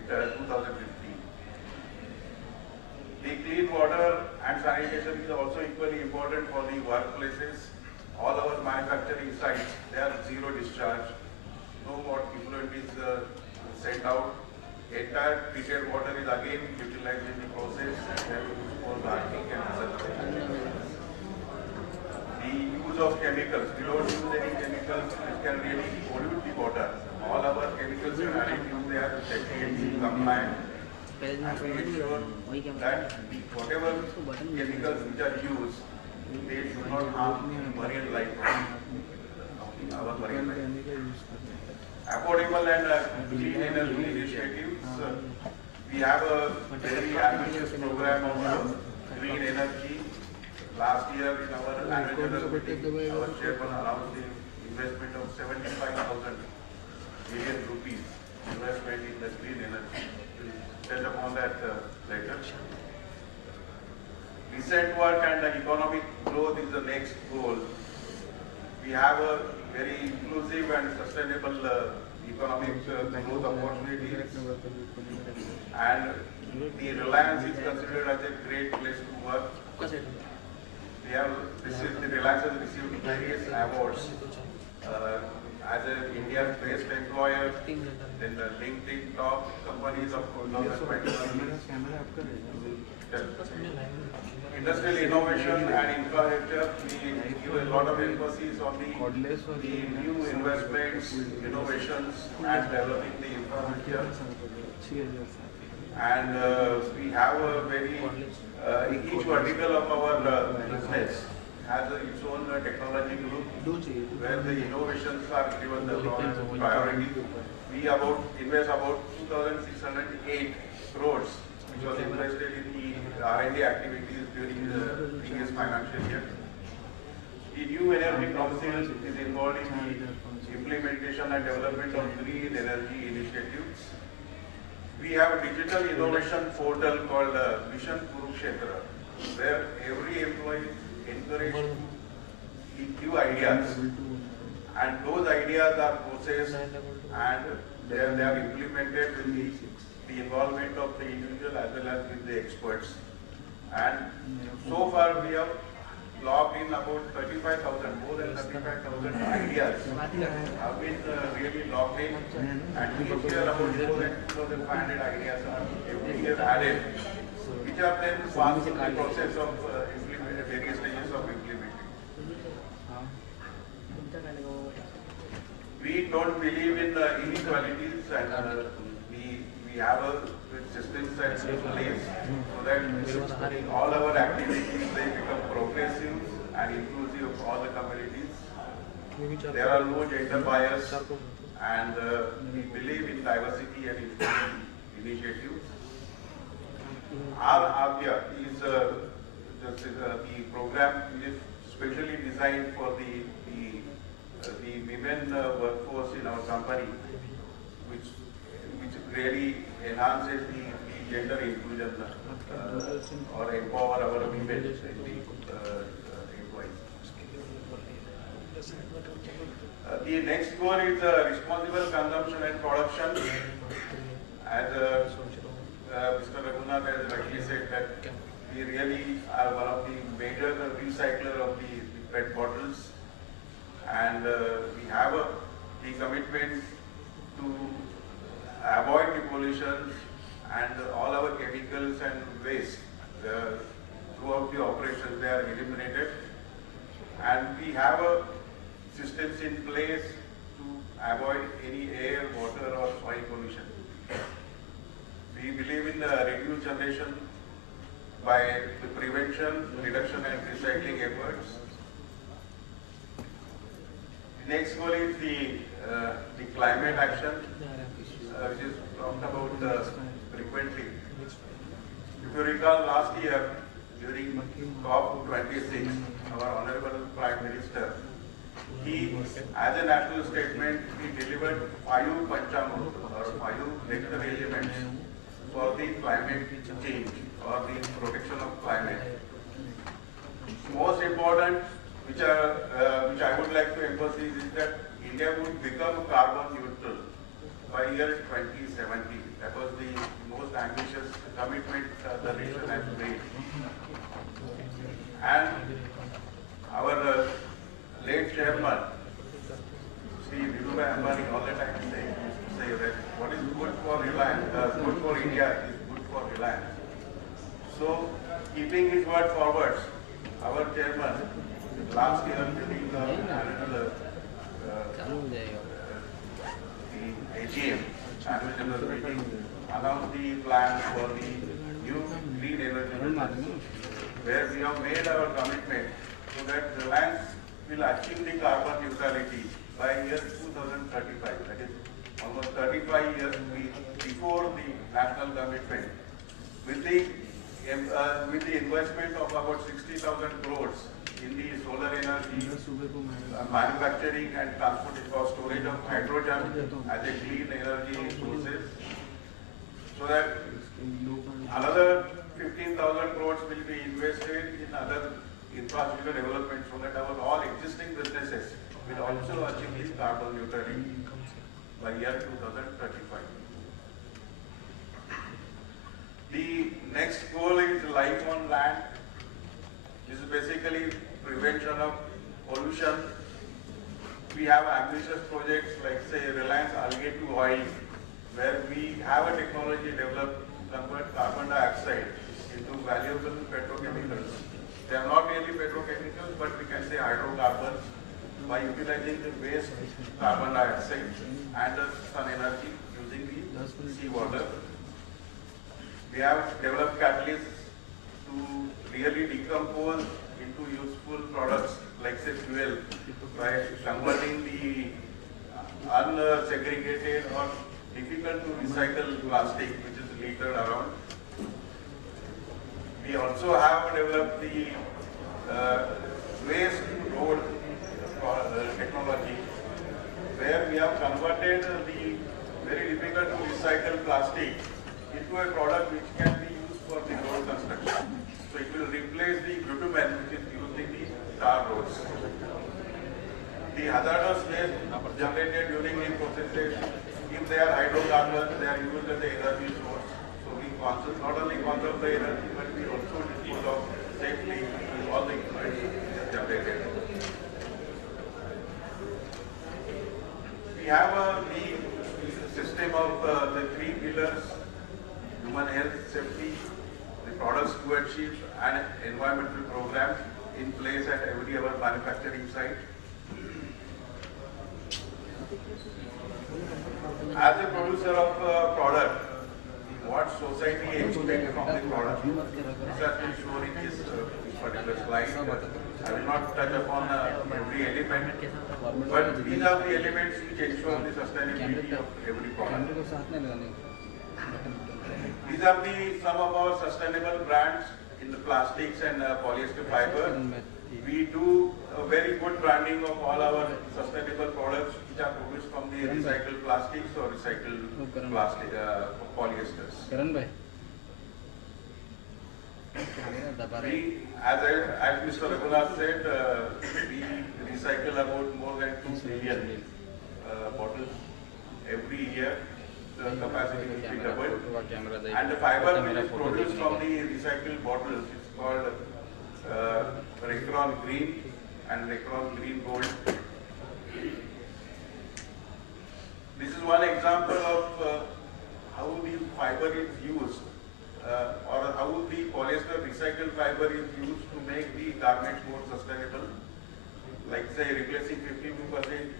The clean water and sanitation is also equally important for the workplaces. All our manufacturing sites, they are zero discharge. No more effluent is sent out. Entire treated water is again utilized in the process for gardening and such. The use of chemicals, we don't use any chemicals which can really pollute the water. All our chemicals and additives, they are technically compliant. And we ensure that whatever chemicals which are used, they should not harm marine life. Our marine life. Affordable and clean energy initiatives. We have a very ambitious program of green energy. Last year in our annual general meeting, our chairman announced the investment of 75,000 million rupees investment in the green energy. We'll touch upon that later. Decent work and economic growth is the next goal. We have a very inclusive and sustainable economic growth opportunities, and the Reliance is considered as a great place to work. We have received, the Reliance has received various awards as an India's best employer, then the LinkedIn top companies of 2021. Industrial innovation and infrastructure, we give a lot of emphasis on the new investments, innovations, and developing the infrastructure. And we have a very, each vertical of our business has its own technology group where the innovations are given the priority. We invest about 2,608 crores, which was invested in the R&D activities during the previous financial year. The New Energy Council is involved in the implementation and development of green energy initiatives. We have a digital innovation portal called Mission Kurukshetra, where every employee is encouraged to give ideas, and those ideas are processed and they are implemented with the involvement of the individual as well as with the experts. And so far we have logged in about 35,000, more than 35,000 ideas have been really logged in, and each year about more than 2,500 ideas are every year added, which are then passed through the process of various stages of implementing. We don't believe in inequalities, and we have a systems in place so that all our activities they become progressive and inclusive of all the communities. There are no gender bias, and we believe in diversity and inclusion initiatives. Our Avya is the program is specially designed for the women workforce in our company, which really enhances the gender inclusion or empower our women in the employees. The next goal is responsible consumption and production. As Mr. Raghunath has rightly said, that we really are one of the major recycler of the PET bottles, and we have the commitment to avoid the pollution and all our chemicals and waste throughout the operations they are eliminated, and we have systems in place to avoid any air, water or soil pollution. We believe in reduced generation by the prevention, reduction and recycling efforts. The next goal is the climate action, which is talked about frequently. If you recall, last year during COP26, our Honorable Prime Minister, he, as a national statement, he delivered 5 Panchamrut or 5 necessary elements for the climate change or the protection of climate. Most important, which I would like to emphasize, is that India would become carbon neutral by year 2070. That was the most ambitious commitment the nation has made. And our late chairman, Sri Dhirubhai Ambani, all the time say that what is good for Reliance, good for India is good for Reliance. So, keeping his word forward, our chairman last year during the annual AGM, annual general meeting, announced the plan for the new green energy business, where we have made our commitment so that Reliance will achieve the carbon neutrality by year 2035. That is almost 35 years before the national commitment. With the investment of about 60,000 crores in the solar energy, manufacturing and transportation or storage of hydrogen as a clean energy sources, so that another 15,000 crores will be invested in other infrastructure development, so that our all existing businesses will also achieve the carbon neutrality by year 2035. The next goal is life on land. This is basically prevention of pollution. We have ambitious projects like, say, Reliance Algae to Oil, where we have a technology developed to convert carbon dioxide into valuable petrochemicals. They are not really petrochemicals, but we can say hydrocarbons, by utilizing the waste carbon dioxide and the sun energy using the seawater. We have developed catalysts to really decompose into useful products like, say, fuel, by converting the unsegregated or difficult to recycle plastic which is littered around. We also have developed the waste road technology, where we have converted the very difficult to recycle plastic into a product which can be used for the road construction. So it will replace the bitumen which is used in the tar roads. The hazardous waste generated during the processes, if they are hydrocarbons, they are used as the energy source. So we not only conserve the energy, but we also dispose of safely all the waste generated. We have a lean system of the 3 pillars: human health, safety, the product stewardship, and environmental programs in place at every our manufacturing site. As a producer of product, what society expects from the product, this has been shown in this particular slide. I will not touch upon every element, but these are the elements which ensure the sustainability of every product. These are some of our sustainable brands in the plastics and polyester fiber. We do a very good branding of all our sustainable products which are produced from the recycled plastics or recycled plastic polyesters. We, as Mr. Raghunath said, we recycle about more than 2 billion bottles every year. The capacity will be doubled. And the fiber which is produced from the recycled bottles is called Recron Green and Recron Green Gold. This is one example of how the fiber is used, or how the polyester recycled fiber is used to make the garments more sustainable. Like say replacing 52%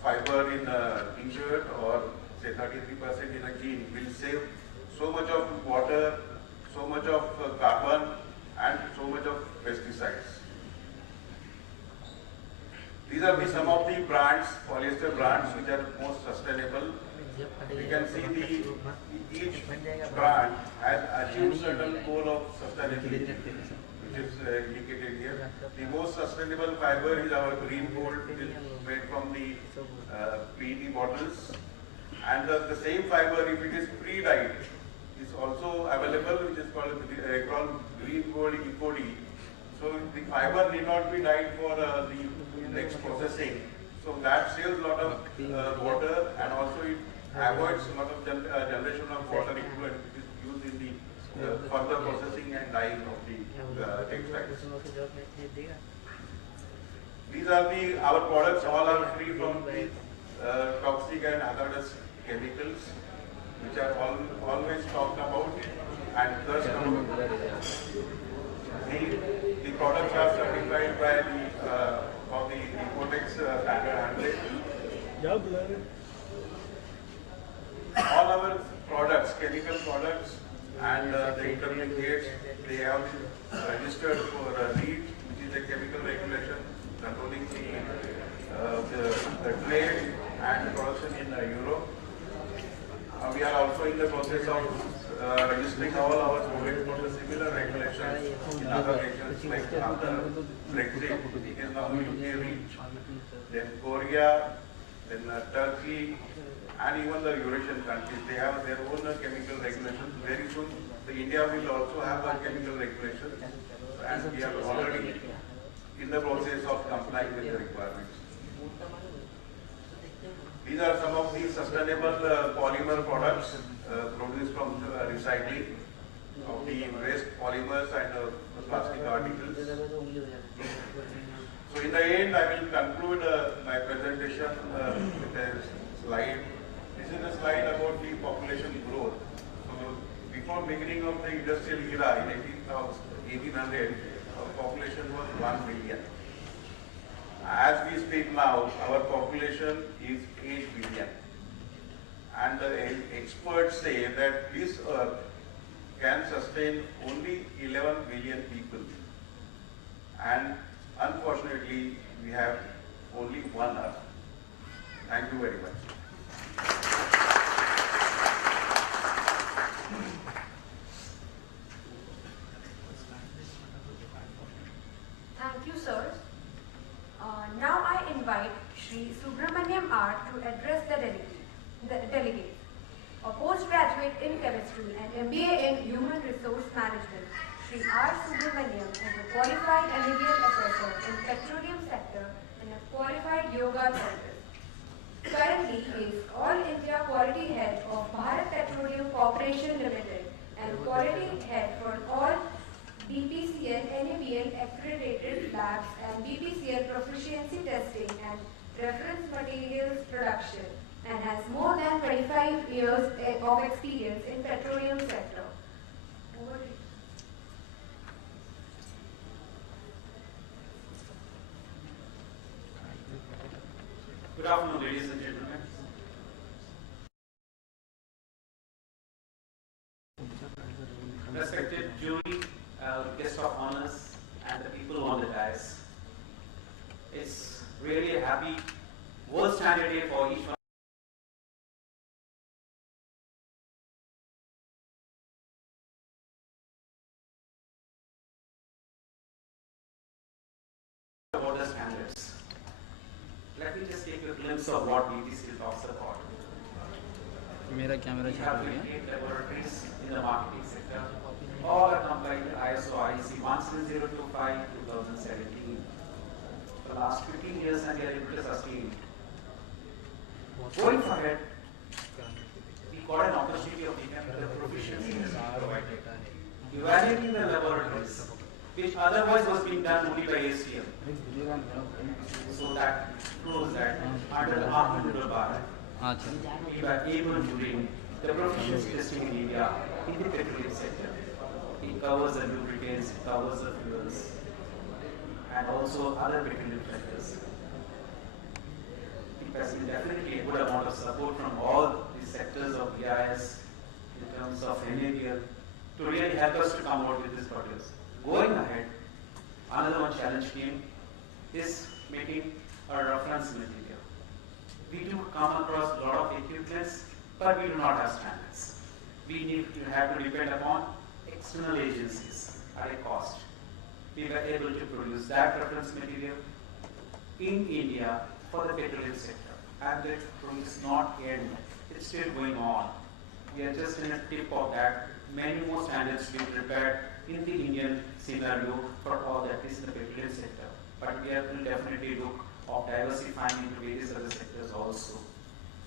fiber in a t-shirt or say 33% in a jean will save so much of water, so much of carbon, and so much of pesticides. These are some of the brands, polyester brands, which are most sustainable. You can see each brand has achieved certain goal of sustainability, which is indicated here. The most sustainable fiber is our green gold, which is made from the PET bottles. And the same fiber, if it is pre-dyed, is also available, which is called green gold ECOD. So the fiber need not be dyed for the next processing. So that saves a lot of water, and also it avoids a lot of generation of water equivalent which is used in the further processing and dyeing of the textiles. These are our products. All are free from the toxic and hazardous chemicals, which are always talked about, and thus the products are certified by the Ecotex standard 100. All our products, chemical products, and the intermediates, they have been registered for REACH, which is a chemical regulation controlling the trade and production in Europe. We are also in the process of registering all our products for the similar regulations in other nations, like after Brexit, it is now UK REACH, then Korea, then Turkey, and even the Eurasian countries. They have their own chemical regulations. Very soon, India will also have a chemical regulation, and we are already in the process of complying with the requirements. These are some of the sustainable polymer products produced from recycling of the waste polymers and plastic articles. So in the end, I will conclude my presentation with a slide. This is a slide about the population growth. So before beginning of the industrial era in 1800, our population was 1 billion. As we speak now, our population is 8 billion. And the experts say that this earth can sustain only 11 billion people. And unfortunately, we have only one earth. Thank you very much. Thank you, sirs. Now I invite Shri Subramaniam R to address the delegates. A postgraduate in chemistry Institute and MBA in Human Resource Management. Shri R. Subramaniam is a qualified NABL assessor in petroleum sector and a qualified yoga therapist. Currently, he is All India Quality Head of Bharat Petroleum Corporation Limited and Quality Head for all BPCL NABL accredited labs and BPCL proficiency testing and reference materials production, and has more than 25 years of experience in petroleum sector. Over to you. Good afternoon, ladies and gentlemen. Respected jury, guest of honors, and the people on the dais. It's really a happy World Standard Day for each one. About the standards. Let me just take a glimpse of what BPCL talks about. मेरा camera We have 28 laboratories in the marketing sector. All are compliant with ISO IEC 17025-2017. For the last 15 years, and we are able to sustain it. Going ahead, we got an opportunity of becoming the proficiency provider. Evaluating the laboratories, which otherwise was being done only by ASTM. So that proves that under the Atmanirbhar Bharat, we were able to bring the proficiency testing in India in the petroleum sector. It covers the lubricants, it covers the fuels, and also other petroleum sectors. It has been definitely a good amount of support from all the sectors of BIS in terms of NABL to really help us to come out with these products. Going ahead, another one challenge came is making a reference material. We do come across a lot of equipments, but we do not have standards. We need to have to depend upon external agencies at a cost. We were able to produce that reference material in India for the petroleum sector, and the program is not end. It's still going on. We are just in a tip of that. Many more standards to be prepared in the Indian scenario for all that is in the petroleum sector. But we have to definitely look of diversifying into various other sectors also.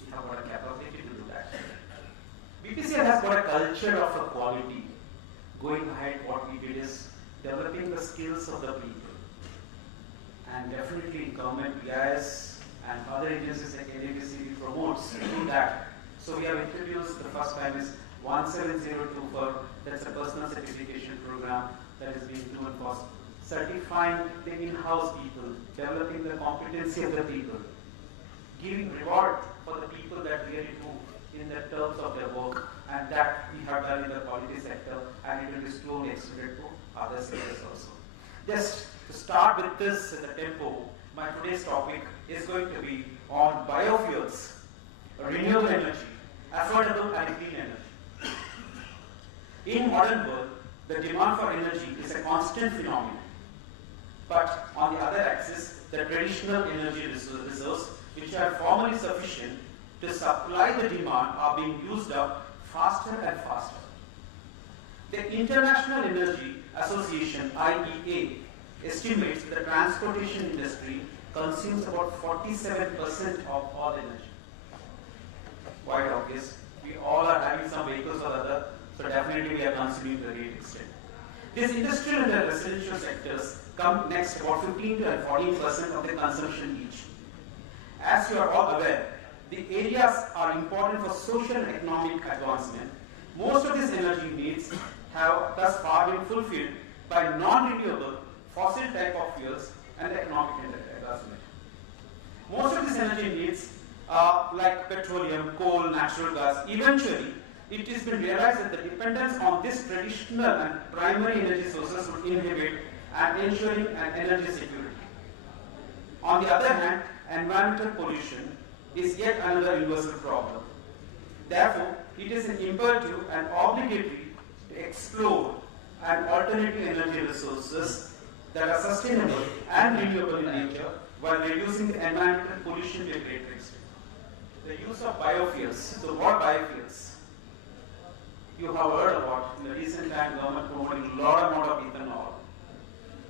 We have got a capability to do that. BPCL has got a culture of a quality. Going ahead, what we did is developing the skills of the people. And definitely government, BIS, and other agencies like NABC promotes that. So we have introduced the first time is 17024, that's a personal certification program that is being done for certifying the in-house people, developing the competency of the people, giving reward for the people that really do in the terms of their work, and that we have done in the quality sector, and it will be slowly extended to other sectors also. Just to start with this in the tempo, my today's topic is going to be on biofuels, renewable energy, affordable and clean energy. In modern world, the demand for energy is a constant phenomenon. But on the other axis, the traditional energy reserves, which are formally sufficient to supply the demand, are being used up faster and faster. The International Energy Association, IEA, estimates that the transportation industry consumes about 47% of all energy. Quite obvious. We all are having some vehicles or other, so definitely we are consuming to a great extent. These industrial and residential sectors come next about 15 to 14% of the consumption each. As you are all aware, the areas are important for social and economic advancement. Most of these energy needs have thus far been fulfilled by non-renewable fossil type of fuels and economic advancement. Most of these energy needs like petroleum, coal, natural gas, eventually it has been realized that the dependence on these traditional and primary energy sources would inhibit and ensuring an energy security. On the other hand, environmental pollution is yet another universal problem. Therefore, it is an imperative and obligatory to explore an alternative energy resources that are sustainable and renewable in nature while reducing the environmental pollution to a greater extent. The use of biofuels. So what biofuels? you have heard about in the recent time government promoting a lot amount of ethanol.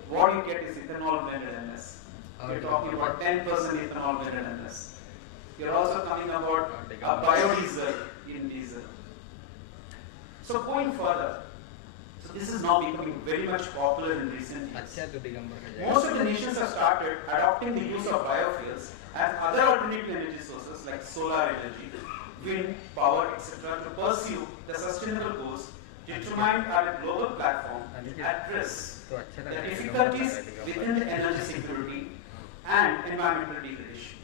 What you get is ethanol blended MS. You're talking about 10% ethanol blended MS. You're also coming about biodiesel in diesel. So going further, so this is now becoming very much popular in recent years. Most of the nations have started adopting the use of biofuels and other alternative energy sources like solar energy, wind, power, etc. to pursue the sustainable goals determined at a global platform and address the difficulties within the energy security and environmental degradation.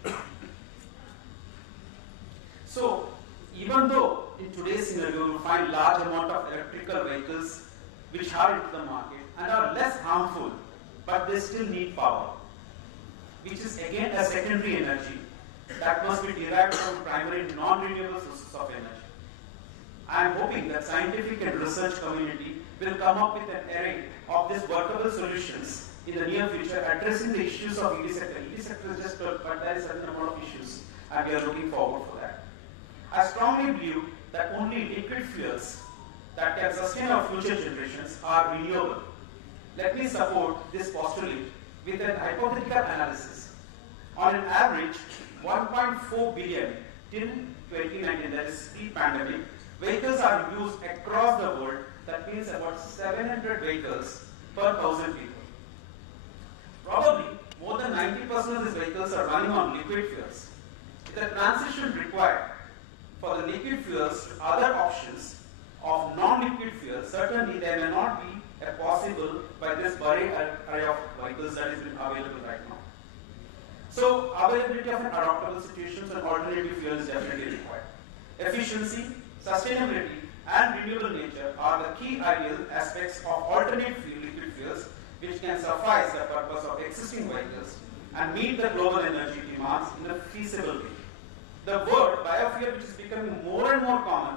So, even though in today's scenario you will find large amount of electrical vehicles which are into the market and are less harmful, but they still need power, which is again a secondary energy that must be derived from primary non-renewable sources of energy. I am hoping that scientific and research community will come up with an array of these workable solutions in the near future addressing the issues of EV sector. EV sector is just but there is a certain amount of issues and we are looking forward for that. I strongly believe that only liquid fuels that can sustain our future generations are renewable. Let me support this postulate with an hypothetical analysis. On an average, 1.4 billion till 2019, that is pre-pandemic, vehicles are used across the world. That means about 700 vehicles per 1,000 people. Probably more than 90% of these vehicles are running on liquid fuels. With the transition required for the liquid fuels to other options of non-liquid fuels, certainly there may not be a possible by this buried array of vehicles that is available right now. So availability of an adaptable situations and alternative fuel is definitely required. Efficiency, sustainability and renewable nature are the key ideal aspects of alternate liquid fuels which can suffice the purpose of existing vehicles and meet the global energy demands in a feasible way. The word biofuel, which is becoming more and more common,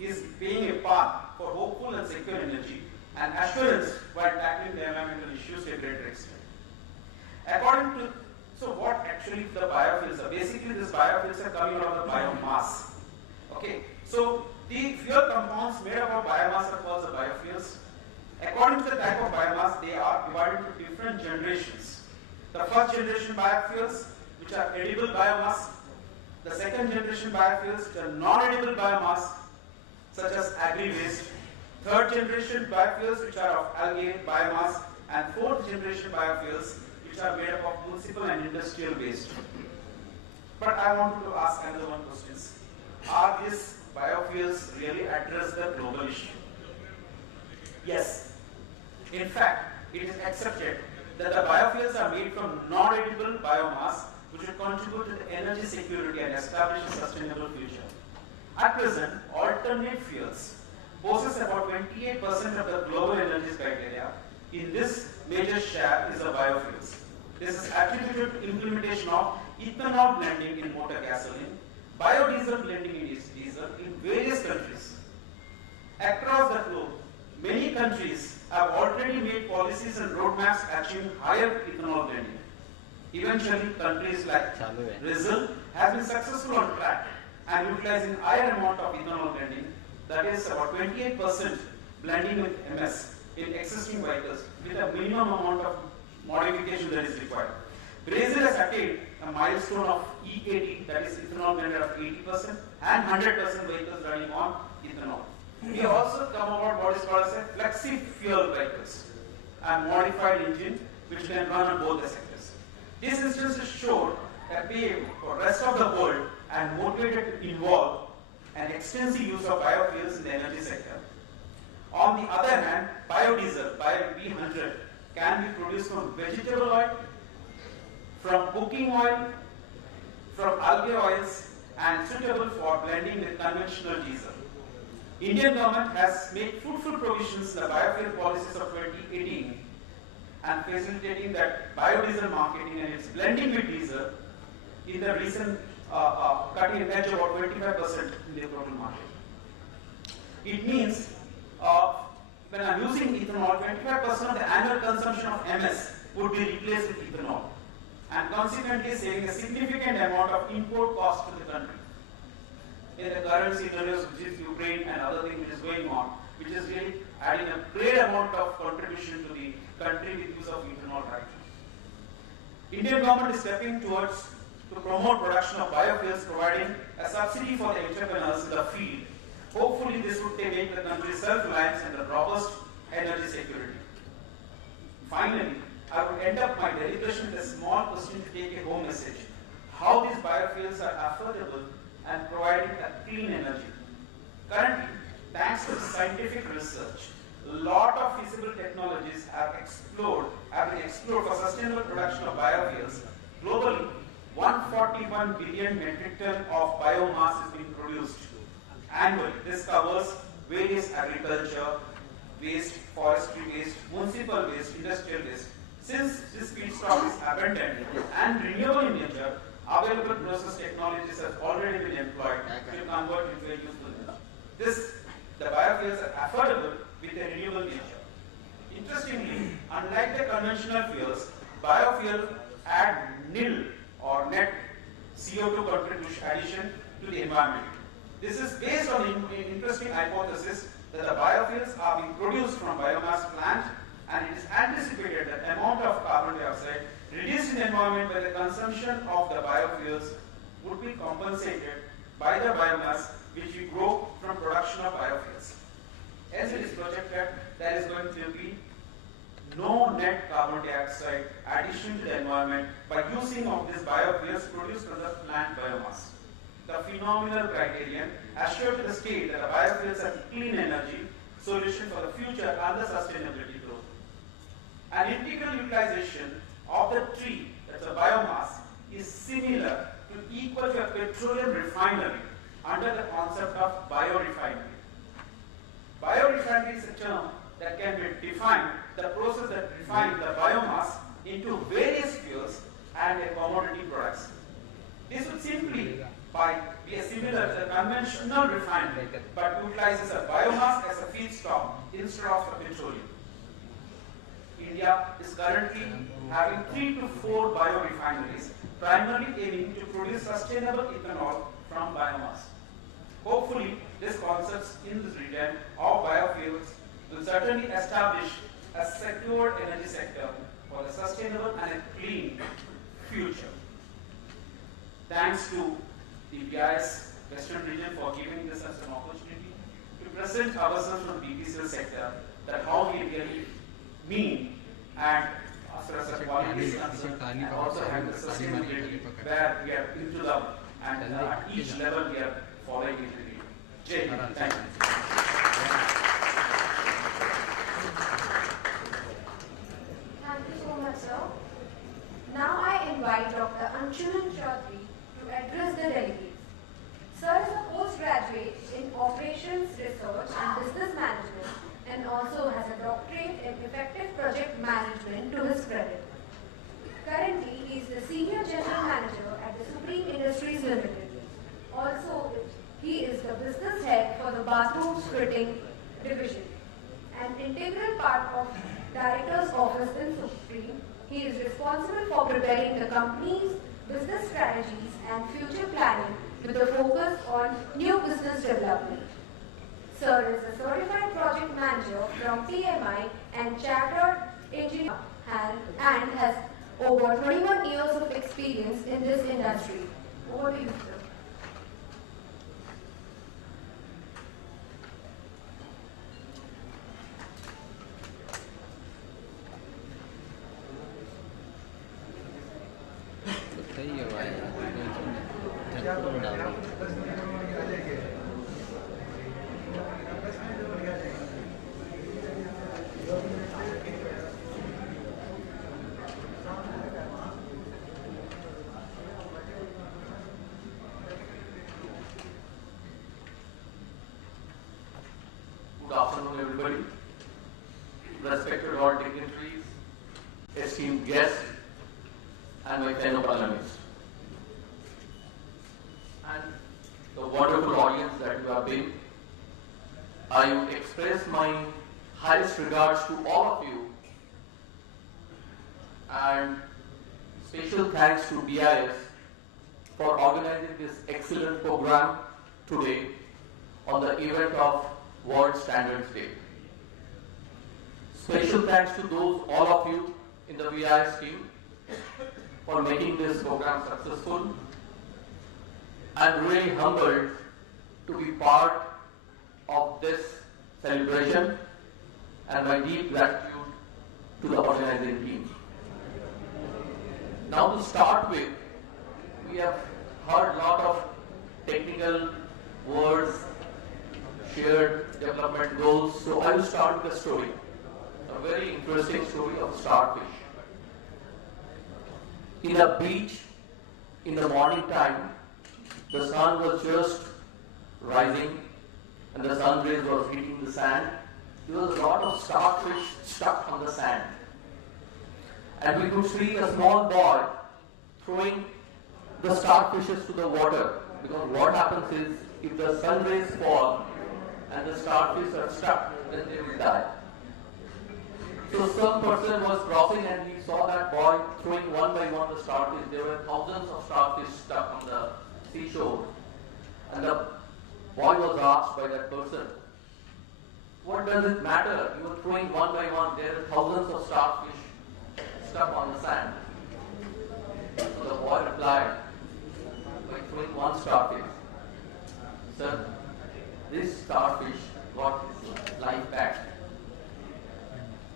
is being a path for hopeful and secure energy and assurance while tackling the environmental issues to a greater extent. According to, so what actually the biofuels are? Basically, these biofuels are coming out of the biomass. Okay, so the fuel compounds made up of biomass are called the biofuels. According to the type of biomass, they are divided into different generations. The first generation biofuels, which are edible biomass. The second generation biofuels, which are non-edible biomass, such as agri-waste. Third generation biofuels, which are of algae biomass. And fourth generation biofuels, which are made up of municipal and industrial waste. But I want to ask another one question. Are these biofuels really address the global issue? Yes. In fact, it is accepted that the biofuels are made from non-edible biomass, which will contribute to the energy security and establish a sustainable future. At present, alternate fuels possess about 28% of the global energy criteria. In this, major share is the biofuels. This is attributed to implementation of ethanol blending in motor gasoline, biodiesel blending in diesel in various countries. Across the globe, many countries have already made policies and roadmaps achieving higher ethanol blending. Eventually, countries like Brazil have been successful on track and utilizing higher amount of ethanol blending, that is about 28% blending with MS in existing vehicles with a minimum amount of modification that is required. Brazil has attained a milestone of E80, that is ethanol blended of 80% and 100% vehicles running on ethanol. We also come about what is called as a flexi fuel vehicles and modified engine which can run on both the sectors. These instances show a way for the rest of the world and motivated to involve an extensive use of biofuels in the energy sector. On the other hand, biodiesel, B100, can be produced from vegetable oil, from cooking oil, from algae oils, and suitable for blending with conventional diesel. Indian government has made fruitful provisions in the biofuel policies of 2018 and facilitating that biodiesel marketing and its blending with diesel in the recent cutting edge about 25% in the total market. It means when I am using ethanol, 25% of the annual consumption of MS would be replaced with ethanol and consequently saving a significant amount of import cost to the country. in the current scenarios, which is Ukraine and other things which is going on, which is really adding a great amount of contribution to the country with use of ethanol right now. Indian government is stepping towards to promote production of biofuels, providing a subsidy for the entrepreneurs in the field. Hopefully, this would make the country self-reliant and the robust energy security. Finally, I would end up my deliberation with a small question to take a home message. How these biofuels are affordable and providing a clean energy. Currently, thanks to scientific research, a lot of feasible technologies have been explored for sustainable production of biofuels. Globally, 141 billion metric ton of biomass is being produced annually. This covers various agriculture waste, forestry waste, municipal waste, industrial waste. Since this feedstock is abundant and renewable in nature, available process technologies have already been employed to convert into a useful energy. The biofuels are affordable with a renewable nature. Interestingly, unlike the conventional fuels, biofuels add nil or net CO2 contribution addition to the environment. This is based on an interesting hypothesis that the biofuels are being produced from biomass plant, and it is anticipated that the amount of carbon dioxide reduced in the environment by the consumption of the biofuels would be compensated by the biomass which we grow from production of biofuels. As it is projected, there is going to be no net carbon dioxide addition to the environment by using of these biofuels produced from the plant biomass. The phenomenal criterion assured to the state that the biofuels are clean energy solution for the future and the sustainability growth. An integral utilization of the tree, that's a biomass, is similar to equal to a petroleum refinery under the concept of biorefinery. Biorefinery is a term that can be defined, the process that refines the biomass into various fuels and commodity products. This would simply be similar to the conventional refinery, but utilizes a biomass as a feedstock instead of a petroleum. India is currently having 3 to 4 biorefineries, primarily aiming to produce sustainable ethanol from biomass. Hopefully, these concepts in this region of biofuels will certainly establish a secure energy sector for a sustainable and a clean future. Thanks to the BIS Western region for giving this as an opportunity to present ourselves from the BPCL sector, that how we really mean and as far as the quality is concerned, and also have the sustainability where we are into them and at each level we are following into the Jai Hind. Thank you. Thank you so much, sir. Now I invite Dr. Anshuman Chaudhary to address the delegates. Sir is a postgraduate in Operations Research and Business Management and also has a doctorate in Effective Project Management to his credit. Currently, he is the Senior General Manager at the Supreme Industries Limited. Also, he is the Business Head for the Bathroom Fitting Division. An integral part of Director's Office in Supreme, he is responsible for preparing the company's business strategies and future planning with a focus on new business development. Sir is a certified project manager from PMI and chartered engineer and has over 21 years of experience in this industry. Over to you, sir. Good afternoon, everybody. Respected all dignitaries, esteemed guests, and my fellow panelists, and the wonderful audience that you have been. I would express my highest regards to all of you, and special thanks to BIS for organizing this excellent program today on the event of World Standards Day. Special thanks to all of you in the BIS team for making this program successful. I'm really humbled to be part of this celebration, and my deep gratitude to the organizing team. Now to start with, we have heard a lot of technical words, shared development goals, so I will start with a story, a very interesting story of starfish. In a beach, in the morning time, the sun was just rising and the sun rays was hitting the sand. There was a lot of starfish stuck on the sand. And we could see a small boy throwing the starfishes to the water, because what happens is, if the sun rays fall and the starfish are stuck, then they will die. So some person was crossing and he saw that boy throwing one by one the starfish. There were thousands of starfish stuck on the seashore. And the boy was asked by that person, what does it matter? You are throwing one by one. There are thousands of starfish stuck on the sand. So the boy replied by throwing one starfish, sir, this starfish got his life back.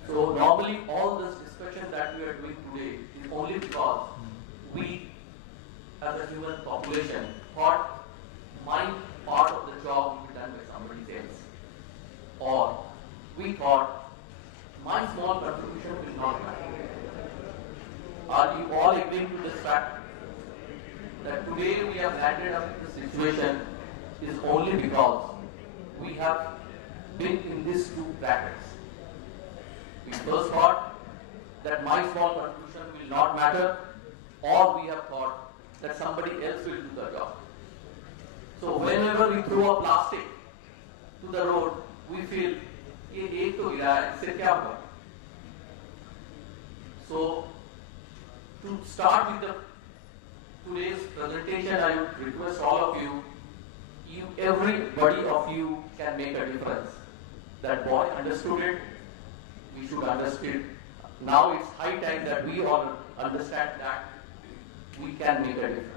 So normally all this discussion that we are doing today is only because we as a human population thought my part of the job will be done by somebody else. Or we thought my small contribution will not matter. Are you all agreeing to this fact? That today we have landed up in this situation is only because we have been in these two brackets. We first thought that my small contribution will not matter, or we have thought that somebody else will do the job. So whenever we throw a plastic to the road, we feel, ये एक तो गिरा है, इससे क्या होगा? So to start with today's presentation, I would request all of you, everybody of you can make a difference. That boy understood it, we should understand it. Now it's high time that we all understand that we can make a difference.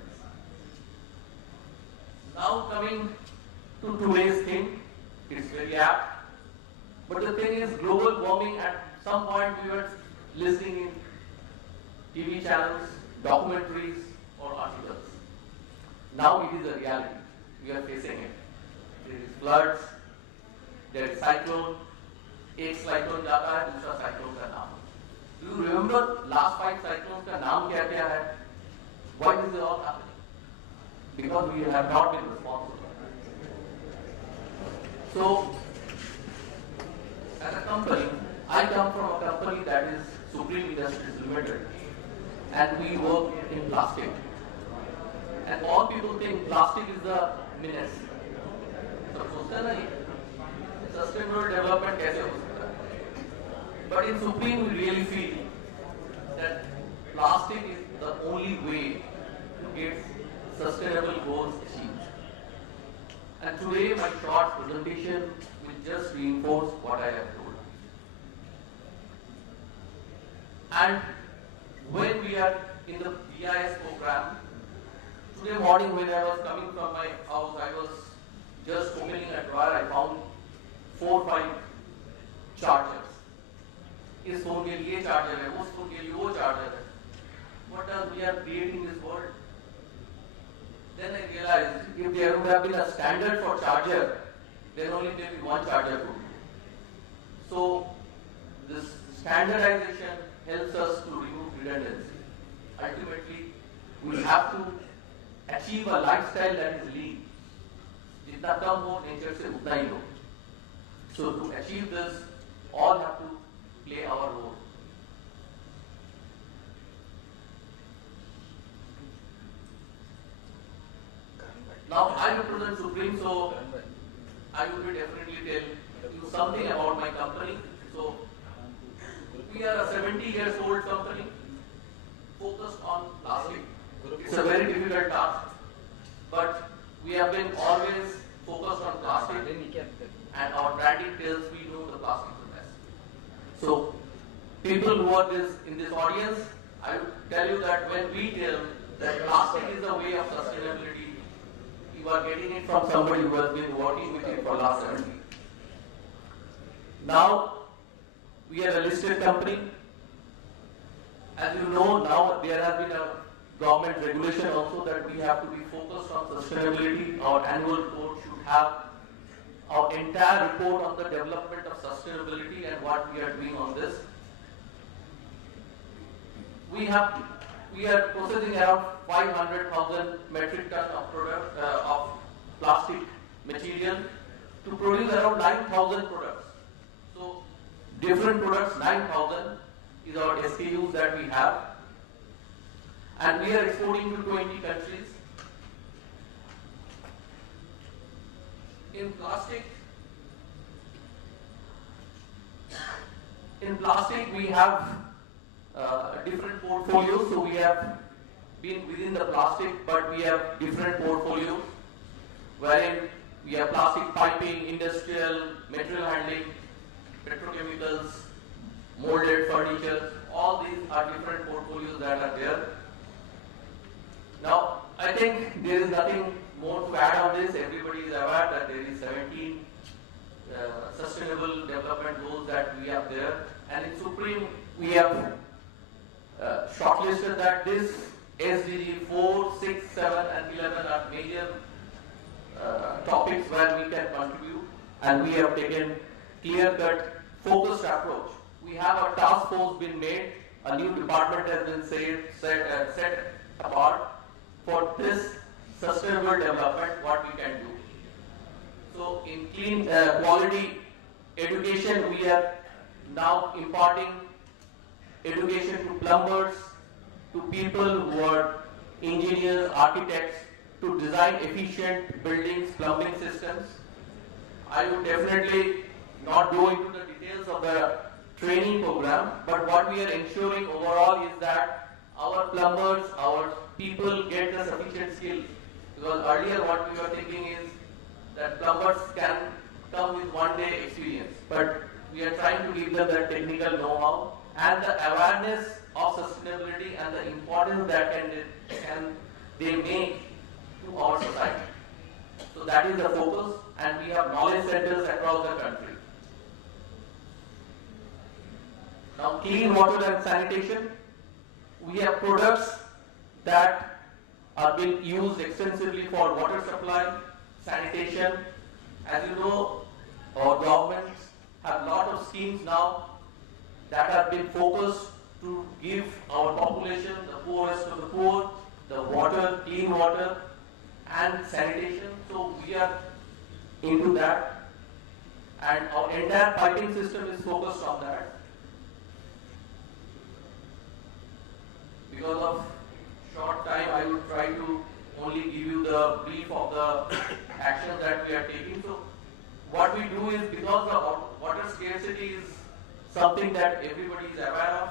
Now coming to today's thing, it's very apt. But the thing is, global warming, at some point we were listening in TV channels, documentaries or articles. Now it is a reality. We are facing it. There is floods, there is cyclone, एक cyclone जाता है, दूसरा cyclone का नाम. Do you remember last 5 cyclones का नाम क्या क्या है? Why is it all happening? Because we have not been responsible. So, as a company, I come from a company that is Supreme Industries Limited, and we work in plastic. And all people think plastic is the menace. So सोचते हैं ना, sustainable development कैसे हो सकता है? But in Supreme, we really feel that plastic is the only way to get sustainable goals achieved. And today, my short presentation will just reinforce what I have told. And when we are in the BIS program, today morning when I was coming from my house, I was just opening a drawer, I found 4 or 5 chargers. इस phone के लिए charger है, उस phone के लिए वो charger है. What does we are creating this world? Then I realized if there would have been a standard for charger, then only maybe one charger would. So this standardization helps us to remove redundancy. Ultimately, we have to achieve a lifestyle that is lean. जितना कम हो nature से उतना ही लो. So to achieve this, all have to play our role. Now I represent Supreme, so I will be definitely tell you something about my company. So we are a 70-year-old company focused on plastic. It's a very difficult task, but we have been always focused on plastic, and our branding tells we know the plastic the best. So, people who are in this audience, I would tell you that when we tell that plastic is a way of sustainability, you are getting it from somebody who has been working with it for the last 7 years. Now, we are a listed company. As you know, now there has been a government regulation also that we have to be focused on sustainability. Our annual report should have our entire report on the development of sustainability and what we are doing on this. We are processing around 500,000 metric ton of plastic material to produce around 9,000 products. So different products, 9,000 is our SKUs that we have, and we are exporting to 20 countries. In plastic we have different portfolios. So we have been within the plastic, but we have different portfolios wherein we have plastic piping, industrial, material handling, petrochemicals, molded furniture. All these are different portfolios that are there. Now, I think there is nothing more to add on this. Everybody is aware that there is 17 sustainable development goals that we have there, and in Supreme we have shortlisted that this SDG 4, 6, 7 and 11 are major topics where we can contribute, and we have taken clear-cut, focused approach. We have a task force been made, a new department has been set apart for this sustainable development, what we can do. So in clean quality education, we are now imparting education to plumbers, to people who are engineers, architects, to design efficient buildings, plumbing systems. I would definitely not go into the details of the training program, but what we are ensuring overall is that our plumbers, our people get the sufficient skill. Because earlier what we were thinking is that plumbers can come with one-day experience, but we are trying to give them the technical know-how and the awareness of sustainability and the importance that can they make to our society. So that is the focus, and we have knowledge centers across the country. Now, clean water and sanitation, we have products that are being used extensively for water supply, sanitation. As you know, our governments have a lot of schemes now that have been focused to give our population, the poorest of the poor, the water, clean water and sanitation. So we are into that, and our entire piping system is focused on that. Because of short time, I would try to only give you the brief of the actions that we are taking. So what we do is, because the water scarcity is something that everybody is aware of,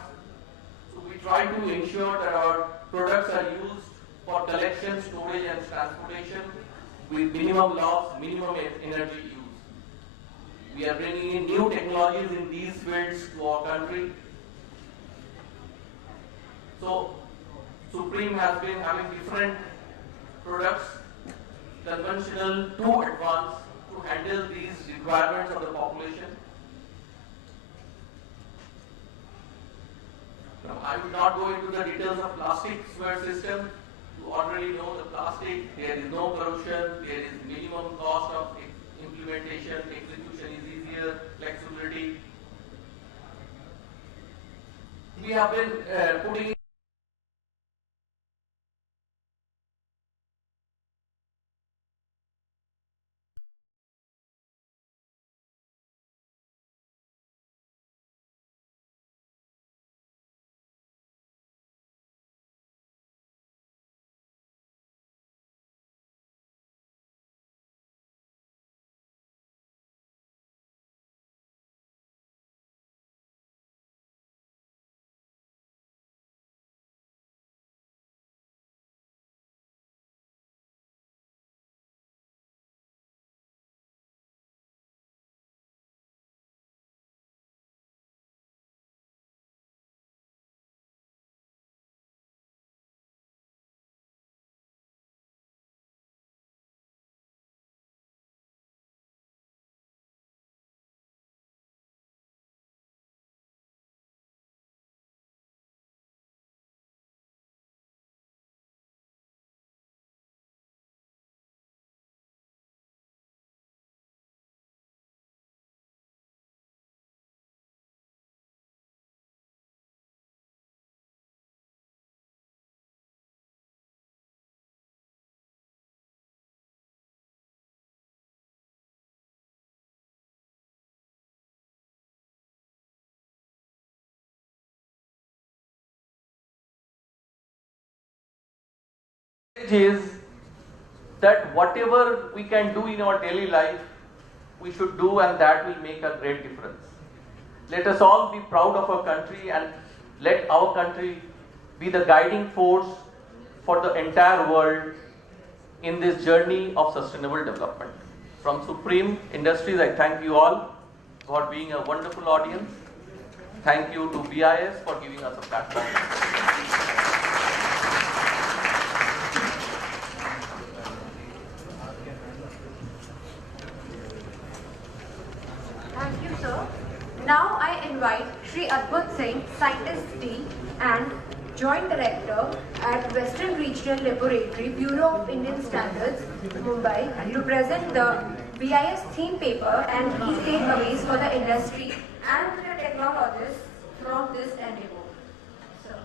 so we try to ensure that our products are used for collection, storage and transportation with minimum loss, minimum energy use. We are bringing in new technologies in these fields to our country. So Supreme has been having different products, conventional to advanced, to handle these requirements of the population. Now, I will not go into the details of plastic sewer system. You already know the plastic, there is no corrosion, there is minimum cost of implementation, execution is easier, flexibility. We have been putting is that whatever we can do in our daily life, we should do, and that will make a great difference. Let us all be proud of our country and let our country be the guiding force for the entire world in this journey of sustainable development. From Supreme Industries, I thank you all for being a wonderful audience. Thank you to BIS for giving us a platform. Thank you, sir. Now I invite Shri Adbut Singh, Scientist D and Joint Director at Western Regional Laboratory, Bureau of Indian Standards, Mumbai, to present the BIS theme paper and key takeaways for the industry and the technologists from this endeavour. Sir.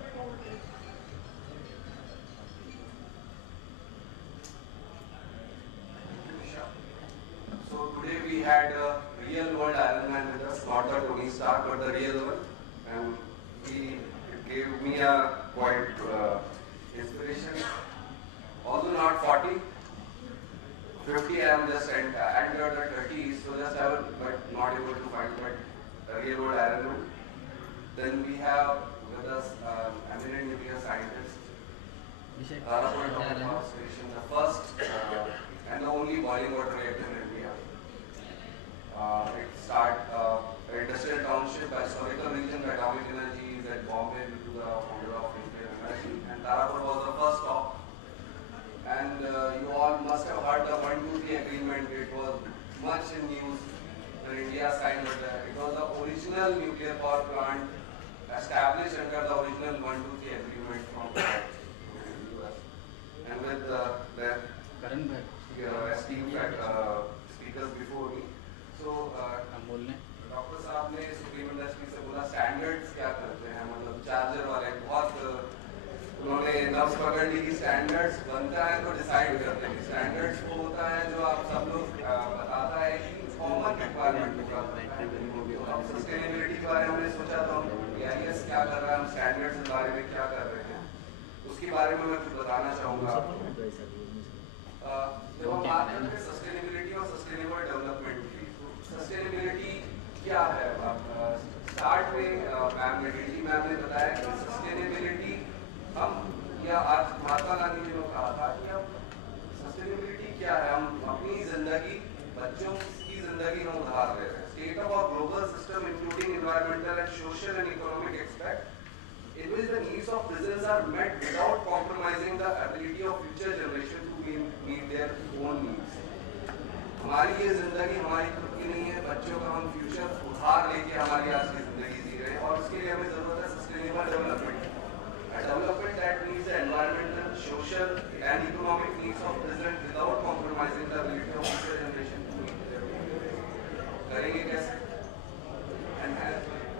So today we had a real world Iron Man with us, not the Tony Stark, but the real one, and he gave me a quite inspiration. Although not 40, 50, I am just under the 30s, so just have, but not able to find a real world Iron Man. Then we have with us eminent nuclear scientist, Tarapuram Power Station, the first and the only boiling water reactor in India. It started industrial township by historical region by atomic energy is at Bombay due to the founder of nuclear energy, and Tarapur was the first stop. And you all must have heard the 123 agreement. It was much in news when India signed it. It was the original nuclear power plant established under the original 123 agreement from the US. And with the esteemed speakers before me. So, doctor साहब ने supreme industry से बोला standards क्या करते हैं, मतलब charger वाले बहुत उन्होंने नब्ज पकड़ ली कि स्टैंडर्ड्स बनता है तो डिसाइड करते हैं। स्टैंडर्ड्स वो होता है जो आप सब लोग बताता है कि कॉमन रिक्वायरमेंट पूरा करता है। अब सस्टेनेबिलिटी के बारे में हमने सोचा तो BIS क्या कर रहा है, हम स्टैंडर्ड्स के बारे में क्या कर रहे हैं, उसके बारे में मैं कुछ बताना चाहूँगा। जब हम बात करते हैं सस्टेनेबिलिटी और सस्टेनेबल डेवलपमेंट की, सस्टेनेबिलिटी क्या है? स्टार्ट में मैम ने बताया कि सस्टेनेबिलिटी हम या आज महात्मा गांधी जी ने कहा था कि हम सस्टेनेबिलिटी क्या है, हम अपनी जिंदगी, बच्चों की जिंदगी हम उधार दे रहे हैं। State of our global system including environmental and social and economic aspect in which the needs of citizens are met without compromising the ability of future generation to meet their own needs. हमारी ये जिंदगी हमारी खुद की नहीं है, बच्चों का हम फ्यूचर उधार लेके हमारी आज की जिंदगी जी रहे हैं, और उसके लिए हमें जरूरत है sustainable development, a development that meets the environmental, social and economic needs of present without compromising the ability of future generation to meet their own needs. करेंगे कैसे? And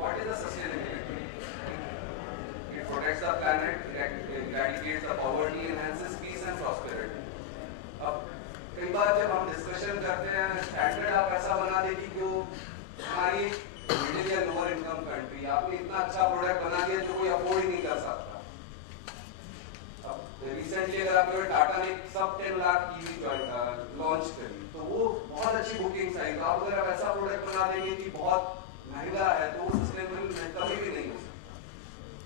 what is the sustainability? It protects the planet, eradicates the poverty, enhances peace and prosperity. अब कई बार जब हम discussion करते हैं standard आप ऐसा बना दे कि जो हमारी मिडिल या लोअर इनकम कंट्री, आपने इतना अच्छा प्रोडक्ट बना दिया जो कोई अफोर्ड ही नहीं कर सकता। अब रिसेंटली अगर आपने टाटा ने सब 10 लाख EV लॉन्च करी तो वो बहुत अच्छी बुकिंग आई। तो आप अगर ऐसा प्रोडक्ट बना देंगे कि बहुत महंगा है तो वो सस्टेनेबल कभी भी नहीं हो सकता।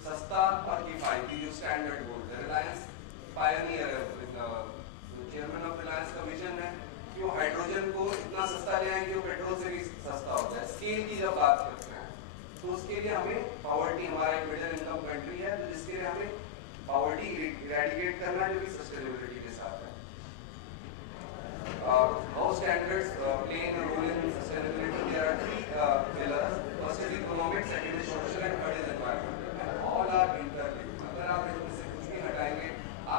सस्ता और किफायती जो स्टैंडर्ड बोलते हैं, रिलायंस पायनियर है, चेयरमैन ऑफ रिलायंस का विजन है कि वो हाइड्रोजन को इतना सस्ता ले आएंगे कि वो पेट्रोल से भी सस्ता हो जाए। स्केल की जब बात करते हैं तो उसके लिए हमें पॉवर्टी, हमारा एक मिडिल इनकम कंट्री है तो जिसके लिए हमें पॉवर्टी इरेडिकेट करना है जो कि सस्टेनेबिलिटी के साथ है। How standards play in role in sustainability, there are 3 pillars. First is economic, second is social and third is environmental. All are interlinked. अगर आप इनमें से कुछ भी हटाएंगे,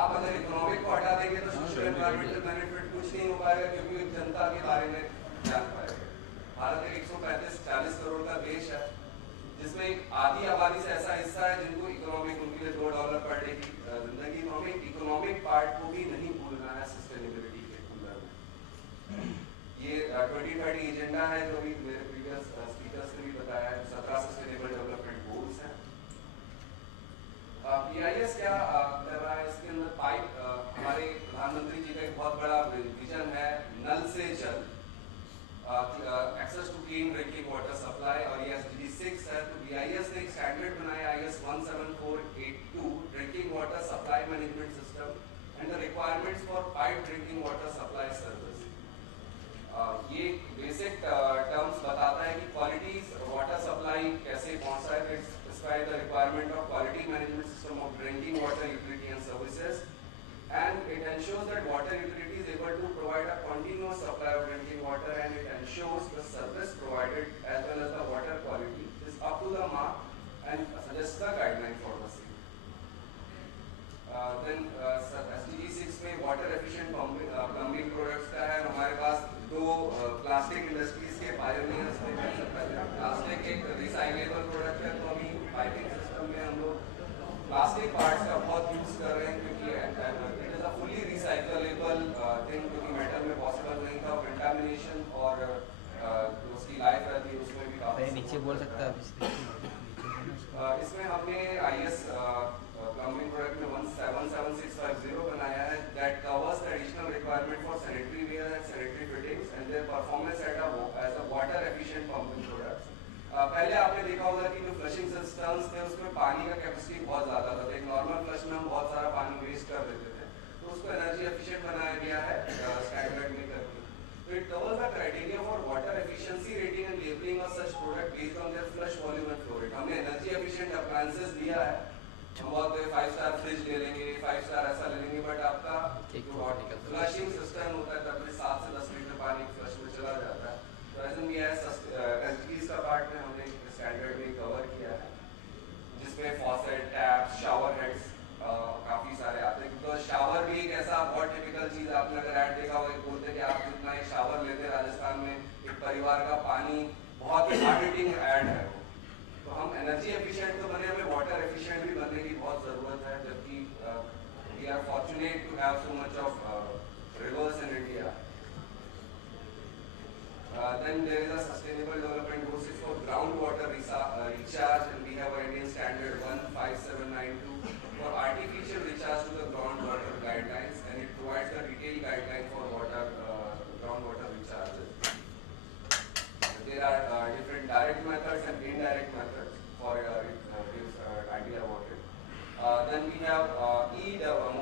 आप अगर इकोनॉमिक को हटा देंगे तो सोशल एनवायरमेंटल बेनिफिट कुछ नहीं हो पाएगा क्योंकि एक जनता के बारे में जान पाएगा। भारत एक 135-40 करोड़ का देश है जिसमें एक आधी आबादी से ऐसा हिस्सा है जिनको इकोनॉमिक, उनके लिए $2 पर डे की जिंदगी, तो हमें इकोनॉमिक पार्ट को भी नहीं भूलना है सस्टेनेबिलिटी के अंदर में। ये 2030 एजेंडा है जो भी मेरे प्रीवियस स्पीकर्स ने भी बताया है, 17 सस्टेनेबल डेवलपमेंट गोल्स हैं। BIS क्या कर रहा है इसके अंदर? हमारे BIS ने एक स्टैंडर्ड बनाया IS 17482 drinking water supply management system and the requirements for pipe drinking water supply service. ये बेसिक टर्म्स बताता है कि क्वालिटी वाटर सप्लाई कैसे पहुंचा है। Describe the requirement of quality management system of drinking water utility and services, and it ensures that water utility is able to provide a continuous supply of drinking water, and it ensures the service provided as well as the water quality is up to the mark and suggests the guideline for the same. Then SDG 6 में water efficient plumbing products का है। हमारे पास दो plastic industries के pioneers थे। Plastic एक recyclable product है, तो अभी पाइपिंग सिस्टम में हम लोग प्लास्टिक पार्ट्स का बहुत यूज कर रहे हैं, क्योंकि it is a fully recyclable thing, क्योंकि मेटल में पॉसिबल नहीं था। कंटामिनेशन और जो उसकी लाइफ रहती है उसमें भी काफी नीचे बोल सकता है। इसमें हमने IS प्लम्बिंग प्रोडक्ट में 17650 बनाया है, that covers the additional requirement for sanitary ware and sanitary fittings and their performance as a water efficient pumping products. पहले आपने देखा होगा कि जो फ्लशिंग सिस्टम्स थे उसमें पानी का कैपेसिटी बहुत ज़्यादा था। एक नॉर्मल फ्लश में हम बहुत सारा पानी वेस्ट कर देते थे, तो उसको एनर्जी एफिशिएंट बनाया गया है स्टैंडर्ड में करके। तो it covers the criteria for water efficiency rating and labelling of such product based on their flush volume and flow rate. हमने एनर्जी एफिशिएंट अप्लायंसेस दिया है। हम बहुत 5 स्टार फ्रिज ले लेंगे, 5 स्टार ऐसा ले लेंगे, बट आपका जो फ्लशिंग सिस्टम होता है तब 7 से 10 लीटर पानी फ्लश में चला जाता है। तो ऐसे में SDGs का पार्ट में हमने स्टैंडर्ड में कवर किया है, जिसमें फॉसेट, टैप, शावर हेड्स काफी सारे आते हैं। तो शावर भी एक ऐसा बहुत टिपिकल चीज, आपने अगर ऐड देखा होगा, बोलते हैं कि आप जितना एक शावर लेते हैं राजस्थान में, एक परिवार का पानी बहुत हार्ड हिटिंग ऐड है। तो हम एनर्जी एफिशिएंट तो बने, हमें वाटर एफिशिएंट भी बनने की बहुत जरूरत है, जबकि we are fortunate to have so much of rivers in India. Then there is a sustainable development goals for groundwater recharge, and we have an Indian standard 15792 for artificial recharge to the groundwater guidelines, and it provides the detailed guideline for groundwater recharges. There are different direct methods and indirect methods for gives idea about it. Then we have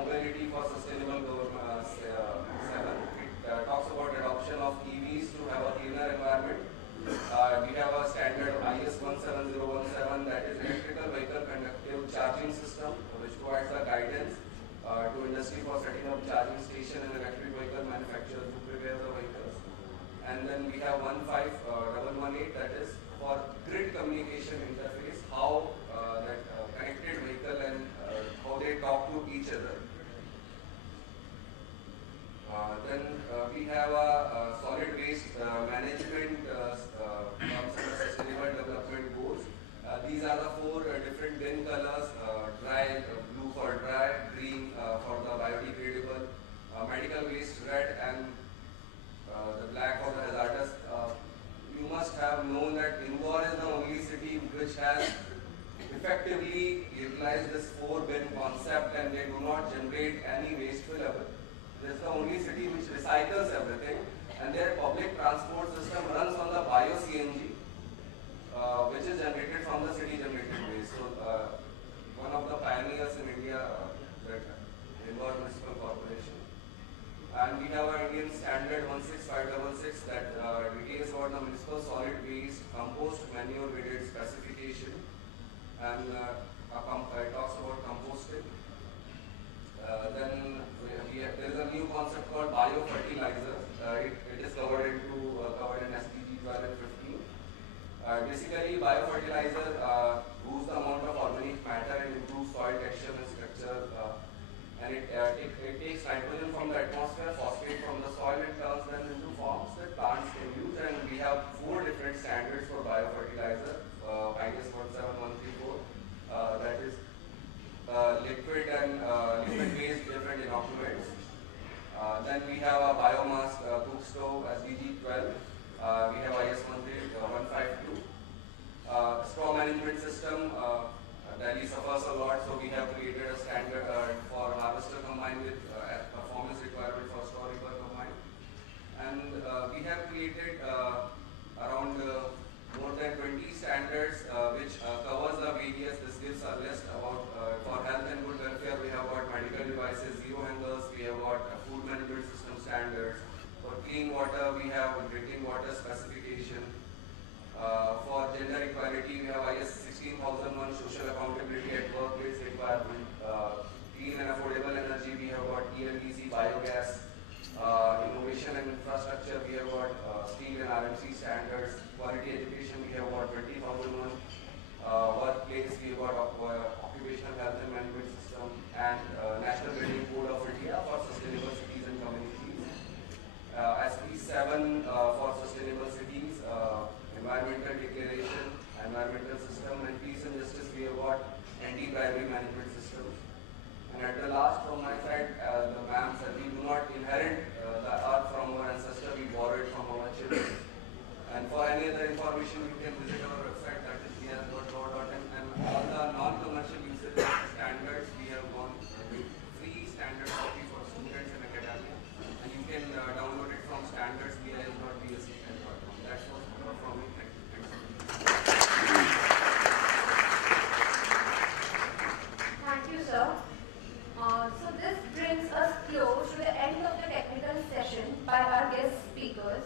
mobility for sustainable government 7. It talks about adoption of EVs to have a cleaner environment. We have a standard IS 17017, that is electrical vehicle conductive charging system, which provides the guidance to industry for setting up charging station and electric vehicle manufacturers who prepare the vehicles. And then we have 15118, that is for grid communication interface, how that connected vehicle and how they talk to each other. Then we have a solid waste management sustainable development goals. These are the 4 different bin colors: dry, blue for dry, green for the biodegradable, medical waste red, and the black for the hazardous. You must have known that Indore is the only city which has effectively utilized this 4 bin concept, and they do not generate any waste level. This is the only city which recycles everything, and their public transport system runs on the bio-CNG, which is generated from the city generated waste. So, one of the pioneers in India, that Indore Municipal Corporation. And we have our Indian standard 16566 that details about the municipal solid waste, compost, manure weighted specification, and it talks about composting. Then there is a new concept called biofertilizer. It is covered in SDG 12 and 15. Basically, biofertilizer boosts the amount of organic matter and improves soil texture and structure. And it takes nitrogen from the atmosphere, phosphate from the soil, and turns them into forms that plants can use. And we have 4 different standards for biofertilizer. IS 17134. That is liquid and liquid-based different inoculants. Then we have a biomass cook stove SDG 12. We have IS 152. Straw management system. Delhi suffers a lot, so we have created a standard for harvester combined with performance requirement for straw reaper combined. And we have created around more than 20 standards which cover about for health and good welfare, we have got medical devices, zero hangers, we have got food management system standards. For clean water, we have drinking water specification. For gender equality, we have IS 16001 social accountability at workplace requirement. Clean and affordable energy, we have got ELDC, biogas. Innovation and infrastructure, we have got steel and RMC standards. Quality education, we have got 20,001. Workplace, we have got occupational health and management system, and National Building Code of India for sustainable cities and communities. SP 7 for sustainable cities, environmental declaration, environmental system, and peace and justice, we have got anti-bribery management system. And at the last from my side, the ma'am said we do not inherit the earth from our ancestors, we borrow it from our children. And for any other information, you can visit our website, that is bs.gov.in, and all the non-commercial usage standards, we have gone with free standard copy for students and academia. And you can download it from standards.bis.bsc.com. That's all from me. Thank you. Thank you, sir. So this brings us close to the end of the technical session by our guest speakers.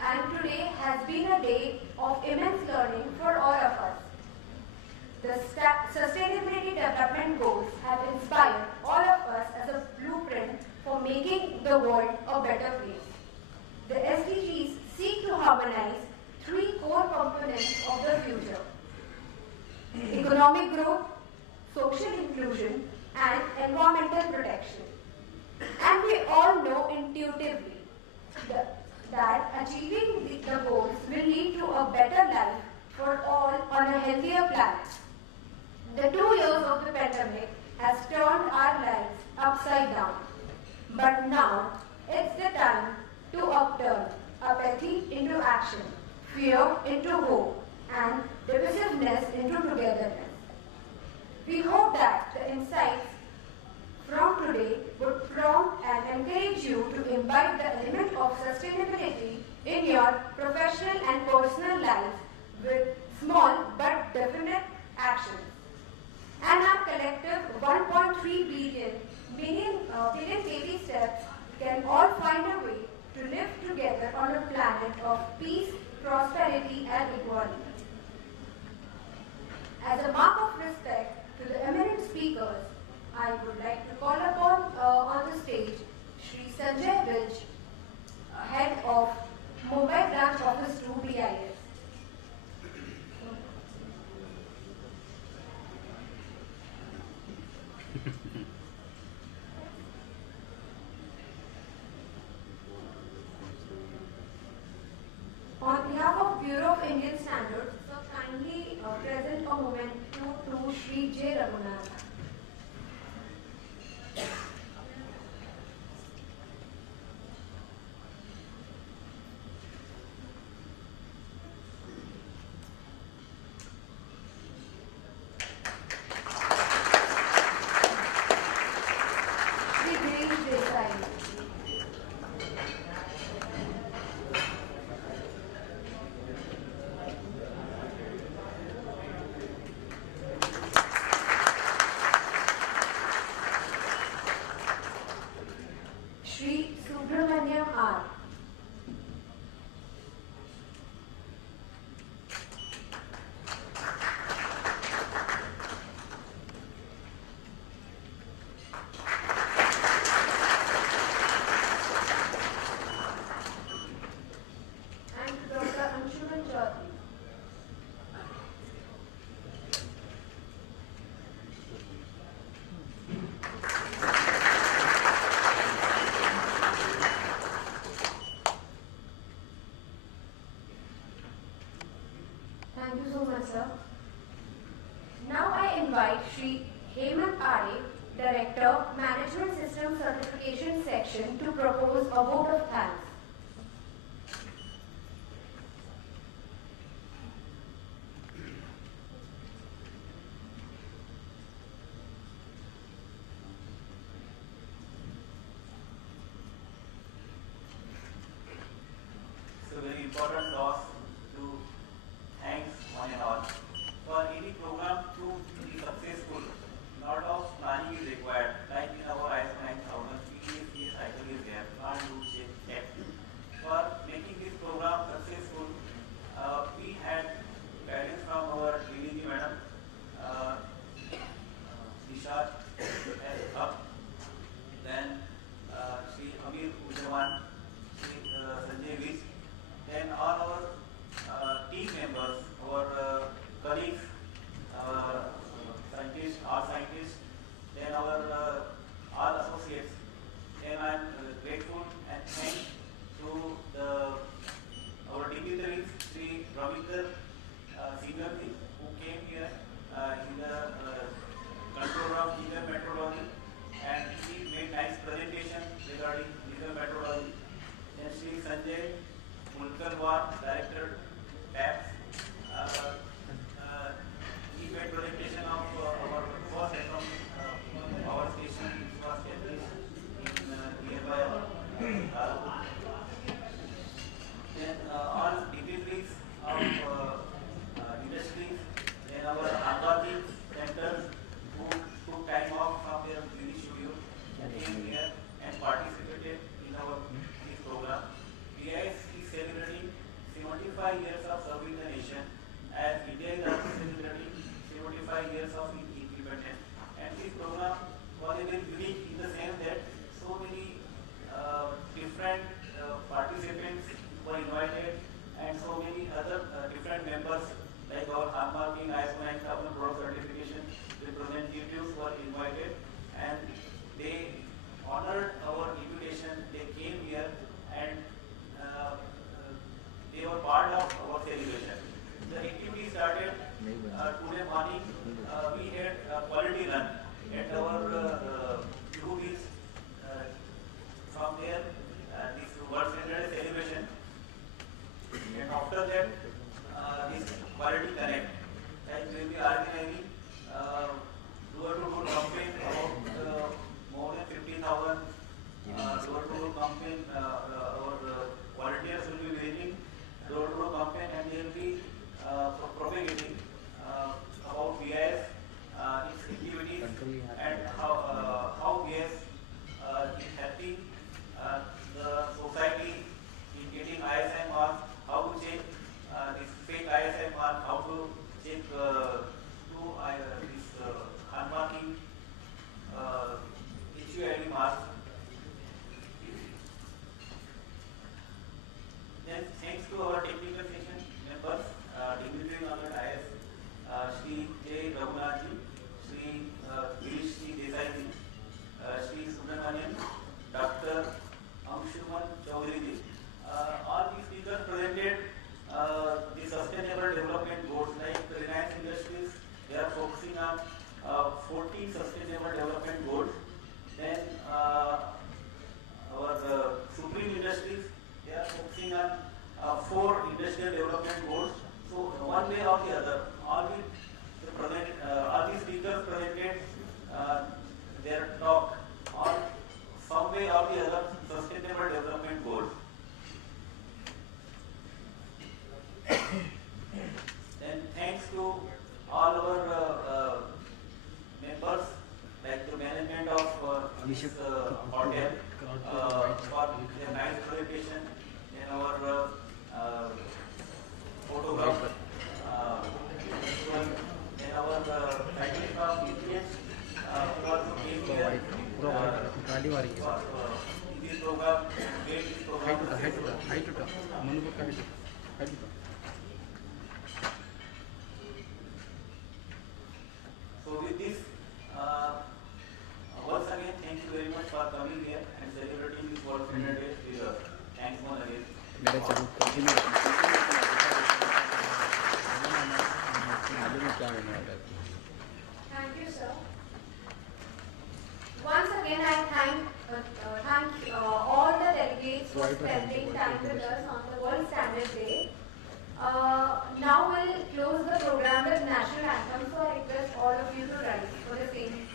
And today has been a day of immense learning for all of us. The Sustainability Development Goals have inspired all of us as a blueprint for making the world a better place. The SDGs seek to harmonize three core components of the future: economic growth, social inclusion, and environmental protection. And we all know intuitively that achieving the goals will lead to a better life for all on a healthier planet. The 2 years of the pandemic has turned our lives upside down. But now it's the time to upturn apathy into action, fear into hope, and divisiveness into togetherness. We hope that the insights from today would prompt and encourage you to imbibe the element of sustainability in your professional and personal life with small but definite actions. And our collective 1.3 billion baby steps can all find a way to live together on a planet of peace, prosperity, and equality. As a mark of respect to the eminent speakers, I would like to call upon on the stage Shri Sanjay Vilch, Head of Mumbai Branch Office 2 BIS. On behalf of Bureau of Indian Standards, sir, kindly present a moment to Shri J. Raghunath. Thank you so much, sir. Now I invite Shri Hemant Are, Director, Management System Certification Section, to propose a vote of thanks. It's a very important loss to thanks one and all. For any program to be successful, Tushar as hub, then Shri Amir Ujjaman, Shri Sanjay Vish, then all our team members, our colleagues, scientists, our scientists, then our all associates. And I am grateful and thanks to our dignitaries, Sri Ravikar Singhvi, who came here in the control of diesel metrology, and he made nice presentation regarding diesel metrology. And Sri Sanjay Mulkalwar, Director TAPS, he made presentation of our first atom power station, which was established in nearby then all dignitaries of industries, then our Anbadi centers who took time off from their busy schedule and came here and participated in our this program. BIS is celebrating 75 years of serving the nation, as India is also celebrating 75 years of independence. And this program was very unique in the sense that so many different participants were invited, and so many other different members like our hallmarking, ISO 9000 product certification representatives were invited, and they honored our invitation. They came here and they were part of our celebration. The activity started today morning. We had a quality run at our Juhudis. From there, this World Standard celebration. And after that, this quality connect, like we will be organizing door-to-door campaign about more than 15,000 door-to-door campaign. Our volunteers will be visiting door-to-door campaign, and they will be propagating about BIS, its activities, and how BIS is helping the society in getting ISI mark, how to check this fake ISI mark, how to check this hallmarking issue ID mark. Then thanks to our technical section members, dignitaries on the dais, Shri J. Raghunathji, Shri Girish Desai, Shri Subramanian, Dr. Amshuman Chaudhary. All these speakers presented the sustainable development goals. Like Reliance Industries, they are focusing on 14 sustainable development goals. Then our Supreme Industries, they are focusing on 4 industrial development goals. So one way or the other, all these speakers presented their talk on some way or the other sustainable development goals. Then thanks to all our members, like the management of this hotel for their nice presentation, and our photographer, and our faculty of EPS who also came here in this program, made this program. So with this, once again, thank you very much for coming here and celebrating this World Standard Day with us. Thanks once again. Thank you, sir. Once again, I thank all the delegates for spending time with us on the World Standard Day. Now we'll close the program with national anthem, so I request all of you to rise for the same.